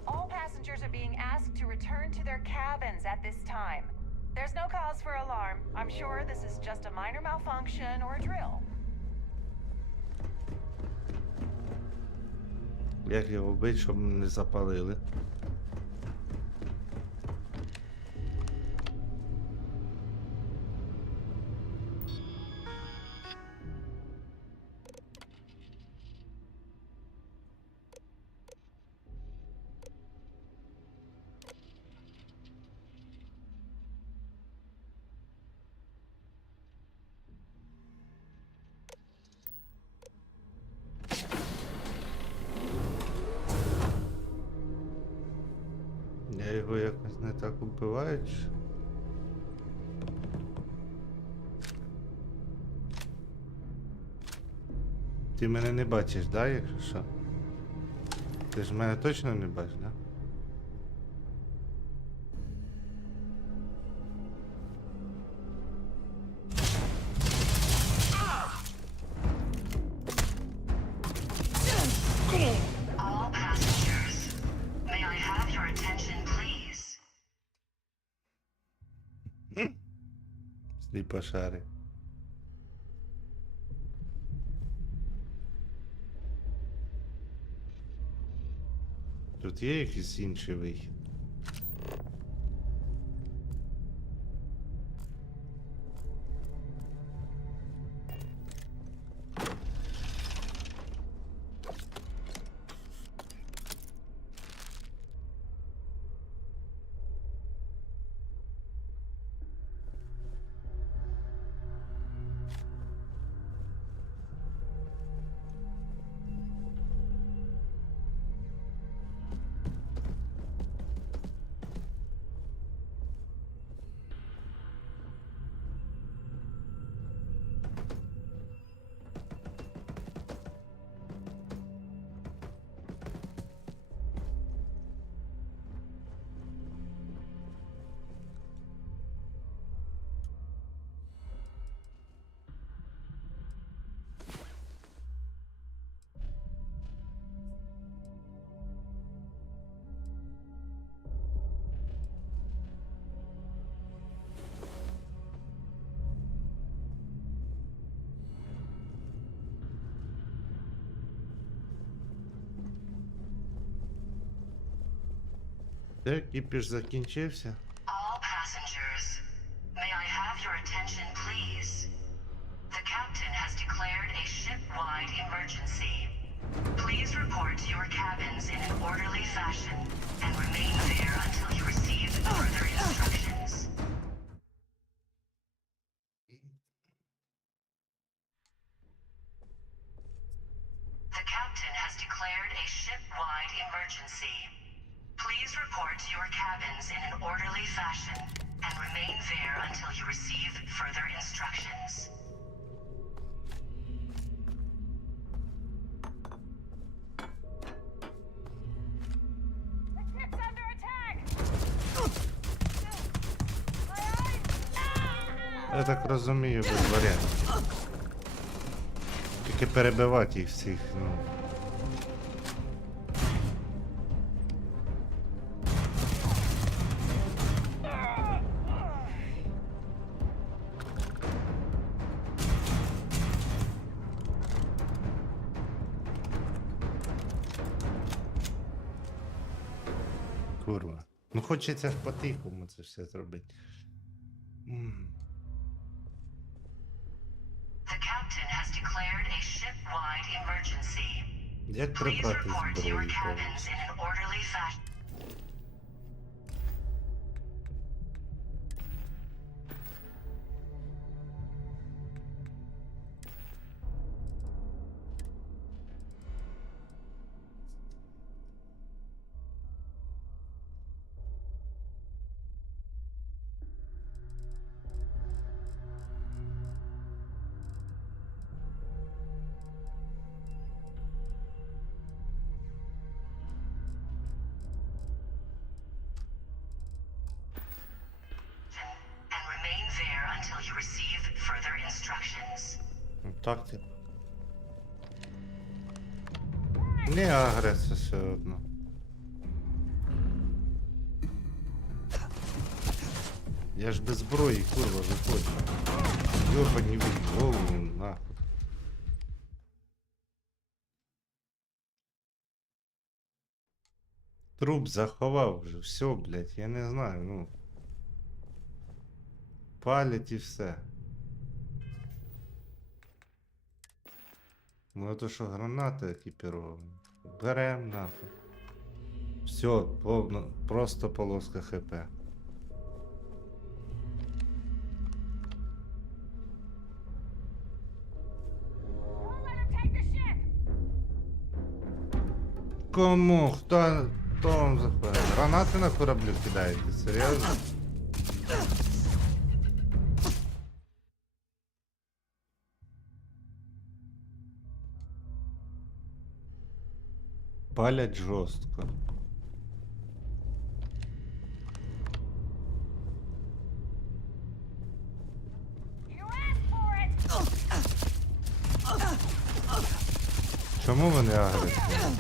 All passengers are being asked to return to their cabins at this time. There's no cause for alarm. I'm sure this is just a minor malfunction or a drill. Як його вбити, щоб не запалили? Я його якось не так убиваю, чи? Ти мене не бачиш, да, якщо що? Ти ж мене точно не бачиш, да? All passengers, may I have your attention, please? Сліпошари. Тут є якийсь інший вихід? Де кіпіш закінчився? All passengers, may I have your attention, please? The captain has declared a ship-wide emergency. Please report to your cabins in an orderly fashion and remain there until you receive further instructions. The captain has declared a ship-wide emergency. Please report to your cabins in an orderly fashion and remain there until you receive further instructions. The ship's under attack! Я так розумію, без варіантів. Тільки перебивати їх всіх, ну. Курва. Ну хочеться ж по-тихому це все зробити. The captain has declared a ship-wide emergency. Як Please прибрати report to your зброю cabins повністю? in an orderly fashion. And remain there until you receive further instructions. Так ти. Не агресія все одно. Я ж без зброї, курва, виходжу. Йобані в голову, нахуй. Труп заховав вже, все, блядь, я не знаю, ну. Палять і все. Ну то що гранати екіпіровані. Берем нахуй. Все, повно, просто полоска ХП. Кому? Хто? Хто вам заходить? Гранати на кораблі кидаєте, серйозно? Палять жорстко. Чому вони агресивні?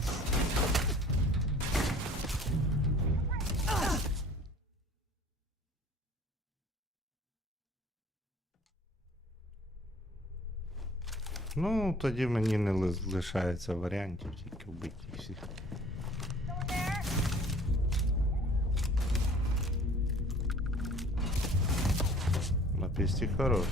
Ну, тоді мені не лишається варіантів, тільки вбити всіх. На пісті хорош.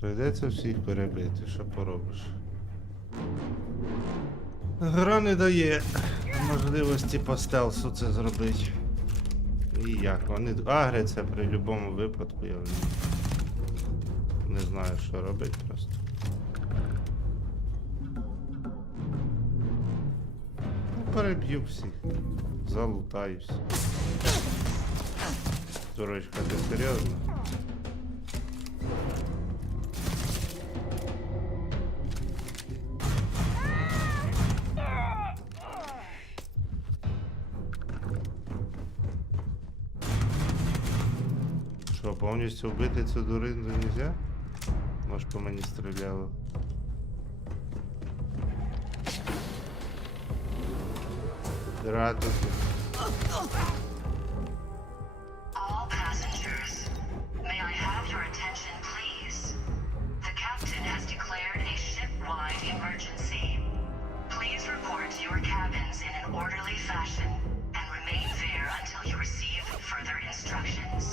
Прийдеться всіх перебити, що поробиш. Гра не дає можливості по стелсу це зробити. І як? Вони агряться при будь-якому випадку, я не знаю, що робити просто. Ну, переб'ю всіх. Залутаюсь. Дурочка, ти серйозно? Що, повністю вбити цю дурину нельзя? Може, по мені стріляло. Дира тут. All passengers, may I have your attention, please? The captain has declared a ship-wide emergency. Please report to your cabins in an orderly fashion and remain there until you receive further instructions.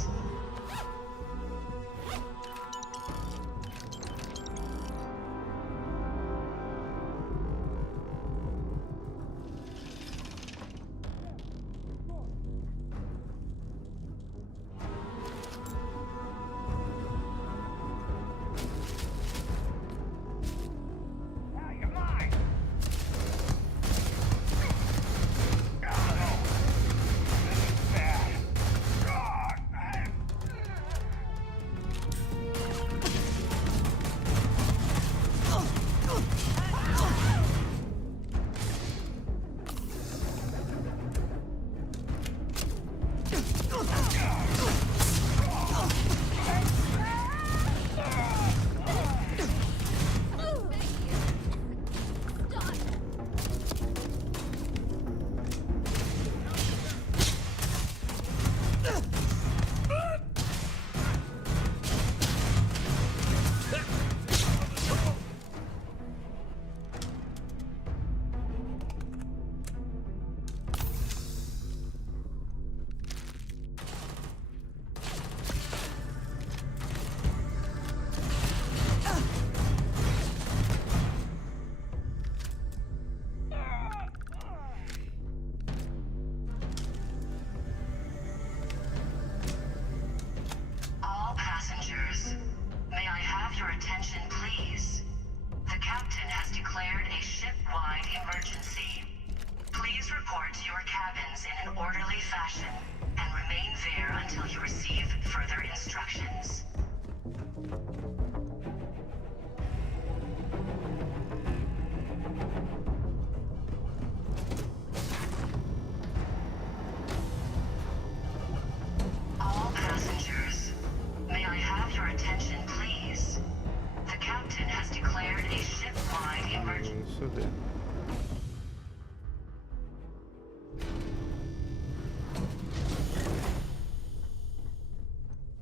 Сюди.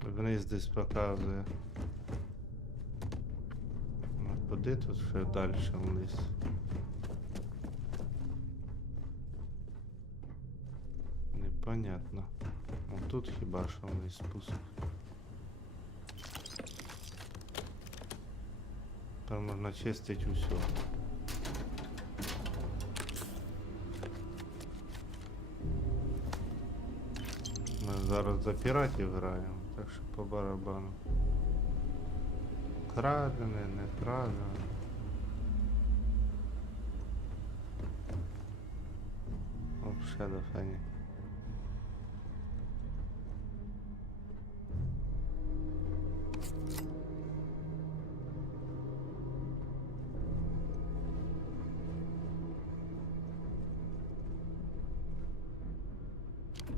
Вниз десь показує. Ну, куди тут ще далі вниз? Непонятно. Ну тут хіба що вниз спуск. Там можна чистити усе. Ми зараз за піратів граємо. Так що по барабану. Крадене, не крадене. Вообще до фені.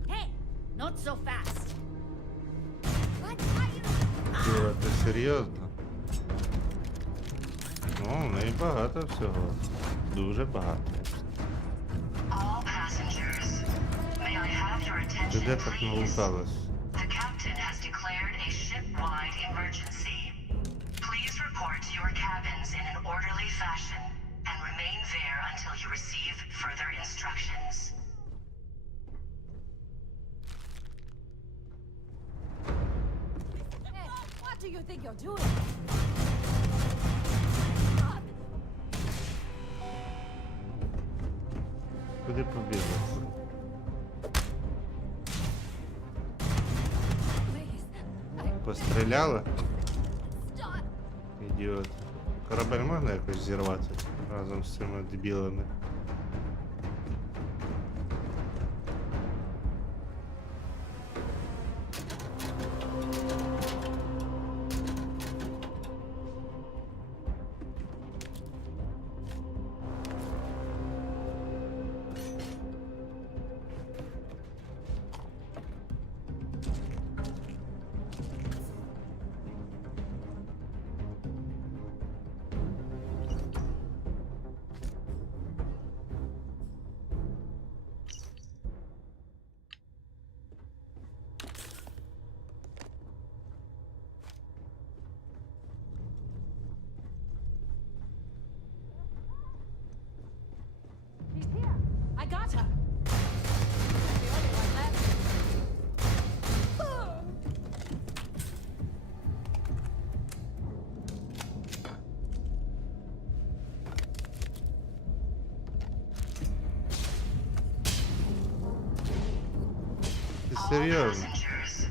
Hey, not so fast. Діва, ти серйозно? Ну, в неї багато всього. Дуже багато. All passengers, may I have your attention, Ти де так please? налуталась? The captain has declared a ship-wide emergency. Please report to your cabins in an orderly fashion and remain there until you receive further instructions. Hey, what do you think you're doing? Куди побігла? Постріляла? Ідіот. Корабель можна якось зірвати разом з цими дебілами? She's here. I got her. The only one left. Ти All серйозно? passengers,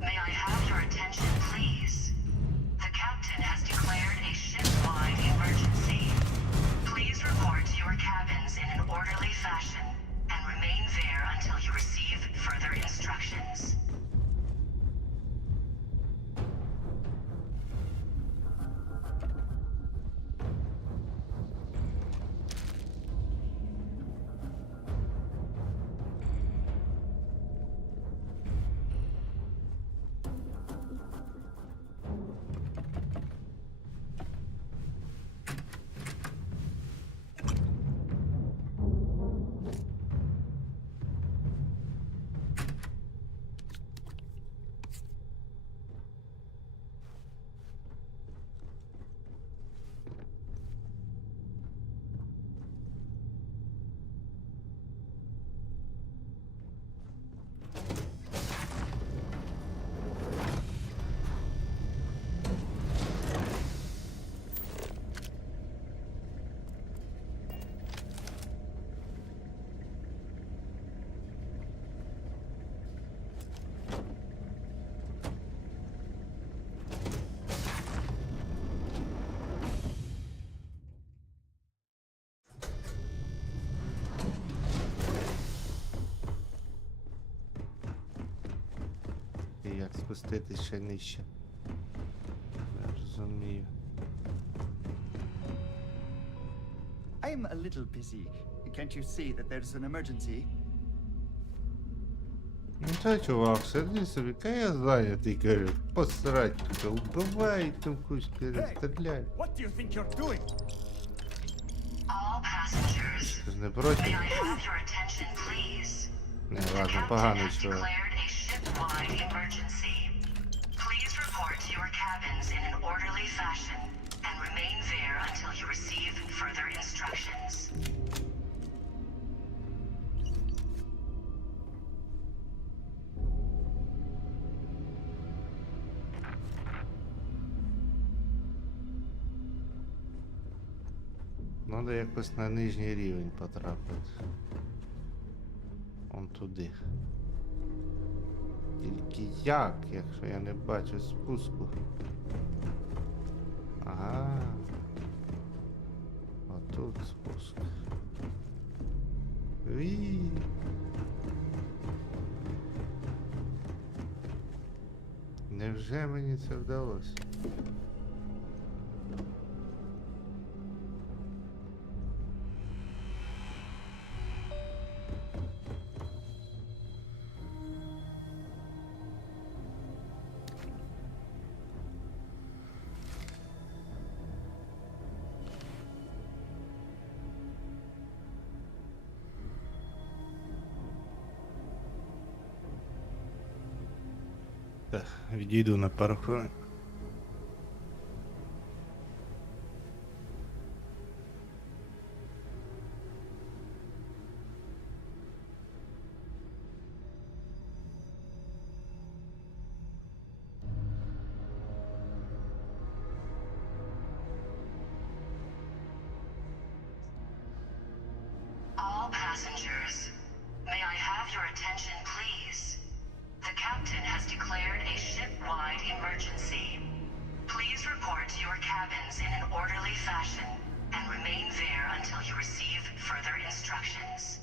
may I have your attention, please? The captain has declared a ship-wide emergency. Please report to your cabins in an orderly fashion and remain there until you receive further instructions. І як спуститись ще нижче? Я розумію. I'm a little busy. Can't you see that there's an emergency? Ну та, чувак, сиди собі, ка я зайнятий, кажу, посрать, вбивай там кусь перестріляй. What do you think you're doing? All passengers, Ти ж не may проти? I have your attention, please? Не, The ладно, captain поганий has чувак. declared a ship-wide emergency. Please report to your cabins in an orderly fashion and remain there until you receive further instructions. Надо якось на нижній рівень потрапити. Он туди. Тільки як, якщо я не бачу спуску? Ага. Отут спуск. Ві. Невже мені це вдалося? Так, відійду на пару хвилин. All passengers, may I have your attention, please? The captain has declared a ship-wide emergency. Please report to your cabins in an orderly fashion and remain there until you receive further instructions.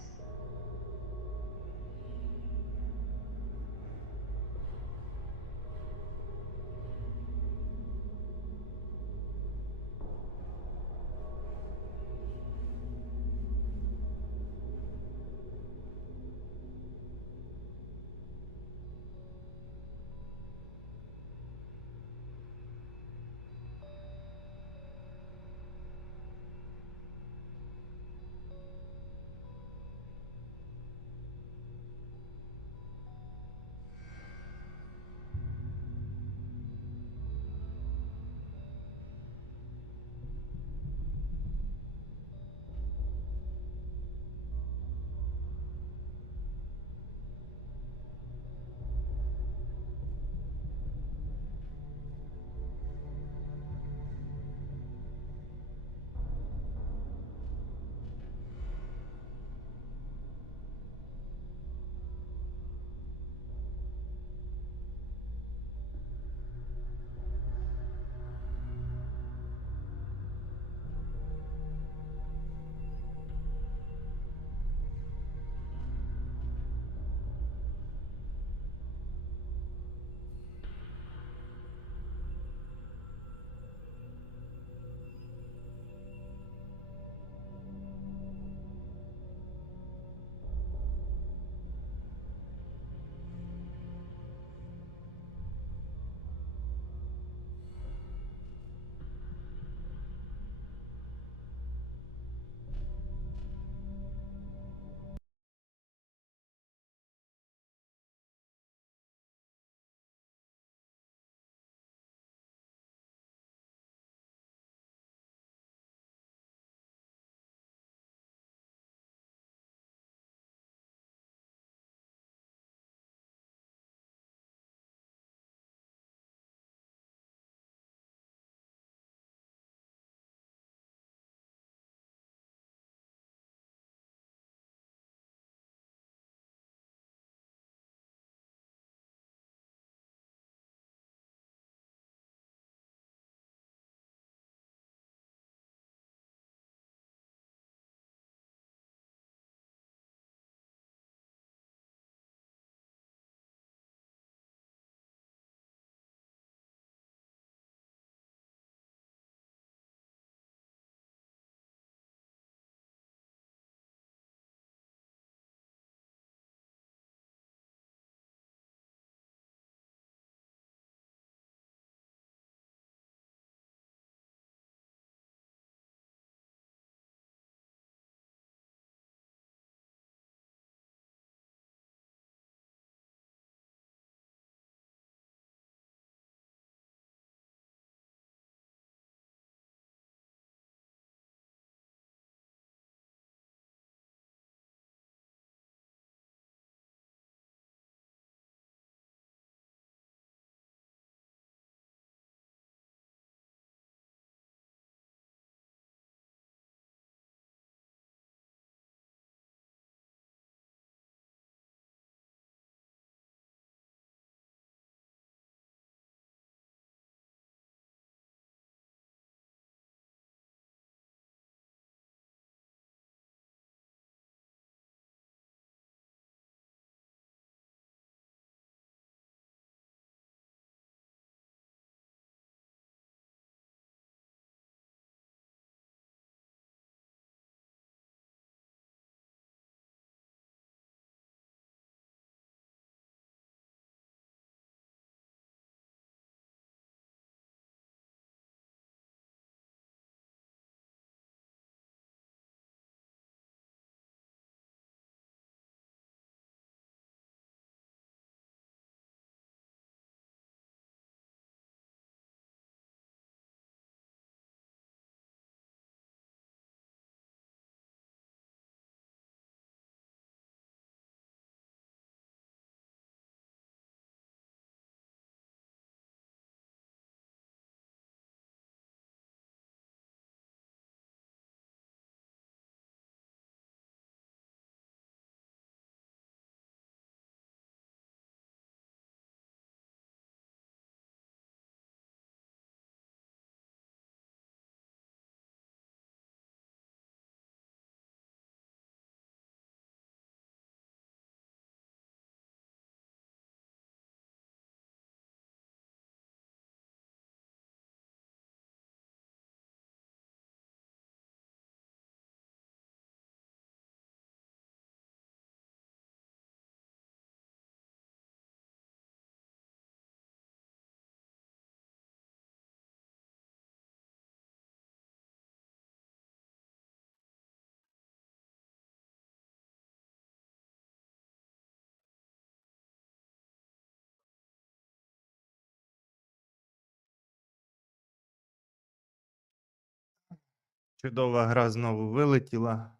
Чудова гра знову вилетіла.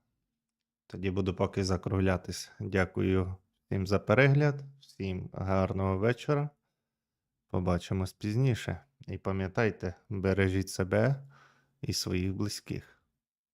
Тоді буду поки закруглятись. Дякую всім за перегляд, всім гарного вечора. Побачимось пізніше. І пам'ятайте, бережіть себе і своїх близьких.